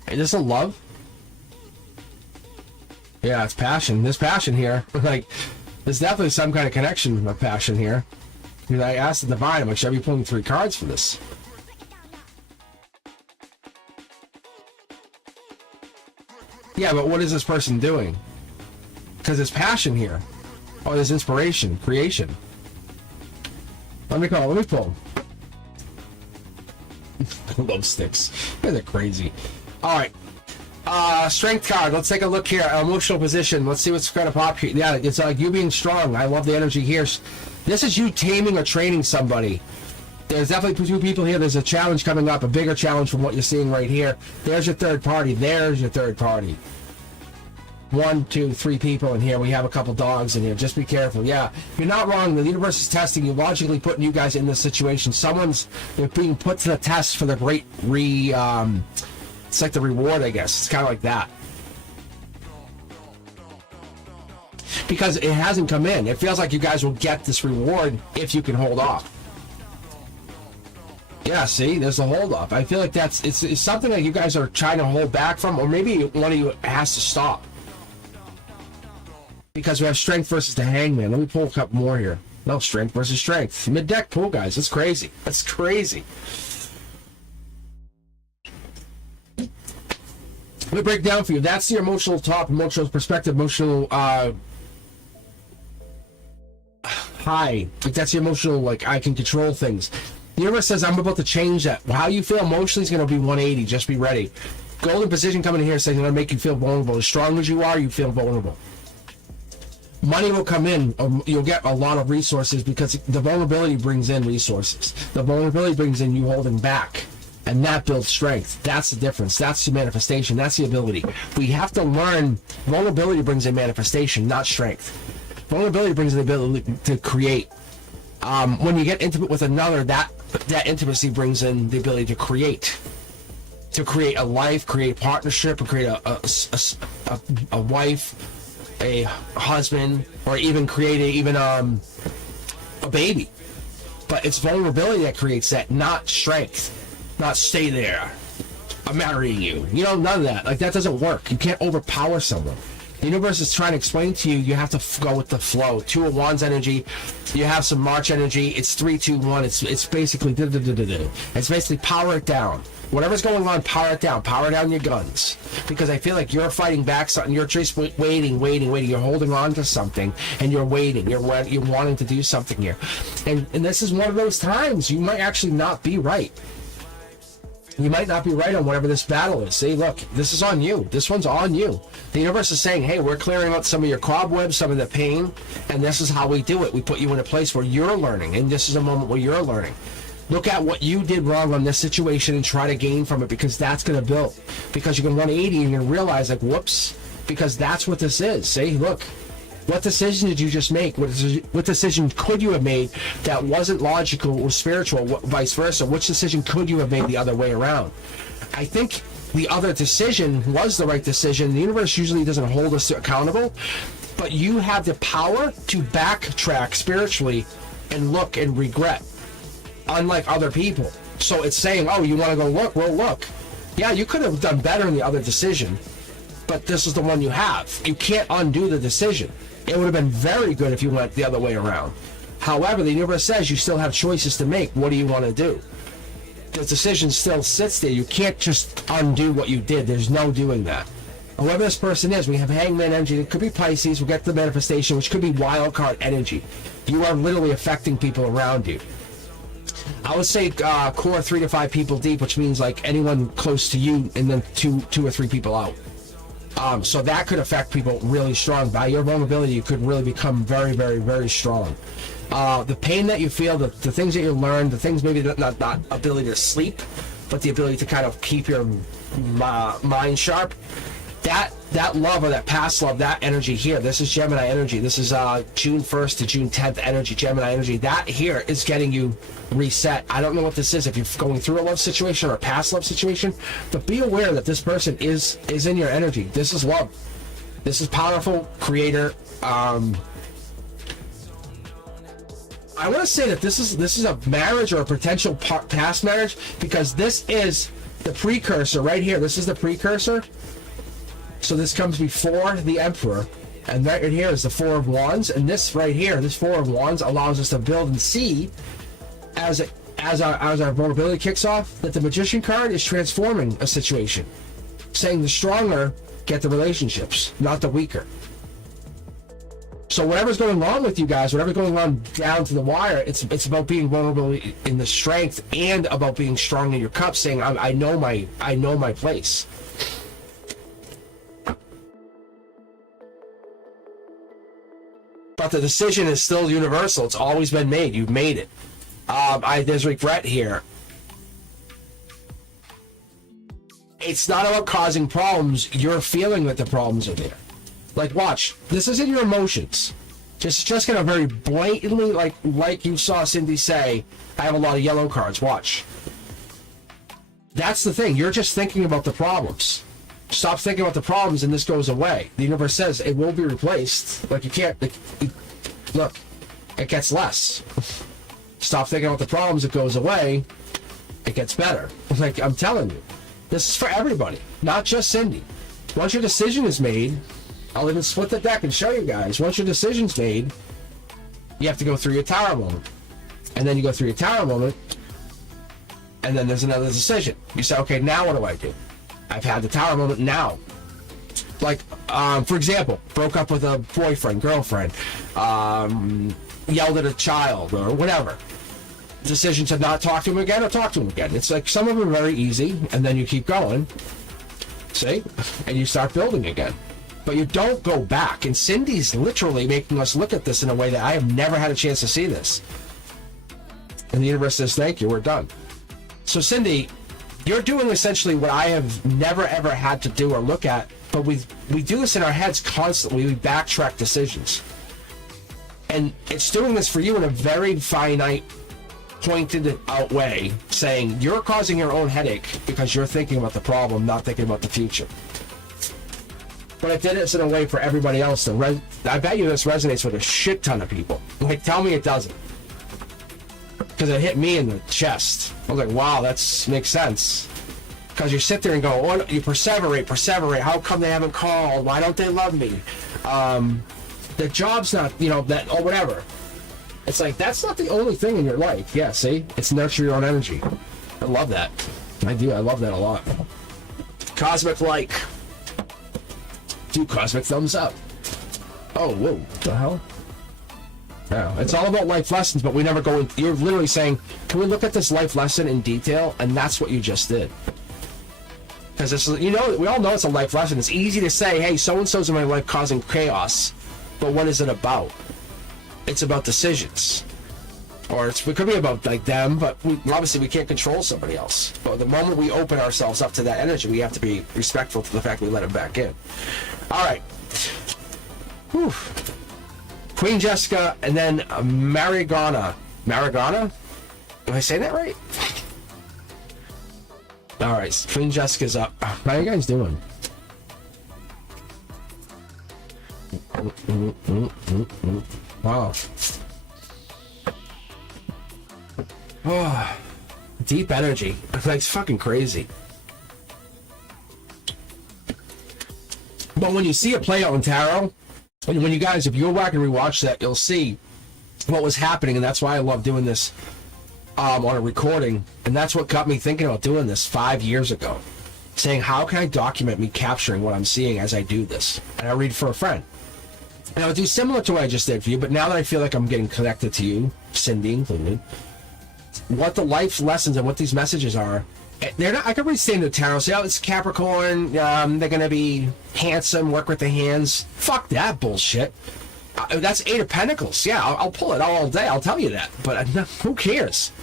Is this a love? Yeah, it's passion. There's passion here. Like, there's definitely some kind of connection of passion here. Because I asked the divine, I'm like, should I be pulling 3 cards for this? Yeah, but what is this person doing? Because there's passion here. Oh, there's inspiration, creation. Let me pull. Love sticks. They're crazy. All right. Strength card. Let's take a look here. Emotional position. Let's see what's going to pop here. Yeah, it's like you being strong. I love the energy here. This is you taming or training somebody. There's definitely two people here. There's a challenge coming up, a bigger challenge from what you're seeing right here. There's your third party. There's your third party. 1, 2, 3 people in here. We have a couple dogs in here. Just be careful. Yeah, you're not wrong. The universe is testing you, logically putting you guys in this situation. They're being put to the test for the great it's like the reward, I guess. It's kind of like that. Because it hasn't come in. It feels like you guys will get this reward if you can hold off. Yeah, see, there's a hold up. I feel like it's something that you guys are trying to hold back from, or maybe one of you has to stop. Because we have strength versus the hangman. Let me pull a couple more here. No, strength versus strength. Mid-deck pull, guys. That's crazy. That's crazy. Let me break down for you. That's your emotional top, emotional perspective, emotional high. Like that's your emotional, like I can control things. The universe says I'm about to change that. How you feel emotionally is going to be 180. Just be ready. Golden position coming in here saying I'm going to make you feel vulnerable. As strong as you are, you feel vulnerable. Money will come in. You'll get a lot of resources because the vulnerability brings in resources. The vulnerability brings in you holding back. And that builds strength. That's the difference. That's the manifestation. That's the ability. We have to learn. Vulnerability brings in manifestation, not strength. Vulnerability brings in the ability to create. When you get intimate with another, that intimacy brings in the ability to create a life, create a partnership, or create a wife, a husband, or even create a baby. But it's vulnerability that creates that, not strength. Not stay there. I'm marrying you. You know, none of that. Like that doesn't work. You can't overpower someone. The universe is trying to explain to you, you have to go with the flow. 2 of Wands energy, you have some March energy, it's 3, 2, 1, it's basically, it's basically power it down. Whatever's going on, power it down your guns. Because I feel like you're fighting back something, you're just waiting, you're holding on to something, and you're waiting, you're wanting to do something here. And this is one of those times, you might actually not be right. You might not be right on whatever this battle is. See, look, this is on you. This one's on you. The universe is saying, hey, we're clearing out some of your cobwebs, some of the pain, and this is how we do it. We put you in a place where you're learning, and this is a moment where you're learning. Look at what you did wrong on this situation and try to gain from it, because that's going to build. Because you can 180 and you realize, like, whoops, because that's what this is. See, look. What decision did you just make? What decision could you have made that wasn't logical or spiritual, vice versa? Which decision could you have made the other way around? I think the other decision was the right decision. The universe usually doesn't hold us accountable, but you have the power to backtrack spiritually and look and regret, unlike other people. So it's saying, oh, you want to go look? Well, look. Yeah, you could have done better in the other decision, but this is the one you have. You can't undo the decision. It would have been very good if you went the other way around. However, the universe says you still have choices to make. What do you want to do? The decision still sits there. You can't just undo what you did. There's no doing that. Whoever this person is, we have hangman energy. It could be Pisces. We'll get the manifestation, which could be wild card energy. You are literally affecting people around you. I would say core 3 to 5 people deep, which means like anyone close to you and then two or 3 people out. So that could affect people really strong. By your vulnerability, you could really become very, very, very strong. The pain that you feel, the things that you learn, the things maybe not ability to sleep, but the ability to kind of keep your mind sharp, that love or that past love, that energy here, this is Gemini energy. This is June 1st to June 10th energy, Gemini energy. That here is getting you reset. I don't know what this is, if you're going through a love situation or a past love situation, but be aware that this person is in your energy. This is love. This is powerful creator. I want to say that this is a marriage or a potential past marriage, because this is the precursor right here. This is the precursor. So this comes before the Emperor, and right here is the 4 of Wands, and this right here, this 4 of Wands allows us to build and see as our vulnerability kicks off that the Magician card is transforming a situation, saying the stronger get the relationships, not the weaker. So whatever's going on with you guys, whatever's going on down to the wire, it's about being vulnerable in the strength and about being strong in your cup, saying I know my place. But the decision is still universal. It's always been made. You've made it. There's regret here. It's not about causing problems. You're feeling that the problems are there. Like, watch. This is in your emotions. Just gonna very blatantly, like you saw Cindy say, I have a lot of yellow cards. Watch. That's the thing. You're just thinking about the problems. Stop thinking about the problems and this goes away. The universe says it will be replaced. Like, you can't... look, it gets less. Stop thinking about the problems, it goes away. It gets better. Like, I'm telling you. This is for everybody, not just Cindy. Once your decision is made, I'll even split the deck and show you guys. Once your decision's made, you have to go through your tower moment. And then you go through your tower moment, and then there's another decision. You say, okay, now what do I do? I've had the tower moment now. Like, for example, broke up with a boyfriend, girlfriend, yelled at a child, or whatever. Decision to not talk to him again or talk to him again. It's like some of them are very easy, and then you keep going. See? And you start building again. But you don't go back. And Cindy's literally making us look at this in a way that I have never had a chance to see this. And the universe says, thank you, we're done. So Cindy, you're doing essentially what I have never ever had to do or look at, but we do this in our heads constantly. We backtrack decisions. And it's doing this for you in a very finite, pointed out way, saying you're causing your own headache because you're thinking about the problem, not thinking about the future. But I did this in a way for everybody else to I bet you this resonates with a shit ton of people. Like, tell me it doesn't. Because it hit me in the chest. I was like, wow, that makes sense. Because you sit there and go, oh, you perseverate. How come they haven't called? Why don't they love me? The job's not, that, or whatever. It's like, that's not the only thing in your life. Yeah, see? It's nurture your own energy. I love that. I do. I love that a lot. Cosmic like. Do cosmic thumbs up. Oh, whoa. What the hell? No, it's all about life lessons, but we never go in. You're literally saying, can we look at this life lesson in detail? And that's what you just did. Because it's, we all know it's a life lesson. It's easy to say, hey, so-and-so's in my life causing chaos. But what is it about? It's about decisions. Or it could be about like them, but obviously we can't control somebody else. But the moment we open ourselves up to that energy, we have to be respectful to the fact we let it back in. All right. Whew. Queen Jessica, and then Marigana. Marigana? Am I saying that right? All right, Queen Jessica's up. How are you guys doing? Wow. Oh, deep energy. Like, it's fucking crazy. But when you see it play out in tarot, when you guys, if you go back and rewatch that, you'll see what was happening, and that's why I love doing this on a recording, and that's what got me thinking about doing this 5 years ago. Saying, how can I document me capturing what I'm seeing as I do this? And I read for a friend. And I would do similar to what I just did for you, but now that I feel like I'm getting connected to you, Cindy included, what the life lessons and what these messages are, they're not, I could read the tarot, say, oh, it's Capricorn, they're going to be handsome, work with the hands. Fuck that bullshit. That's Eight of Pentacles. Yeah, I'll pull it all day, I'll tell you that. But who cares?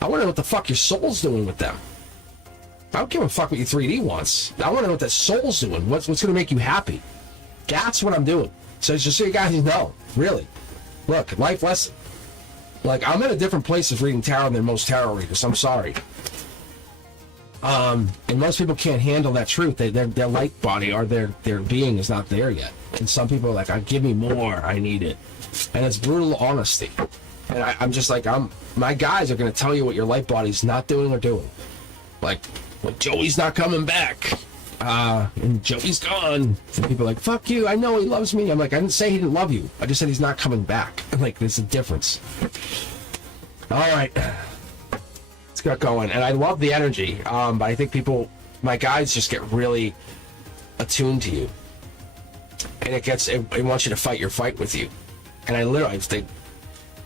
I want to know what the fuck your soul's doing with them. I don't give a fuck what your 3D wants. I want to know what that soul's doing. What's going to make you happy? That's what I'm doing. So just so you guys know, really. Look, life lesson. Like, I'm in a different place of reading tarot than most tarot readers. I'm sorry. And most people can't handle that truth. Their light body or their being is not there yet. And some people are like, give me more. I need it. And it's brutal honesty. And I'm just like, my guys are going to tell you what your light body's not doing or doing. Like, well, Joey's not coming back. And Joey's gone. And people are like, fuck you, I know he loves me. I'm like, I didn't say he didn't love you. I just said he's not coming back. Like, there's a difference. All right. Let's get going. And I love the energy. But I think my guides just get really attuned to you. And it wants you to fight your fight with you. And I literally think,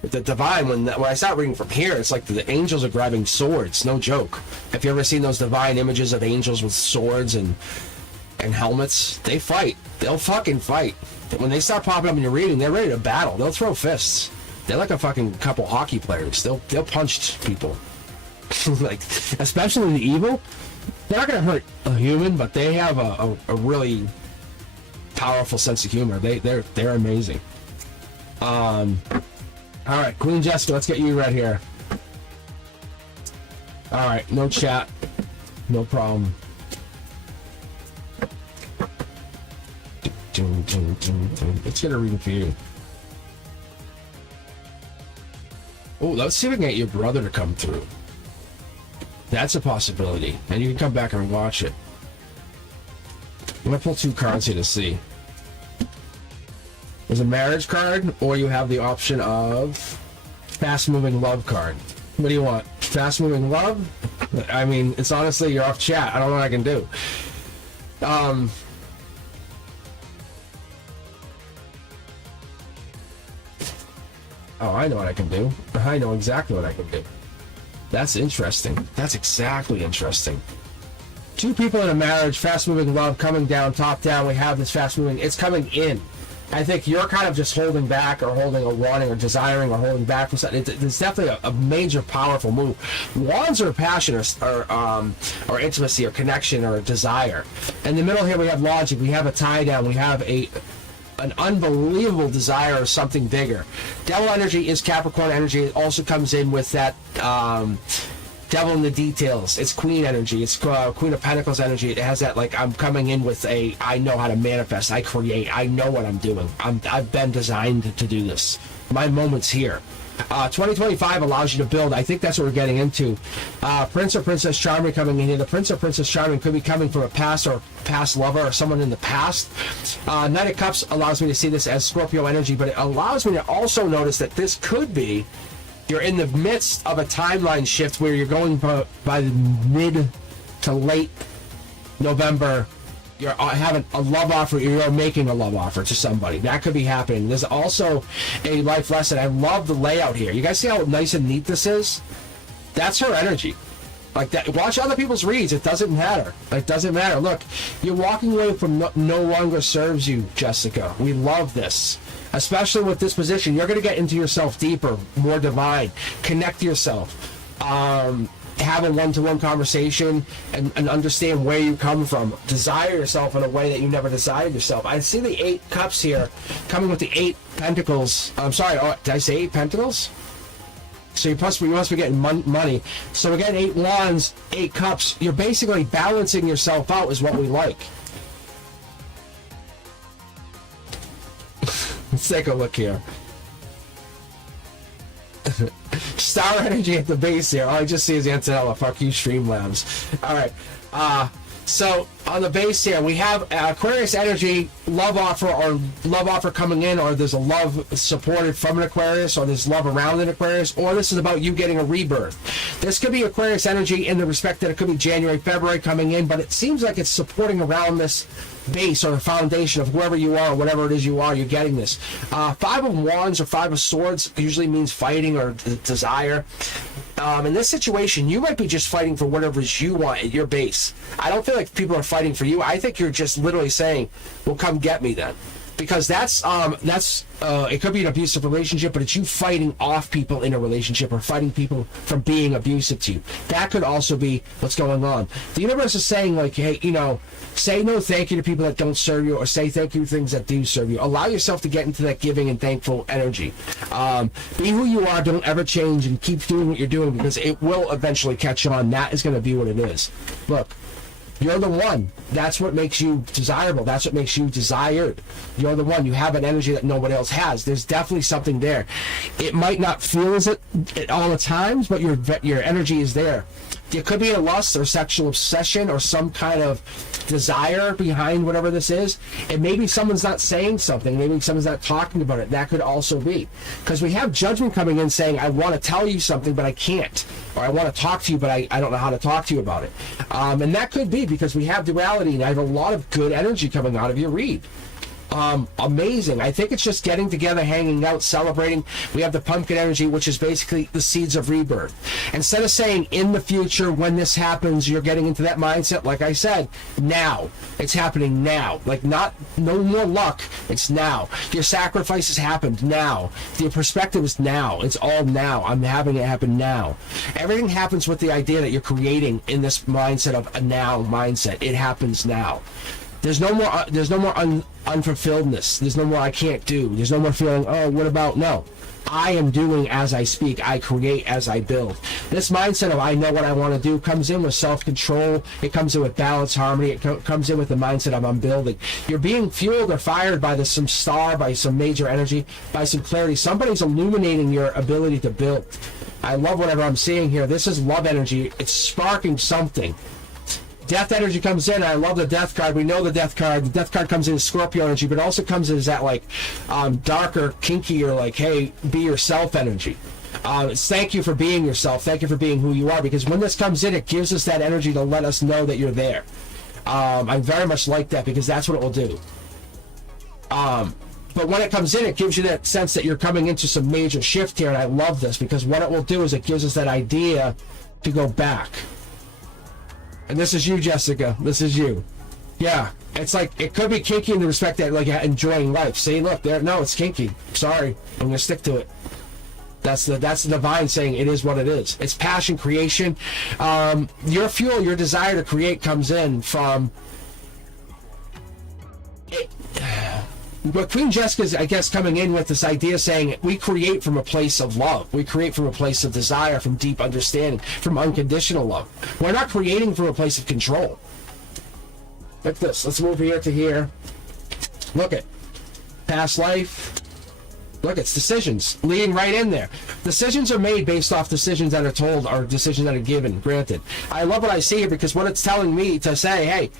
the divine, when I start reading from here, it's like the angels are grabbing swords. No joke. Have you ever seen those divine images of angels with swords and helmets? They fight. They'll fucking fight. When they start popping up in your reading, they're ready to battle. They'll throw fists. They're like a fucking couple hockey players. They'll punch people. Like, especially the evil. They're not gonna hurt a human, but they have a really powerful sense of humor. They're amazing. All right, Queen Jessica, let's get you right here. All right, no chat, no problem. Let's get a reading for you. Oh, let's see if we can get your brother to come through. That's a possibility, and you can come back and watch it. I'm gonna pull 2 cards here to see. There's a marriage card, or you have the option of fast-moving love card. What do you want? Fast-moving love? I mean, it's honestly, you're off chat. I don't know what I can do. Oh, I know what I can do. I know exactly what I can do. That's interesting. That's exactly interesting. 2 people in a marriage, fast-moving love, coming down, top down. We have this fast-moving. It's coming in. I think you're kind of just holding back, or holding, or wanting, or desiring, or holding back from something. It's definitely a major, powerful move. Wands are passion, or intimacy, or connection, or desire. In the middle here, we have logic. We have a tie down. We have an unbelievable desire of something bigger. Devil energy is Capricorn energy. It also comes in with that devil in the details. It's Queen energy. It's Queen of Pentacles energy. It has that, like, I'm coming in with I know how to manifest. I create. I know what I'm doing. I've been designed to do this. My moment's here. 2025 allows you to build. I think that's what we're getting into. Prince or Princess Charming coming in here. The Prince or Princess Charming could be coming from a past lover, or someone in the past. Knight of Cups allows me to see this as Scorpio energy, but it allows me to also notice that this could be you're in the midst of a timeline shift where you're going by the mid to late November. You're having a love offer, you're making a love offer to somebody. That could be happening. There's also a life lesson. I love the layout here. You guys see how nice and neat this is? That's her energy. Like that. Watch other people's reads. It doesn't matter. It doesn't matter. Look, you're walking away from no longer serves you, Jessica. We love this. Especially with this position. You're going to get into yourself deeper, more divine. Connect yourself. Have a one-to-one conversation and understand where you come from. Desire yourself in a way that you never desired yourself. I see the 8 cups here coming with the 8 pentacles. I'm sorry, did I say 8 pentacles? So you must be getting money. So we're getting 8 wands, 8 cups. You're basically balancing yourself out is what we like. Let's take a look here. Star energy at the base here. All I just see is Antonella. Fuck you, Streamlabs. All right. So on the base here, we have Aquarius energy, love offer coming in, or there's a love supported from an Aquarius, or there's love around an Aquarius, or this is about you getting a rebirth. This could be Aquarius energy in the respect that it could be January, February coming in, but it seems like it's supporting around this base or the foundation of whoever you are, whatever it is you are, you're getting this. 5 of Wands or 5 of Swords usually means fighting or desire. In this situation, you might be just fighting for whatever you want at your base. I don't feel like people are fighting for you. I think you're just literally saying, well, come get me then. Because that's it could be an abusive relationship, but it's you fighting off people in a relationship, or fighting people from being abusive to you. That could also be what's going on. The universe is saying, like, hey, say no thank you to people that don't serve you, or say thank you to things that do serve you. Allow yourself to get into that giving and thankful energy. Be who you are. Don't ever change, and keep doing what you're doing, because it will eventually catch on. That is going to be what it is. Look. You're the one. That's what makes you desirable. That's what makes you desired. You're the one. You have an energy that nobody else has. There's definitely something there. It might not feel as it at all the times, but your energy is there. It could be a lust or sexual obsession or some kind of desire behind whatever this is. And maybe someone's not saying something. Maybe someone's not talking about it. That could also be. Because we have judgment coming in saying, I want to tell you something, but I can't. Or I want to talk to you, but I don't know how to talk to you about it. And that could be because we have duality, and I have a lot of good energy coming out of your read. Amazing. I think it's just getting together, hanging out, celebrating. We have the pumpkin energy, which is basically the seeds of rebirth. Instead of saying in the future when this happens, you're getting into that mindset. Like I said, now. It's happening now. Like, not no more luck. It's now. Your sacrifices happened now. Your perspective is now. It's all now. I'm having it happen now. Everything happens with the idea that you're creating in this mindset of a now mindset. It happens now. There's no more unfulfilledness. There's no more I can't do. There's no more feeling, oh, what about? No. I am doing as I speak. I create as I build. This mindset of I know what I want to do comes in with self-control. It comes in with balance, harmony. It comes in with the mindset of I'm building. You're being fueled or fired by some star, by some major energy, by some clarity. Somebody's illuminating your ability to build. I love whatever I'm seeing here. This is love energy. It's sparking something. Death energy comes in. I love the death card. We know the death card. The death card comes in as Scorpio energy, but it also comes in as that like darker, kinkier, like, hey, be yourself energy. It's thank you for being yourself. Thank you for being who you are. Because when this comes in, it gives us that energy to let us know that you're there. I very much like that because that's what it will do. But when it comes in, it gives you that sense that you're coming into some major shift here, and I love this because what it will do is it gives us that idea to go back. And this is you, Jessica. This is you. Yeah. It's like, it could be kinky in the respect that, like, enjoying life. See, look, there. No, it's kinky. Sorry. I'm going to stick to it. That's the divine saying it is what it is. It's passion, creation. Your fuel, your desire to create comes in from... But Queen Jessica's, I guess, coming in with this idea saying we create from a place of love. We create from a place of desire, from deep understanding, from unconditional love. We're not creating from a place of control. Like this. Let's move here to here. Look at past life. Look, it's decisions leading right in there. Decisions are made based off decisions that are told or decisions that are given, granted. I love what I see here because what it's telling me to say, hey,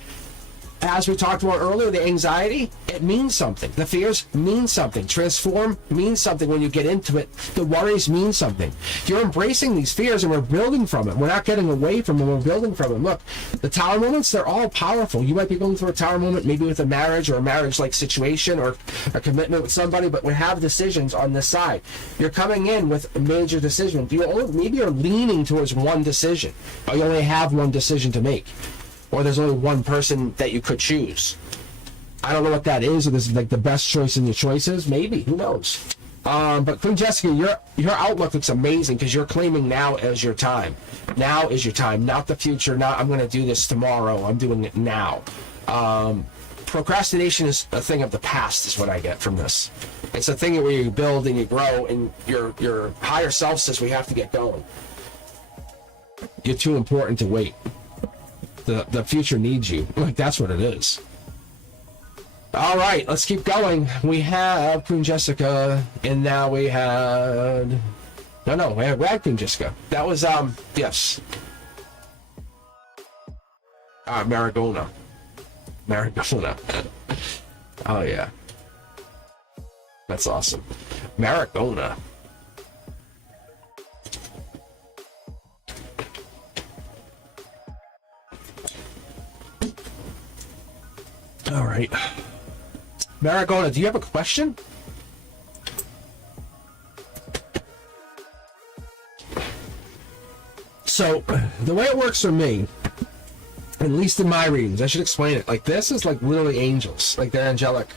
as we talked about earlier, the anxiety, it means something. The fears mean something. Transform means something when you get into it. The worries mean something. You're embracing these fears and we're building from it. We're not getting away from them. We're building from them. Look, the tower moments, they're all powerful. You might be going through a tower moment, maybe with a marriage or a marriage-like situation or a commitment with somebody, but we have decisions on this side. You're coming in with a major decision. Maybe you're leaning towards one decision, but you only have one decision to make. Or there's only one person that you could choose. I don't know what that is, or this is like the best choice in your choices. Maybe, who knows? But Queen Jessica, your outlook looks amazing because you're claiming now as your time. Now is your time, not the future. Not I'm going to do this tomorrow. I'm doing it now. Procrastination is a thing of the past, is what I get from this. It's a thing where you build and you grow, and your higher self says we have to get going. You're too important to wait. The future needs you. Like, that's what it is. All right, let's keep going. We have Queen Jessica, and now we had... No, we had Queen Jessica. That was, yes. Maragona. Oh, yeah. That's awesome. Maragona. All right. Maragona, do you have a question? So, the way it works for me, at least in my readings, I should explain it. Like, this is like literally angels. Like, they're angelic.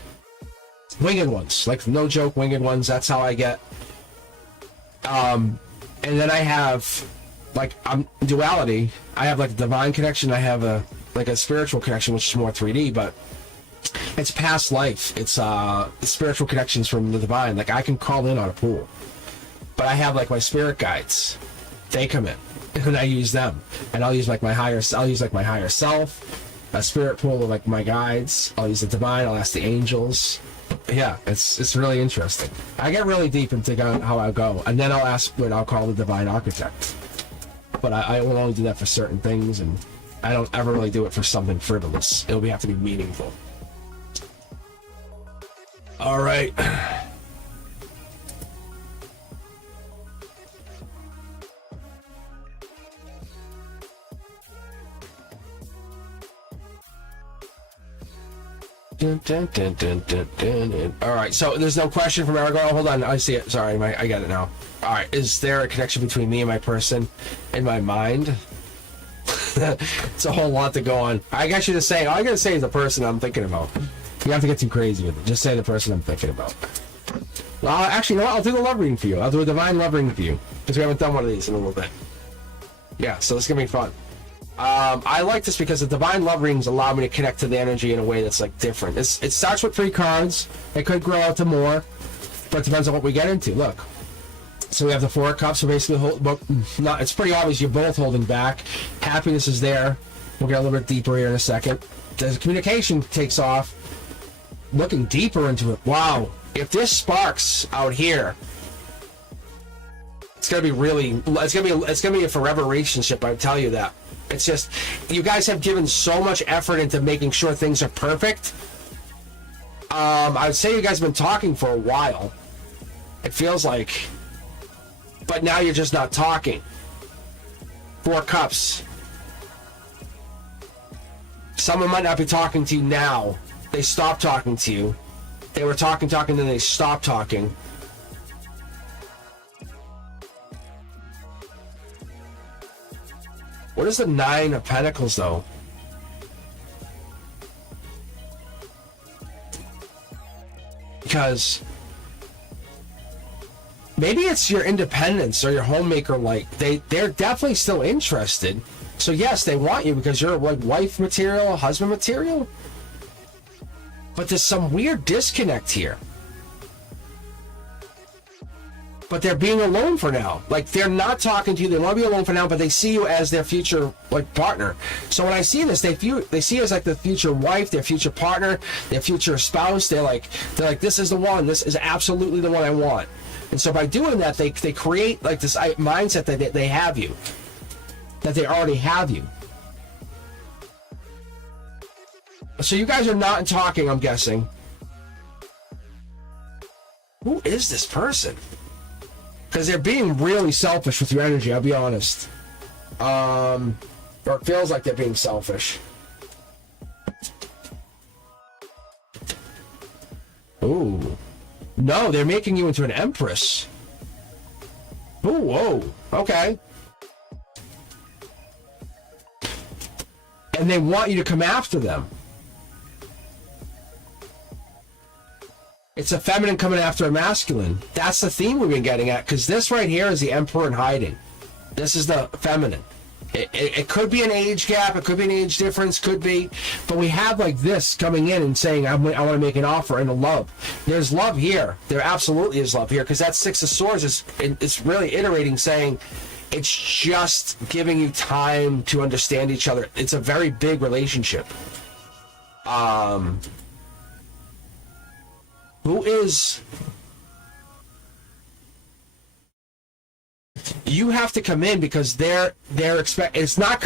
Winged ones. Like, no joke, winged ones. That's how I get. And then I have, like, duality. I have, like, a divine connection. I have a spiritual connection, which is more 3D, but it's past life. It's spiritual connections from the divine. Like, I can call in on a pool, but I have like my spirit guides. They come in, and I use them. And I'll use like my higher self, a spirit pool of like my guides. I'll use the divine. I'll ask the angels. Yeah, it's really interesting. I get really deep into how I go, and then I'll ask what I'll call the divine architect. But I will only do that for certain things, and I don't ever really do it for something frivolous. It'll have to be meaningful. All right. All right, so there's no question from Aragorn. Oh, hold on, I see it. Sorry, I got it now. All right, is there a connection between me and my person in my mind? It's a whole lot to go on. I got you to say, all I gotta say is the person I'm thinking about. You have to get too crazy with it. Just say the person I'm thinking about. Well, actually, you know what? I'll do the love reading for you. I'll do a divine love reading for you. Because we haven't done one of these in a little bit. Yeah, so it's gonna be fun. I like this because the divine love readings allow me to connect to the energy in a way that's like different. It starts with 3 cards. It could grow out to more, but it depends on what we get into. Look, so we have the 4 of cups. So basically, it's pretty obvious you're both holding back. Happiness is there. We'll get a little bit deeper here in a second. The communication takes off. Looking deeper into it. Wow, if this sparks out here, it's gonna be really. It's gonna be a forever relationship. I tell you that. It's just, you guys have given so much effort into making sure things are perfect. I would say you guys have been talking for a while. It feels like. But now you're just not talking. 4 cups. Someone might not be talking to you now. They stopped talking to you. They were talking, then they stopped talking. What is the 9 of Pentacles, though? Because maybe it's your independence or your homemaker. Like they're definitely still interested. So yes, they want you because you're like wife material, husband material. But there's some weird disconnect here. But they're being alone for now. Like, they're not talking to you. They want to be alone for now, but they see you as their future, like, partner. So when I see this, they see you as, like, the future wife, their future partner, their future spouse. They're like, this is the one. This is absolutely the one I want. And so by doing that, they create, like, this mindset that they have you. That they already have you. So you guys are not talking, I'm guessing. Who is this person? Because they're being really selfish with your energy, I'll be honest. Or it feels like they're being selfish. Ooh. No, they're making you into an empress. Ooh, whoa. Okay. And they want you to come after them. It's a feminine coming after a masculine. That's the theme we've been getting at, because this right here is the emperor in hiding. This is the feminine. It could be an age gap, it could be an age difference, could be, but we have like this coming in and saying, I want to make an offer and a love. There's love here. There absolutely is love here, because that 6 of Swords it's really iterating, saying it's just giving you time to understand each other. It's a very big relationship. Who is... You have to come in because they're expect. It's not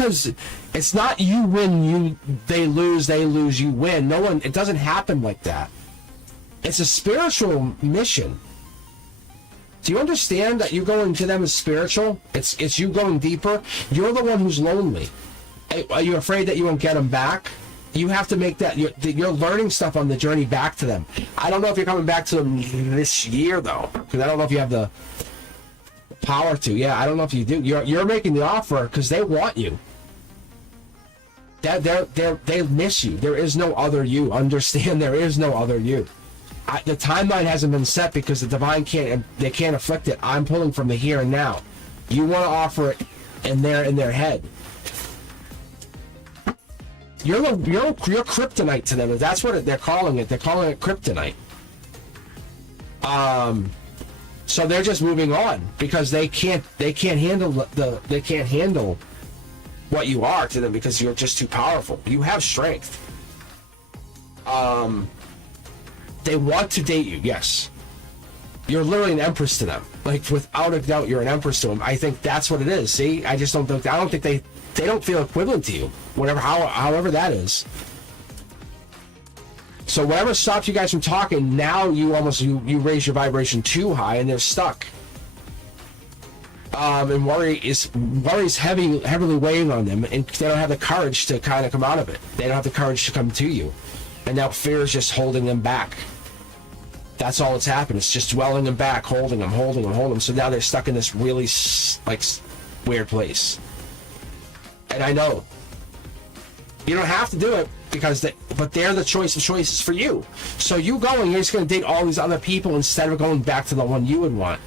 you win, they lose, you win. No one. It doesn't happen like that. It's a spiritual mission. Do you understand that you going to them is spiritual? It's you going deeper. You're the one who's lonely. Are you afraid that you won't get them back? You have to make that. You're learning stuff on the journey back to them. I don't know if you're coming back to them this year though, because I don't know if you have the power to. Yeah, I don't know if you do. You're making the offer because they want you. They miss you. There is no other you. Understand, there is no other you. The timeline hasn't been set because the divine can't afflict it. I'm pulling from the here and now. You want to offer it in their head. You're kryptonite to them. That's what they're calling it. They're calling it kryptonite. So they're just moving on because they can't handle what you are to them because you're just too powerful. You have strength. They want to date you, yes. You're literally an empress to them. Like, without a doubt, you're an empress to them. I think that's what it is. See, I don't think they don't feel equivalent to you. However that is. So whatever stops you guys from talking, now you raise your vibration too high and they're stuck. And worry's heavily weighing on them, and they don't have the courage to kind of come out of it. They don't have the courage to come to you. And now fear is just holding them back. That's all that's happened. It's just dwelling them back, holding them. So now they're stuck in this really, like, weird place. And I know you don't have to do it but they're the choice of choices for you. So you going, you're just going to date all these other people instead of going back to the one you would want.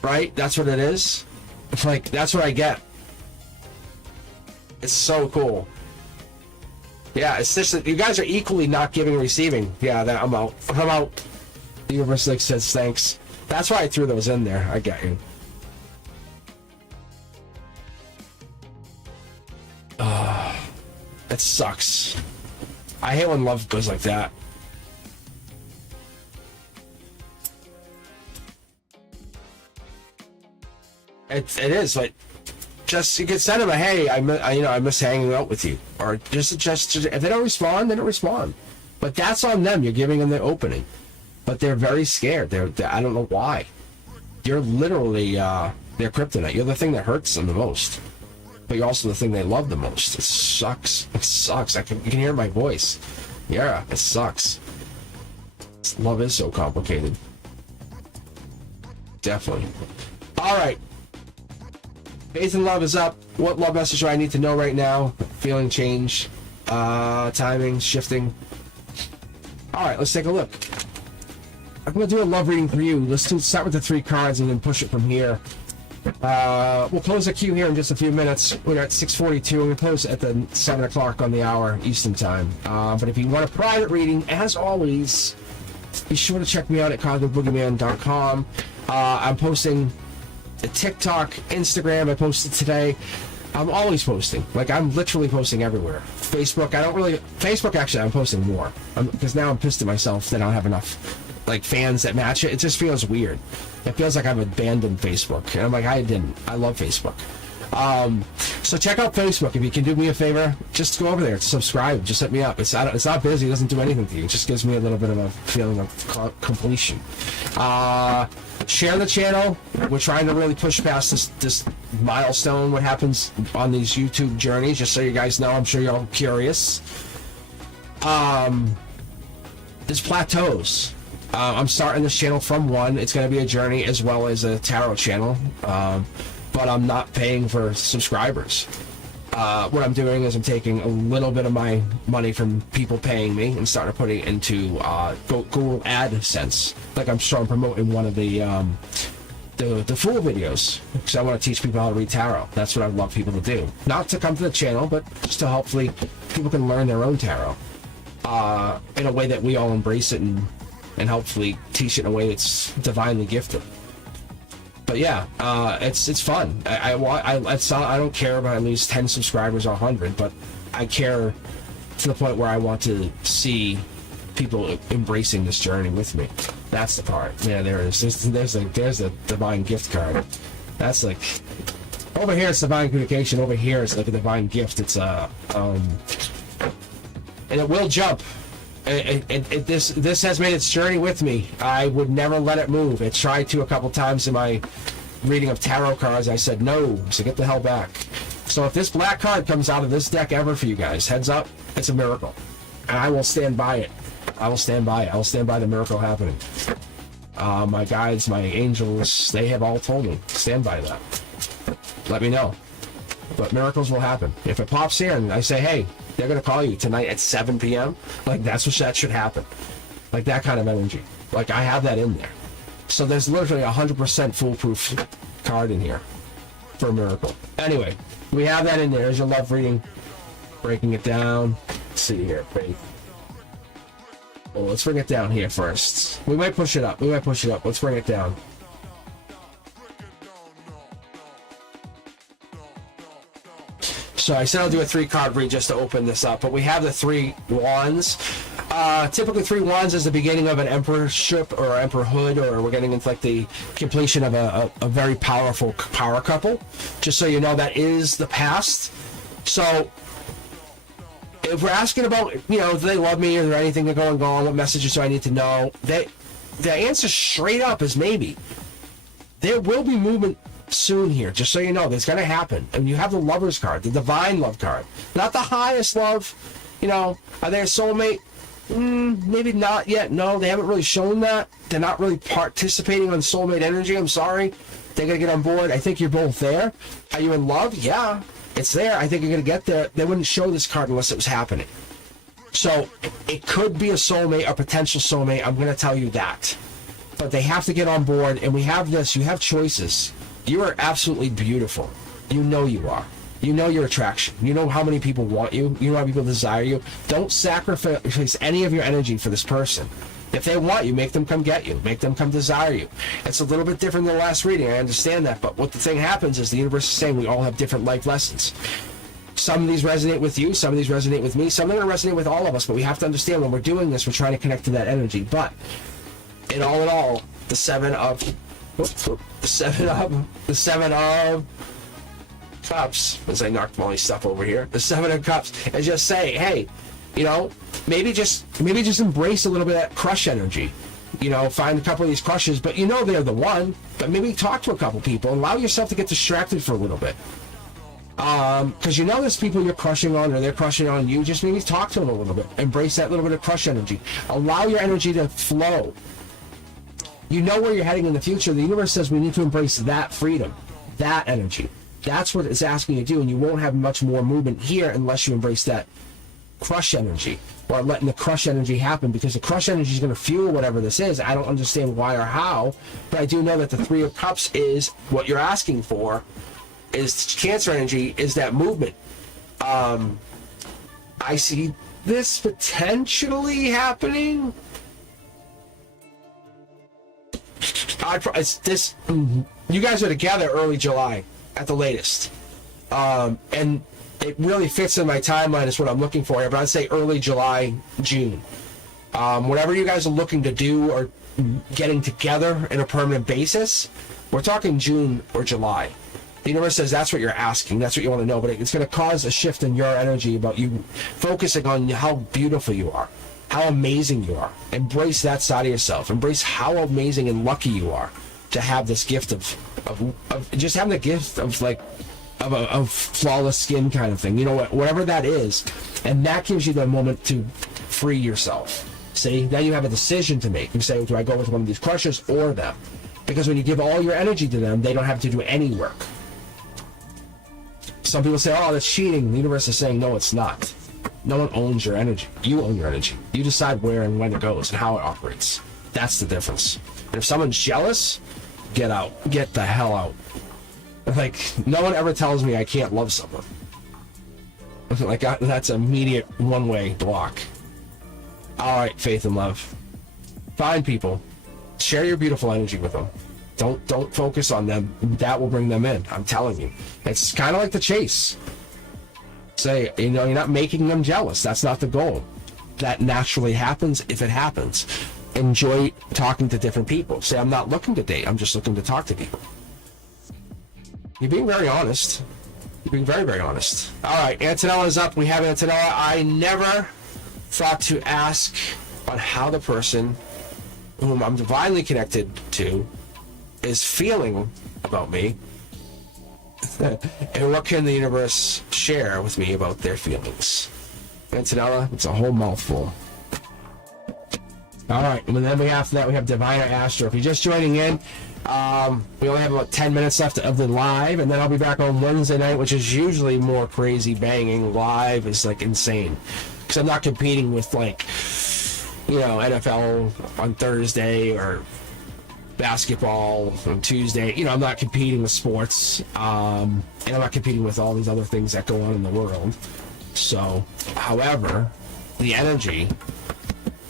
Right? That's what it is. It's like, that's what I get. It's so cool. Yeah, it's just that you guys are equally not giving and receiving. Yeah, I'm out. I'm out. The universe like says thanks. That's why I threw those in there. I get you. It sucks. I hate when love goes like that. It is like, just you can send them a hey, I miss hanging out with you, or just if they don't respond, they don't respond. But that's on them. You're giving them the opening, but they're very scared. They're I don't know why. You're literally their kryptonite. You're the thing that hurts them the most, but you're also the thing they love the most. It sucks. It sucks. You can hear my voice. Yeah, it sucks. Love is so complicated. Definitely. All right. Faith and love is up. What love message do I need to know right now? Feeling change, timing, shifting. All right, let's take a look. I'm gonna do a love reading for you. Let's start with the 3 cards and then push it from here. We'll close the queue here in just a few minutes. We're at 6:42. We're gonna close at the 7 o'clock on the hour Eastern time. But if you want a private reading, as always, be sure to check me out at cosmicboogeyman.com. I'm posting the TikTok, Instagram. I posted today. I'm always posting. Like, I'm literally posting everywhere. Facebook, Facebook actually I'm posting more. Because now I'm pissed at myself that I don't have enough like fans that match it. It just feels weird. It feels like I've abandoned Facebook. And I'm like, I didn't. I love Facebook. So check out Facebook. If you can do me a favor, just go over there, subscribe, just hit me up. It's not busy, it doesn't do anything to you. It just gives me a little bit of a feeling of completion. Share the channel. We're trying to really push past this milestone, what happens on these YouTube journeys, just so you guys know. I'm sure you're all curious. There's plateaus. I'm starting this channel from 1. It's going to be a journey as well as a tarot channel. But I'm not paying for subscribers. What I'm doing is I'm taking a little bit of my money from people paying me and starting to put it into Google AdSense. Like I'm promoting one of the Fool videos, because I want to teach people how to read tarot. That's what I love people to do. Not to come to the channel, but just to hopefully people can learn their own tarot in a way that we all embrace it and hopefully teach it in a way that's divinely gifted. But yeah, it's fun. I don't care if I lose 10 subscribers or 100, but I care to the point where I want to see people embracing this journey with me. That's the part. Yeah, there it is. There's a divine gift card. That's like, over here it's divine communication. Over here it's like a divine gift. It's and it will jump. This has made its journey with me. I would never let it move. It tried to a couple times in my reading of tarot cards. I said no, so get the hell back. So if this black card comes out of this deck ever for you guys, heads up, it's a miracle. And I will stand by it. I will stand by it. I will stand by the miracle happening. My guides, my angels, they have all told me, stand by that. Let me know. But miracles will happen. If it pops in, I say, hey, they're going to call you tonight at 7 p.m. Like, that should happen. Like, that kind of energy. Like, I have that in there. So there's literally 100% foolproof card in here for a miracle. Anyway, we have that in there. There's your love reading. Breaking it down. Let's see here. Faith. Oh, let's bring it down here first. We might push it up. Let's bring it down. So I said I'll do a 3-card read just to open this up, but we have the 3 wands. Typically 3 wands is the beginning of an emperorship or emperorhood, or we're getting into like the completion of a very powerful power couple. Just so you know, that is the past. So if we're asking about, do they love me? Is there anything going on? What messages do I need to know? The answer straight up is maybe. There will be movement soon here, just so you know. That's going to happen. And you have the Lover's card, the divine love card. Not the highest love. Are they a soulmate? Maybe not yet. No, they haven't really shown that. They're not really participating on soulmate energy. I'm sorry. They're going to get on board. I think you're both there. Are you in love? Yeah, it's there. I think you're going to get there. They wouldn't show this card unless it was happening. So it could be a soulmate, a potential soulmate. I'm going to tell you that. But they have to get on board, and we have this. You have choices. You are absolutely beautiful. You know you are. You know your attraction. You know how many people want you. You know how people desire you. Don't sacrifice any of your energy for this person. If they want you, make them come get you. Make them come desire you. It's a little bit different than the last reading. I understand that. But what the thing happens is the universe is saying we all have different life lessons. Some of these resonate with you. Some of these resonate with me. Some of them resonate with all of us. But we have to understand when we're doing this, we're trying to connect to that energy. But in all, the seven of Cups, as I knocked Molly's stuff over here, the Seven of Cups, and just say, hey, you know, maybe just embrace a little bit of that crush energy. You know, find a couple of these crushes, but you know they're the one. But maybe talk to a couple people and allow yourself to get distracted for a little bit. Because you know there's people you're crushing on or they're crushing on you. Just maybe talk to them a little bit. Embrace that little bit of crush energy. Allow your energy to flow. You know where you're heading in the future. The universe says we need to embrace that freedom, that energy. That's what it's asking you to do, and you won't have much more movement here unless you embrace that crush energy, or letting the crush energy happen, because the crush energy is going to fuel whatever this is. I don't understand why or how, but I do know that the Three of Cups is what you're asking for, is Cancer energy, is that movement. I see this potentially happening. It's this. You guys are together early July at the latest, and it really fits in my timeline is what I'm looking for here, but I'd say early July, June. Whatever you guys are looking to do or getting together in a permanent basis, we're talking June or July. The universe says that's what you're asking, that's what you want to know, but it's going to cause a shift in your energy about you focusing on how beautiful you are, how amazing you are. Embrace that side of yourself. Embrace how amazing and lucky you are to have this gift of just having the gift of like of flawless skin kind of thing, you know, whatever that is, and that gives you the moment to free yourself. See, then you have a decision to make. You say, do I go with one of these crushes or them? Because when you give all your energy to them, they don't have to do any work. Some people say, oh, that's cheating. The universe is saying, no, it's not. No one owns your energy. You own your energy. You decide where and when it goes and how it operates. That's the difference. And if someone's jealous, get out. Get the hell out. Like, no one ever tells me I can't love someone. Like, that's immediate one-way block. All right, faith and love. Find people. Share your beautiful energy with them. Don't focus on them. That will bring them in. I'm telling you. It's kind of like the chase. Say, you know, you're not making them jealous. That's not the goal. That naturally happens if it happens. Enjoy talking to different people. Say, I'm not looking to date. I'm just looking to talk to people. You're being very honest. You're being very, very honest. All right, Antonella's up. We have Antonella. I never thought to ask on how the person whom I'm divinely connected to is feeling about me. And what can the universe share with me about their feelings? Antonella, it's a whole mouthful. All right, and then after that, we have Diviner Astro. If you're just joining in, we only have about 10 minutes left of the live, and then I'll be back on Wednesday night, which is usually more crazy banging. Live is like insane, because I'm not competing with, like, you know, NFL on Thursday or basketball on Tuesday. You know, I'm not competing with sports, and I'm not competing with all these other things that go on in the world. So, however, the energy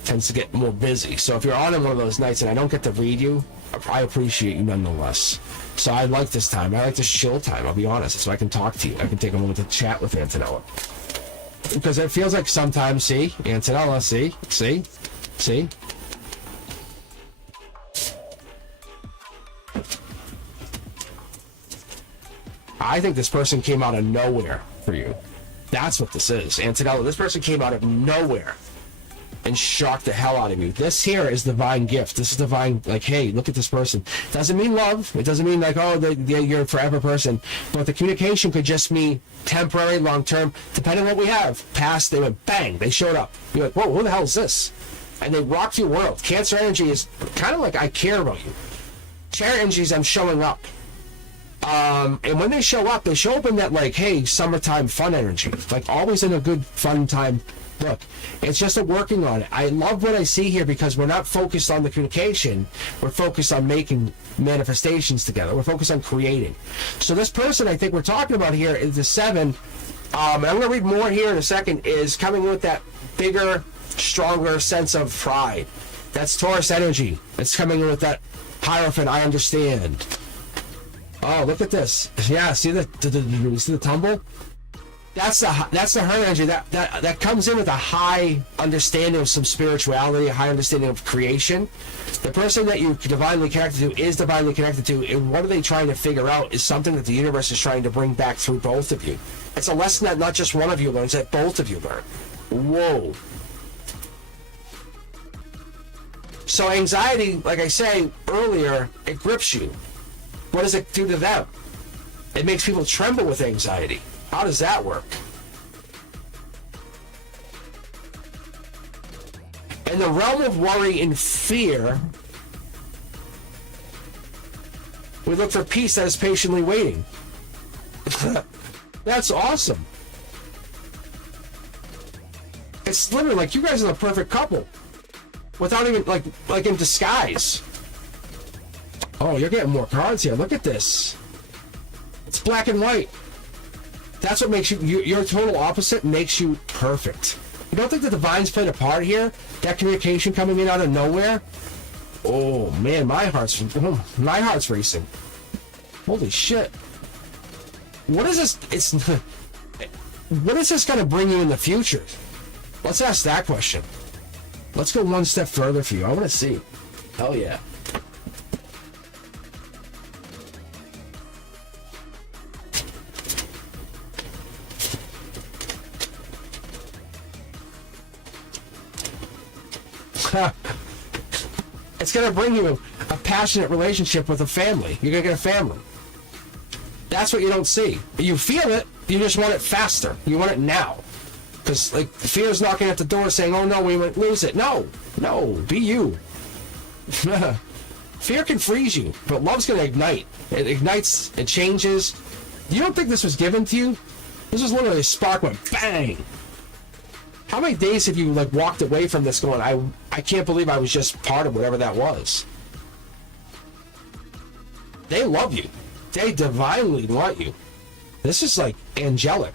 tends to get more busy. So if you're on in one of those nights and I don't get to read you, I appreciate you nonetheless. So I like this time. I like this chill time, I'll be honest, so I can talk to you. I can take a moment to chat with Antonella. Because it feels like sometimes, see, Antonella, see? I think this person came out of nowhere for you. That's what this is. Antonella, this person came out of nowhere. and shock the hell out of you. This here is divine gift. This is divine, like, hey, look at this person. Doesn't mean love. It doesn't mean like, oh, you're a forever person. But the communication could just mean temporary, long-term, depending on what we have. Past, they went bang, they showed up. You're like, whoa, who the hell is this? And they rocked your world. Cancer energy is kind of like, I care about you. Chair energies, I'm showing up. And when they show up in that, like, hey, summertime fun energy. Like, always in a good, fun time. Look, it's just a working on it. I love what I see here because we're not focused on the communication. We're focused on making manifestations together. We're focused on creating. So this person I think we're talking about here is the 7. And I'm going to read more here in a second, is coming with that bigger, stronger sense of pride. That's Taurus energy. It's coming in with that Hierophant, I understand. Oh, look at this. Yeah, see the tumble? That's the her energy. That comes in with a high understanding of some spirituality, a high understanding of creation. The person that you're divinely connected to is divinely connected to, and what are they trying to figure out is something that the universe is trying to bring back through both of you. It's a lesson that not just one of you learns, that both of you learn. Whoa. So anxiety, like I say earlier, it grips you. What does it do to them? It makes people tremble with anxiety. How does that work? In the realm of worry and fear, we look for peace that is patiently waiting. That's awesome. It's literally like you guys are the perfect couple. Without even, like in disguise. Oh, you're getting more cards here. Look at this. It's black and white. That's what makes you your total opposite makes you perfect. You don't think the divine's played a part here? That communication coming in out of nowhere? Oh man, my heart's racing. Holy shit. What is this? What is this gonna bring you in the future? Let's ask that question. Let's go one step further for you. I want to see. Hell yeah. It's going to bring you a passionate relationship with a family. You're going to get a family. That's what you don't see. You feel it, you just want it faster. You want it now. Because, like, fear's knocking at the door saying, oh no, we might lose it. No, be you. Fear can freeze you, but love's going to ignite. It ignites, it changes. You don't think this was given to you? This was literally a spark went bang. How many days have you, like, walked away from this going, I can't believe I was just part of whatever that was? They love you. They divinely want you. This is, like, angelic.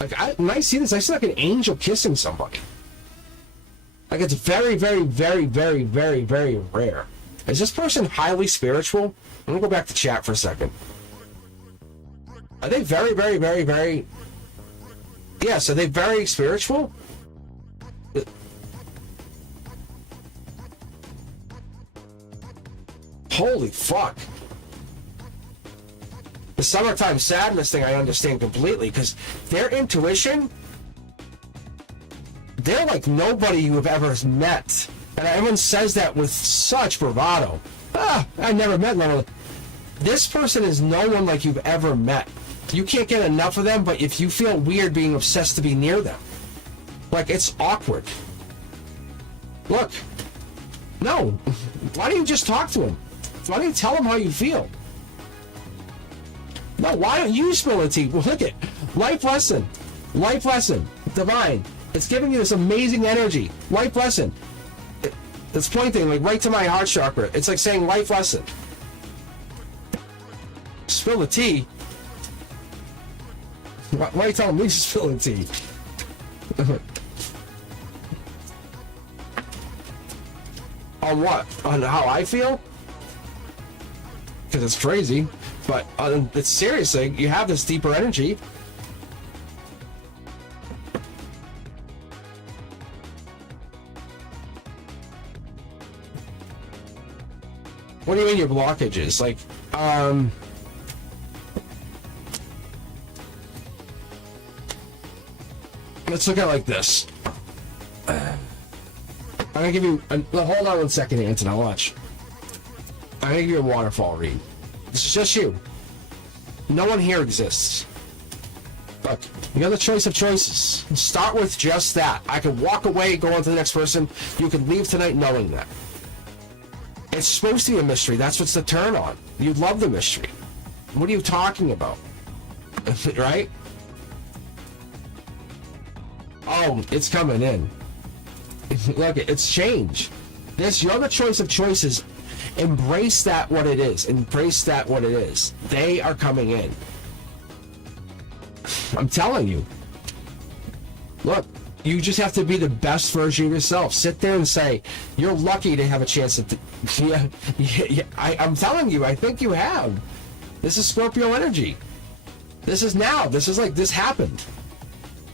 Like, when I see this, I see like an angel kissing somebody. Like, it's very, very, very, very, very, very rare. Is this person highly spiritual? I'm gonna go back to chat for a second. Are they very, very, very, very... Yes, are they very spiritual? Holy fuck. The summertime sadness thing I understand completely, because their intuition, they're like nobody you have ever met. And everyone says that with such bravado. I never met one. This person is no one like you've ever met. You can't get enough of them, but if you feel weird being obsessed to be near them. Like, it's awkward. Look. No. Why don't you just talk to him? Why don't you tell him how you feel? No, why don't you spill the tea? Well, look at life lesson. Life lesson. Divine. It's giving you this amazing energy. Life lesson. It's pointing like right to my heart chakra. It's like saying life lesson. Spill the tea? Why are you telling me to spill the tea? On what? On how I feel? Because it's crazy. But it's seriously, you have this deeper energy. What do you mean your blockages? Like, let's look at it like this. I'm gonna give you. Hold on 1 second, Anton. I'll watch. I'm gonna give you a waterfall read. This is just you. No one here exists. Look, you have the choice of choices. Start with just that. I could walk away, go on to the next person. You could leave tonight knowing that. It's supposed to be a mystery. That's what's the turn on. You love the mystery. What are you talking about? Right? Oh, it's coming in. Look, it's change. You're the choice of choices. Embrace that what it is. Embrace that what it is. They are coming in. I'm telling you. Look, you just have to be the best version of yourself. Sit there and say, you're lucky to have a chance at I'm telling you, I think you have. This is Scorpio energy. This is now. This is like, this happened.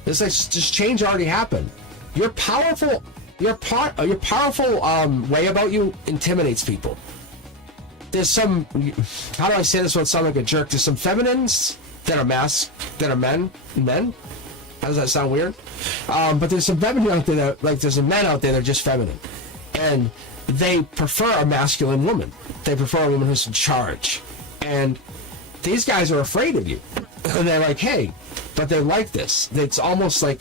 This change already happened. You're powerful. Your powerful way about you intimidates people. There's some, how do I say this without sounding like a jerk? There's some feminines that are men. How does that sound weird? But there's some feminine out there that, like, there's some men out there that are just feminine. And they prefer a masculine woman. They prefer a woman who's in charge. And these guys are afraid of you. And they're like, hey, but they're like this. It's almost like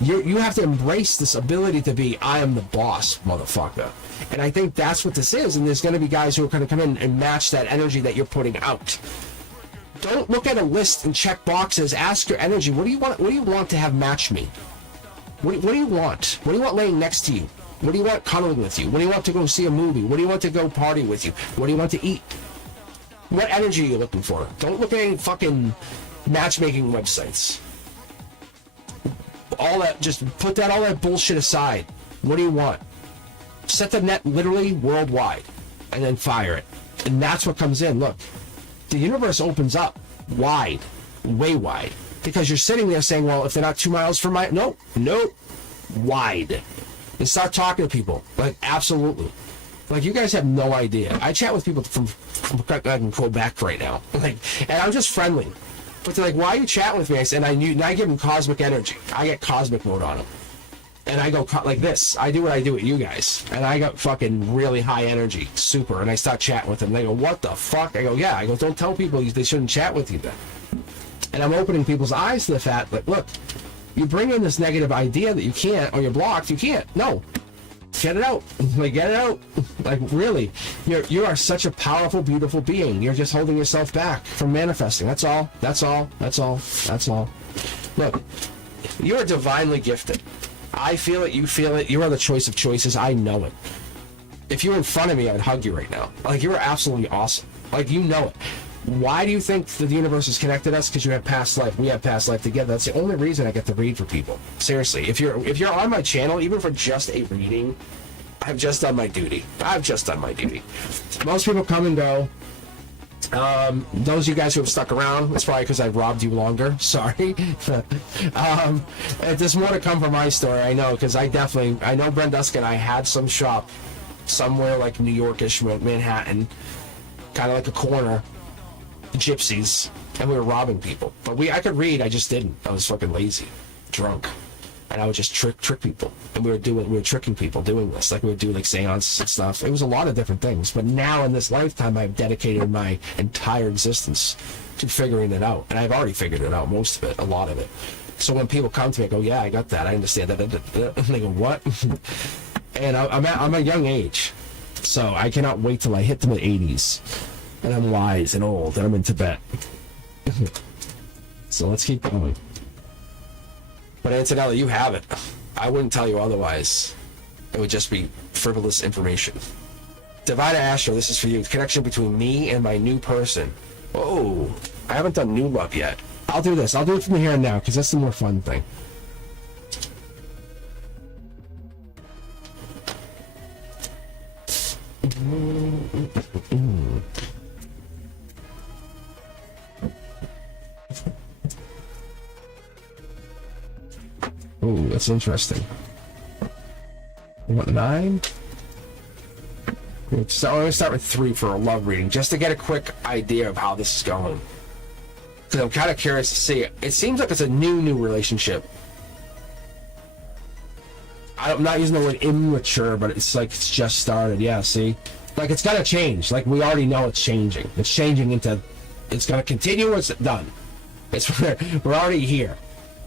you have to embrace this ability to be, I am the boss, motherfucker. And I think that's what this is. And there's going to be guys who are going to come in and match that energy that you're putting out. Don't look at a list and check boxes. Ask your energy. What do you want? What do you want to have match me? What do you want? What do you want laying next to you? What do you want cuddling with you? What do you want to go see a movie? What do you want to go party with you? What do you want to eat? What energy are you looking for? Don't look at any fucking matchmaking websites. All that, just put all that bullshit aside. What do you want? Set the net literally worldwide and then fire it. And that's what comes in. Look, the universe opens up wide, way wide, because you're sitting there saying, well, if they're not 2 miles from my, nope, wide. And start talking to people. Like, absolutely. Like, you guys have no idea. I chat with people from Quebec right now. Like, and I'm just friendly. But they're like, why are you chatting with me? And I give them cosmic energy. I get cosmic mode on them. And I go like this. I do what I do with you guys. And I got fucking really high energy. Super. And I start chatting with them. They go, what the fuck? I go, yeah. I go, don't tell people they shouldn't chat with you then. And I'm opening people's eyes to the fact that, look, you bring in this negative idea that you can't, or you're blocked, you can't. No. Get it out. Like, get it out. Like, really. You are such a powerful, beautiful being. You're just holding yourself back from manifesting. That's all. That's all. That's all. That's all. Look, you are divinely gifted. I feel it. You feel it. You are the choice of choices. I know it. If you were in front of me, I'd hug you right now. Like, you are absolutely awesome. Like, you know it. Why do you think that the universe has connected us? Because you have past life. We have past life together. That's the only reason I get to read for people. Seriously, if you're on my channel, even for just a reading, I've just done my duty. I've just done my duty. Most people come and go. Those of you guys who have stuck around, that's probably because I've robbed you longer. Sorry. There's more to come from my story, I know, because I know Brenduska and I had some shop somewhere like New Yorkish, Manhattan, kind of like a corner. Gypsies, and we were robbing people. But I could read, I just didn't. I was fucking lazy, drunk, and I would just trick people. And we were tricking people doing this. Like, we would do like seances and stuff. It was a lot of different things. But now in this lifetime, I've dedicated my entire existence to figuring it out, and I've already figured it out, most of it, a lot of it. So when people come to me, I go, yeah, I got that. I understand that. And they go, what? And I'm a young age, so I cannot wait till I hit the 80s. And I'm wise and old, and I'm in Tibet. So let's keep going. But Antonella, you have it. I wouldn't tell you otherwise. It would just be frivolous information. Divine Astro, this is for you. The connection between me and my new person. Oh, I haven't done new love yet. I'll do this. I'll do it from here and now, because that's the more fun thing. Oh, that's interesting. What, 9? So I'm going to start with 3 for a love reading, just to get a quick idea of how this is going. Because I'm kind of curious to see. It seems like it's a new relationship. I'm not using the word immature, but it's like it's just started. Yeah, see? Like it's gonna change. Like we already know it's changing. It's changing into, it's gonna continue or it's done. We're already here.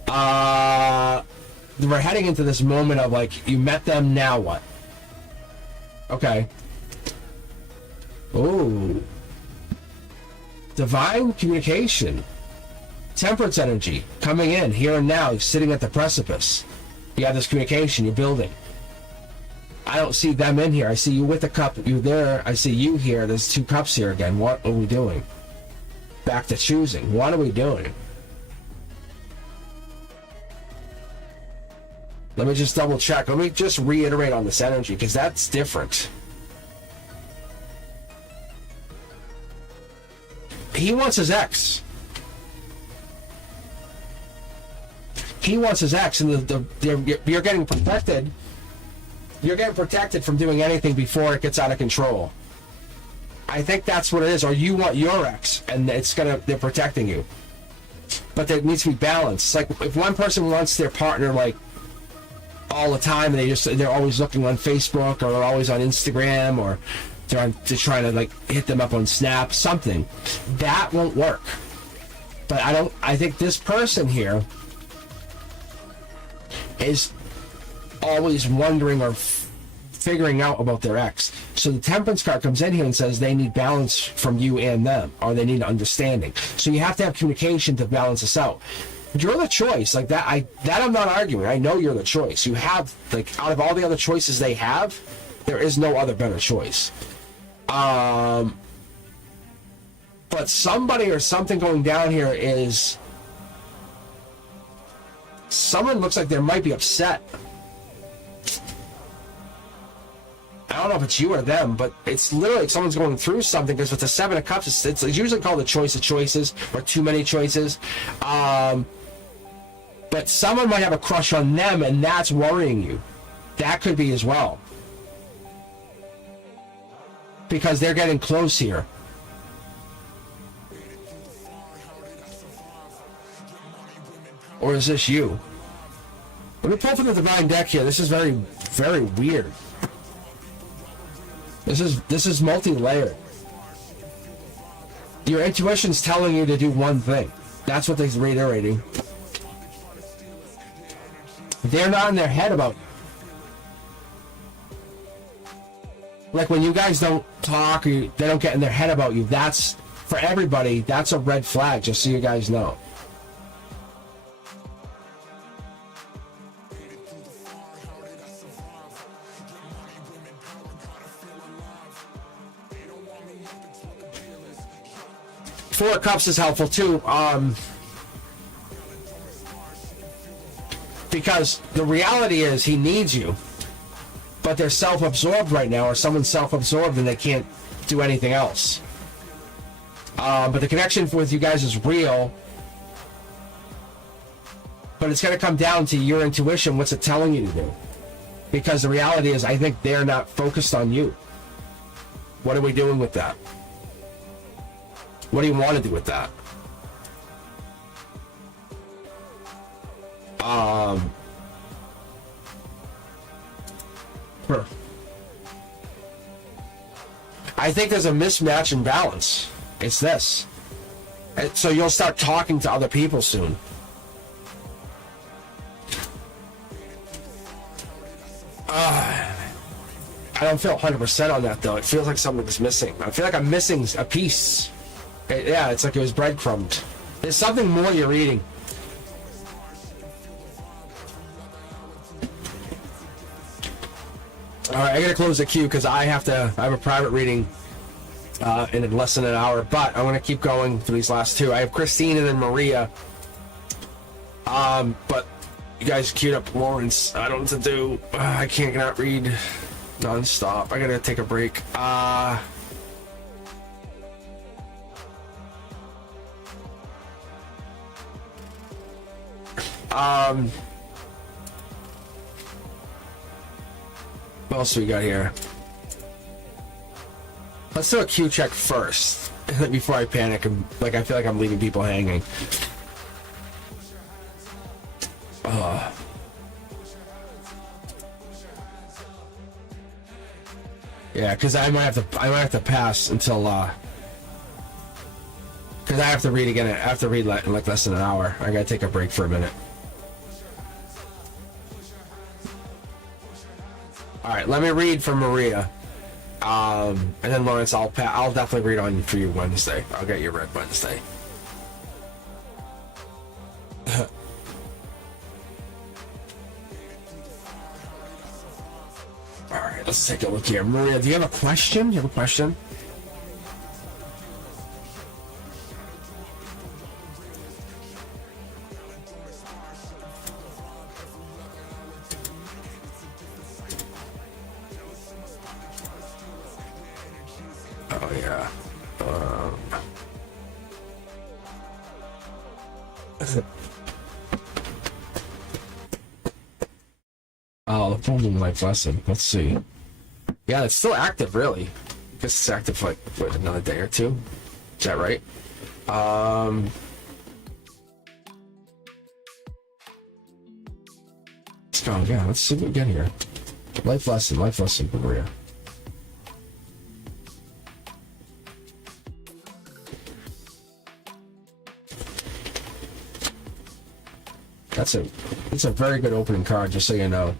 We're heading into this moment of like, you met them, now what? Okay. Ooh. Divine communication. Temperance energy coming in here and now. You're sitting at the precipice. You have this communication you're building. I don't see them in here. I see you with a cup. You there. I see you here. There's 2 cups here again. What are we doing? Back to choosing. What are we doing? Let me just double check. Let me just reiterate on this energy because that's different. He wants his ex. He wants his ex, and you're getting protected. You're getting protected from doing anything before it gets out of control. I think that's what it is. Or you want your ex, and they're protecting you. But there needs to be balance. Like if one person wants their partner like all the time, and they're always looking on Facebook or they're always on Instagram or they're trying to like hit them up on Snap, something that won't work. But I think this person here is always wondering or figuring out about their ex. So the Temperance card comes in here and says they need balance from you and them, or they need understanding. So you have to have communication to balance this out. You're the choice. Like that I'm not arguing. I know you're the choice. You have, like, out of all the other choices they have, there is no other better choice. But somebody or something going down here is, someone looks like they might be upset. I don't know if it's you or them, but it's literally like someone's going through something, because with the 7 of Cups, it's usually called the choice of choices or too many choices. But someone might have a crush on them, and that's worrying you. That could be as well. Because they're getting close here. Or is this you? Let me pull from the Divine deck here. This is very, very weird. This is multi-layered. Your intuition's telling you to do one thing. That's what they're reiterating. They're not in their head about you. Like when you guys don't talk, or they don't get in their head about you, that's, for everybody, that's a red flag, just so you guys know. Four of Cups is helpful too, because the reality is he needs you, but they're self-absorbed right now, or someone's self-absorbed and they can't do anything else. But the connection with you guys is real, but it's going to come down to your intuition. What's it telling you to do? Because the reality is, I think they're not focused on you. What are we doing with that? What do you want to do with that? I think there's a mismatch in balance. It's this. So you'll start talking to other people soon. I don't feel 100% on that though. It feels like something's missing. I feel like I'm missing a piece. Yeah, it's like it was breadcrumbed. There's something more you're eating. Alright, I gotta close the queue because I have a private reading in less than an hour, but I'm gonna keep going for these last two. I have Christine and then Maria. But you guys queued up Lawrence. I don't know what to do. I can't not read non-stop. I gotta take a break. What else do we got here? Let's do a Q check first before I panic and I feel like I'm leaving people hanging. Yeah, because I might have to pass until because I have to read again. I have to read in like less than an hour. I gotta take a break for a minute. All right, let me read from Maria, and then Lawrence, I'll definitely read on for you Wednesday. I'll get you read Wednesday. All right, let's take a look here. Maria, do you have a question? Do you have a question? Oh, yeah. Oh, the full moon life lesson. Let's see. Yeah, it's still active, really. I guess it's active for like, what, another day or two? Is that right? Oh, yeah, let's see what we get here. Life lesson, Maria. It's a very good opening card, just so you know.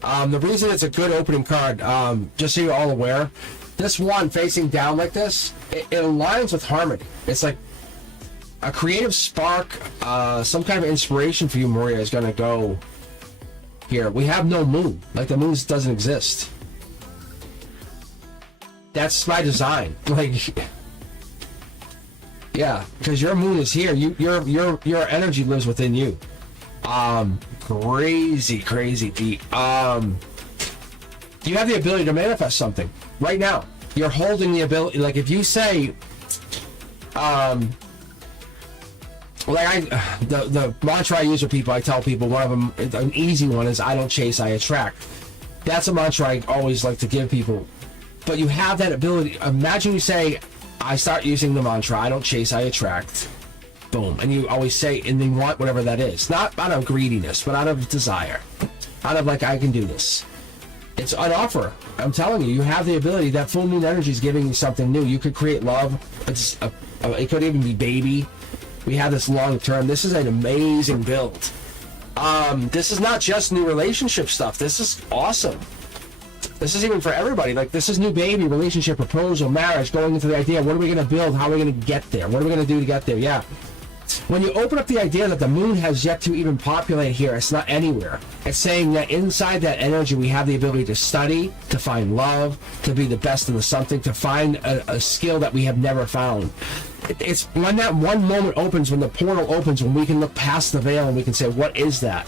The reason it's a good opening card, just so you're all aware, this one facing down like this, it aligns with harmony. It's like a creative spark, some kind of inspiration for you, Maria, is gonna go here. We have no moon. Like, the moon doesn't exist. That's by design. Like, yeah, because your moon is here. Your energy lives within you. Crazy deep. You have the ability to manifest something right now. You're holding the ability. Like, if you say, the mantra I use with people, I tell people, one of them, an easy one is, I don't chase, I attract. That's a mantra I always like to give people. But you have that ability. Imagine you say, I start using the mantra, I don't chase, I attract. Boom. And you always say, and then want whatever that is. Not out of greediness, but out of desire. Out of, like, I can do this. It's an offer. I'm telling you, you have the ability. That full moon energy is giving you something new. You could create love. It could even be baby. We have this long term. This is an amazing build. This is not just new relationship stuff. This is awesome. This is even for everybody. Like, this is new baby, relationship, proposal, marriage, going into the idea, what are we going to build? How are we going to get there? What are we going to do to get there? Yeah. When you open up the idea that the moon has yet to even populate here, it's not anywhere. It's saying that inside that energy, we have the ability to study, to find love, to be the best in the something, to find a skill that we have never found. It's when that one moment opens, when the portal opens, when we can look past the veil and we can say, what is that?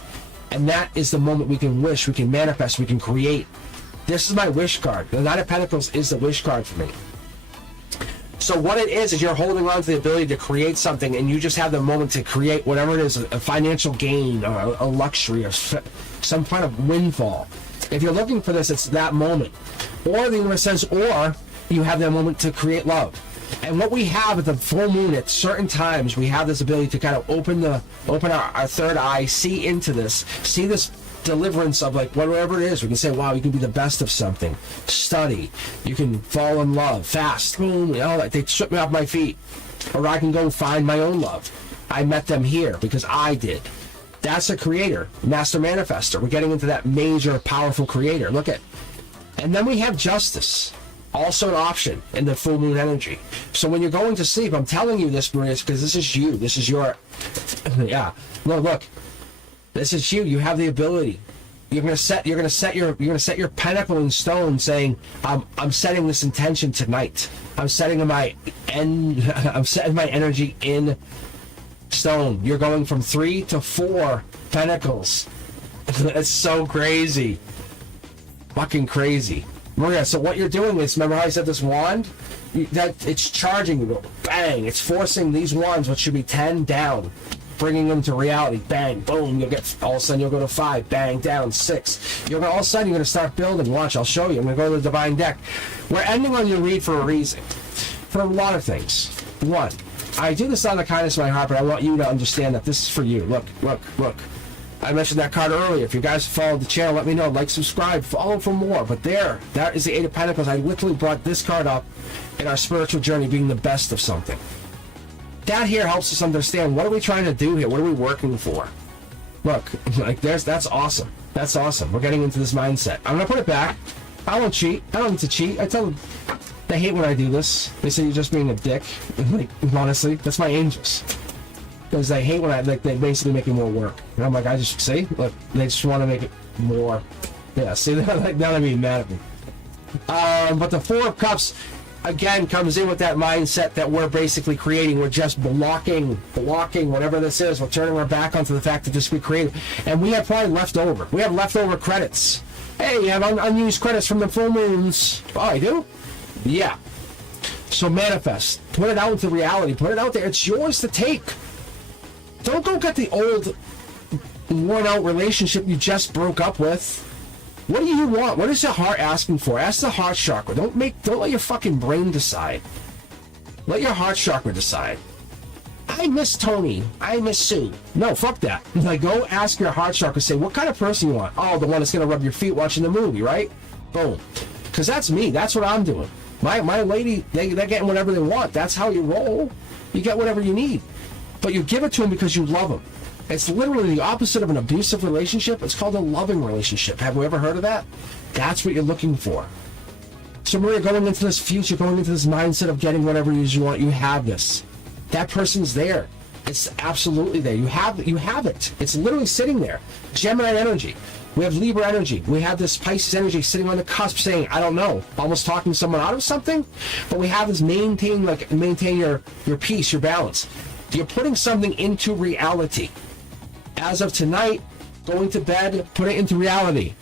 And that is the moment we can wish, we can manifest, we can create. This is my wish card. The Knight of Pentacles is the wish card for me. So what it is you're holding on to the ability to create something, and you just have the moment to create whatever it is, a financial gain, or a luxury, or some kind of windfall. If you're looking for this, it's that moment. Or the universe says, or you have that moment to create love. And what we have at the full moon, at certain times, we have this ability to kind of open our third eye, see into this, see this deliverance of, like, whatever it is. We can say, wow, you can be the best of something. Study. You can fall in love fast. Boom. You know, they stripped me off my feet. Or I can go find my own love. I met them here because I did. That's a creator. Master manifester. We're getting into that major, powerful creator. Look at. And then we have justice. Also an option in the full moon energy. So when you're going to sleep, I'm telling you this, Maria, because this is you. This is your. Yeah. Look. This is you. You have the ability. You're gonna set your pentacle in stone, saying, I'm setting this intention tonight. I'm setting my energy in stone. You're going from 3 to 4 pentacles. It's so crazy. Fucking crazy. Maria, so what you're doing is, remember how I said this wand? That it's charging you. Bang! It's forcing these wands, which should be 10, down. Bringing them to reality. Bang, boom. You'll get, all of a sudden you'll go to 5. Bang, down 6. All of a sudden you're going to start building. Watch, I'll show you. I'm going to go to the divine deck. We're ending on your read for a reason. For a lot of things. 1, I do this out of the kindness of my heart, but I want you to understand that this is for you. Look. I mentioned that card earlier. If you guys followed the channel, let me know. Like, subscribe, follow for more. But that is the Eight of Pentacles. I literally brought this card up in our spiritual journey being the best of something. That here helps us understand, what are we trying to do here? What are we working for? Look, like that's awesome. That's awesome. We're getting into this mindset. I'm going to put it back. I won't cheat. I don't need to cheat. I tell them, they hate when I do this. They say you're just being a dick. Like, honestly, that's my angels. Because they hate when they basically make it more work. And I'm like, I just, see? Look, they just want to make it more. Yeah, see, now they're being mad at me. But the Four of Cups, again, comes in with that mindset that we're basically creating. We're just blocking whatever this is. We're turning our back onto the fact that this be creative. And we have probably leftover. We have leftover credits. Hey, you have unused credits from the full moons. Oh, I do? Yeah. So manifest. Put it out into reality. Put it out there. It's yours to take. Don't go get the old, worn-out relationship you just broke up with. What do you want? What is your heart asking for? Ask the heart chakra. Don't let your fucking brain decide. Let your heart chakra decide. I miss Tony. I miss Sue. No, fuck that. Like, go ask your heart chakra. Say, what kind of person you want? Oh, the one that's gonna rub your feet watching the movie, right? Boom. Because that's me. That's what I'm doing. My lady, they're getting whatever they want. That's how you roll. You get whatever you need. But you give it to them because you love them. It's literally the opposite of an abusive relationship. It's called a loving relationship. Have you ever heard of that? That's what you're looking for. So Maria, going into this future, going into this mindset of getting whatever it is you want, you have this. That person's there. It's absolutely there. You have it. It's literally sitting there. Gemini energy. We have Libra energy. We have this Pisces energy sitting on the cusp saying, I don't know, almost talking someone out of something. But we have this maintain your peace, your balance. You're putting something into reality. As of tonight, going to bed, put it into reality.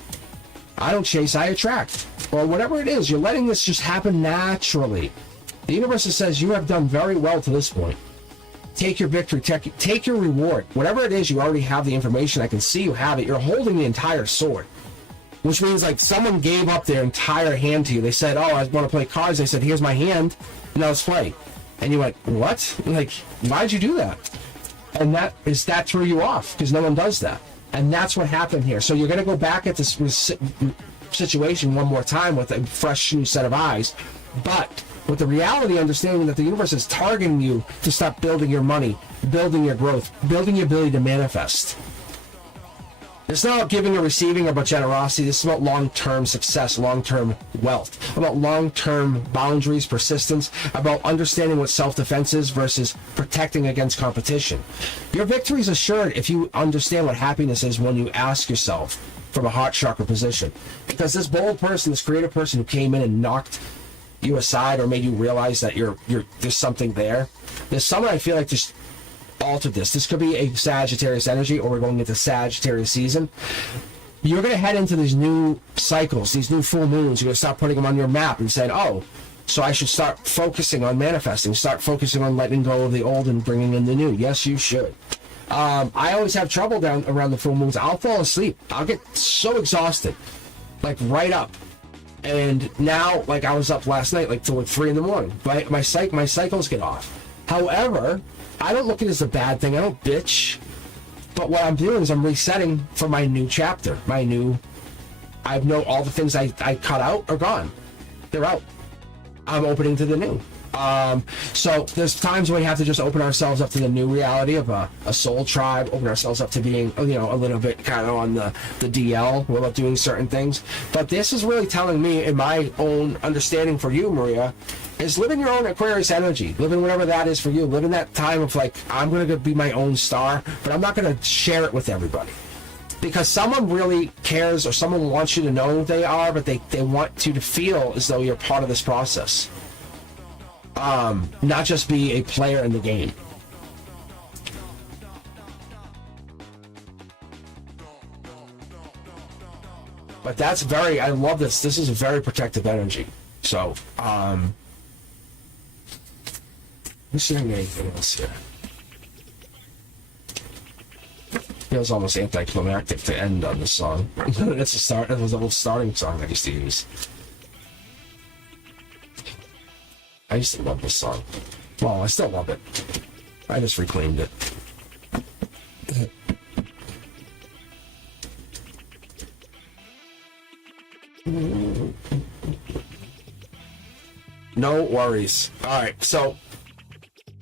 I don't chase, I attract. Or whatever it is, you're letting this just happen naturally. The universe says you have done very well to this point. Take your victory, take your reward. Whatever it is, you already have the information. I can see you have it. You're holding the entire sword. Which means like someone gave up their entire hand to you. They said, oh, I want to play cards. They said, here's my hand. Now let's play. And you went, what? Like, why'd you do that? And that threw you off because no one does that. And that's what happened here. So you're going to go back at this situation one more time with a fresh new set of eyes. But with the reality, understanding that the universe is targeting you to stop building your money, building your growth, building your ability to manifest. It's not about giving or receiving or about generosity. This is about long-term success, long-term wealth, about long-term boundaries, persistence, about understanding what self-defense is versus protecting against competition. Your victory is assured if you understand what happiness is when you ask yourself from a heart chakra position. Because this bold person, this creative person who came in and knocked you aside or made you realize that there's something there. There's someone I feel like just altered this. This could be a Sagittarius energy, or we're going into Sagittarius season. You're going to head into these new cycles, these new full moons. You're going to start putting them on your map and saying, oh, so I should start focusing on manifesting, start focusing on letting go of the old and bringing in the new. Yes, you should. I always have trouble down around the full moons. I'll fall asleep. I'll get so exhausted, like right up. And now, like I was up last night, like till like 3 a.m. My cycles get off. However, I don't look at it as a bad thing. I don't bitch. But what I'm doing is I'm resetting for my new chapter. I know all the things I cut out are gone. They're out. I'm opening to the new. So there's times when we have to just open ourselves up to the new reality of a soul tribe, open ourselves up to being, a little bit kind of on the DL about doing certain things. But this is really telling me, in my own understanding for you, Maria, is living your own Aquarius energy, living whatever that is for you, living that time of like, I'm going to be my own star, but I'm not going to share it with everybody. Because someone really cares or someone wants you to know who they are, but they want you to feel as though you're part of this process. Not just be a player in the game. But that's I love this. This is a very protective energy. So, let's see anything else here. Feels almost anticlimactic to end on this song. It's a start. It was a little starting song I used to use. I used to love this song. Well, I still love it. I just reclaimed it. No worries. All right, so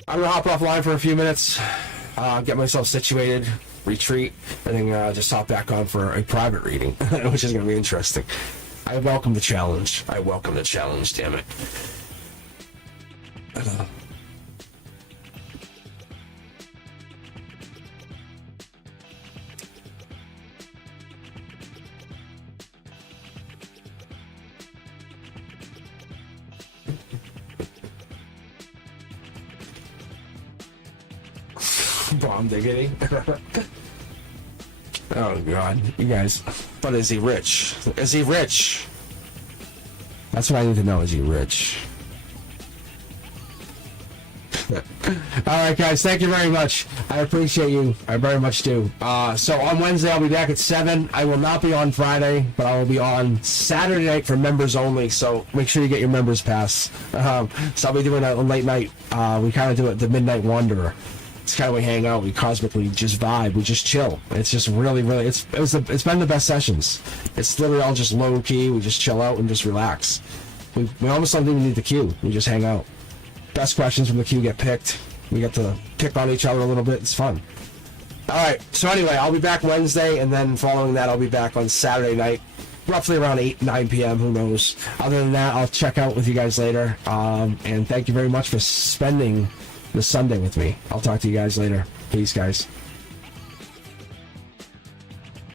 I'm gonna hop offline for a few minutes, get myself situated, retreat, and then just hop back on for a private reading, which is gonna be interesting. I welcome the challenge. I welcome the challenge. Damn it. Bomb diggity. Oh god, you guys. But is he rich? Is he rich? That's what I need to know. Is he rich? Alright guys, thank you very much. I appreciate you. I very much do. So on Wednesday I'll be back at 7. I will not be on Friday, but I will be on Saturday night for members only, so make sure you get your members pass. So I'll be doing a late night. We kind of do it the Midnight Wanderer. It's kind of we hang out, we cosmically just vibe, we just chill. It's just really, it's been the best sessions. It's literally all just low key. We just chill out and just relax. We almost don't even need the queue. We just hang out. Best questions from the queue get picked. We get to pick on each other a little bit. It's fun. All right. So anyway, I'll be back Wednesday, and then following that, I'll be back on Saturday night, roughly around 9 p.m. Who knows? Other than that, I'll check out with you guys later. And thank you very much for spending the Sunday with me. I'll talk to you guys later. Peace, guys.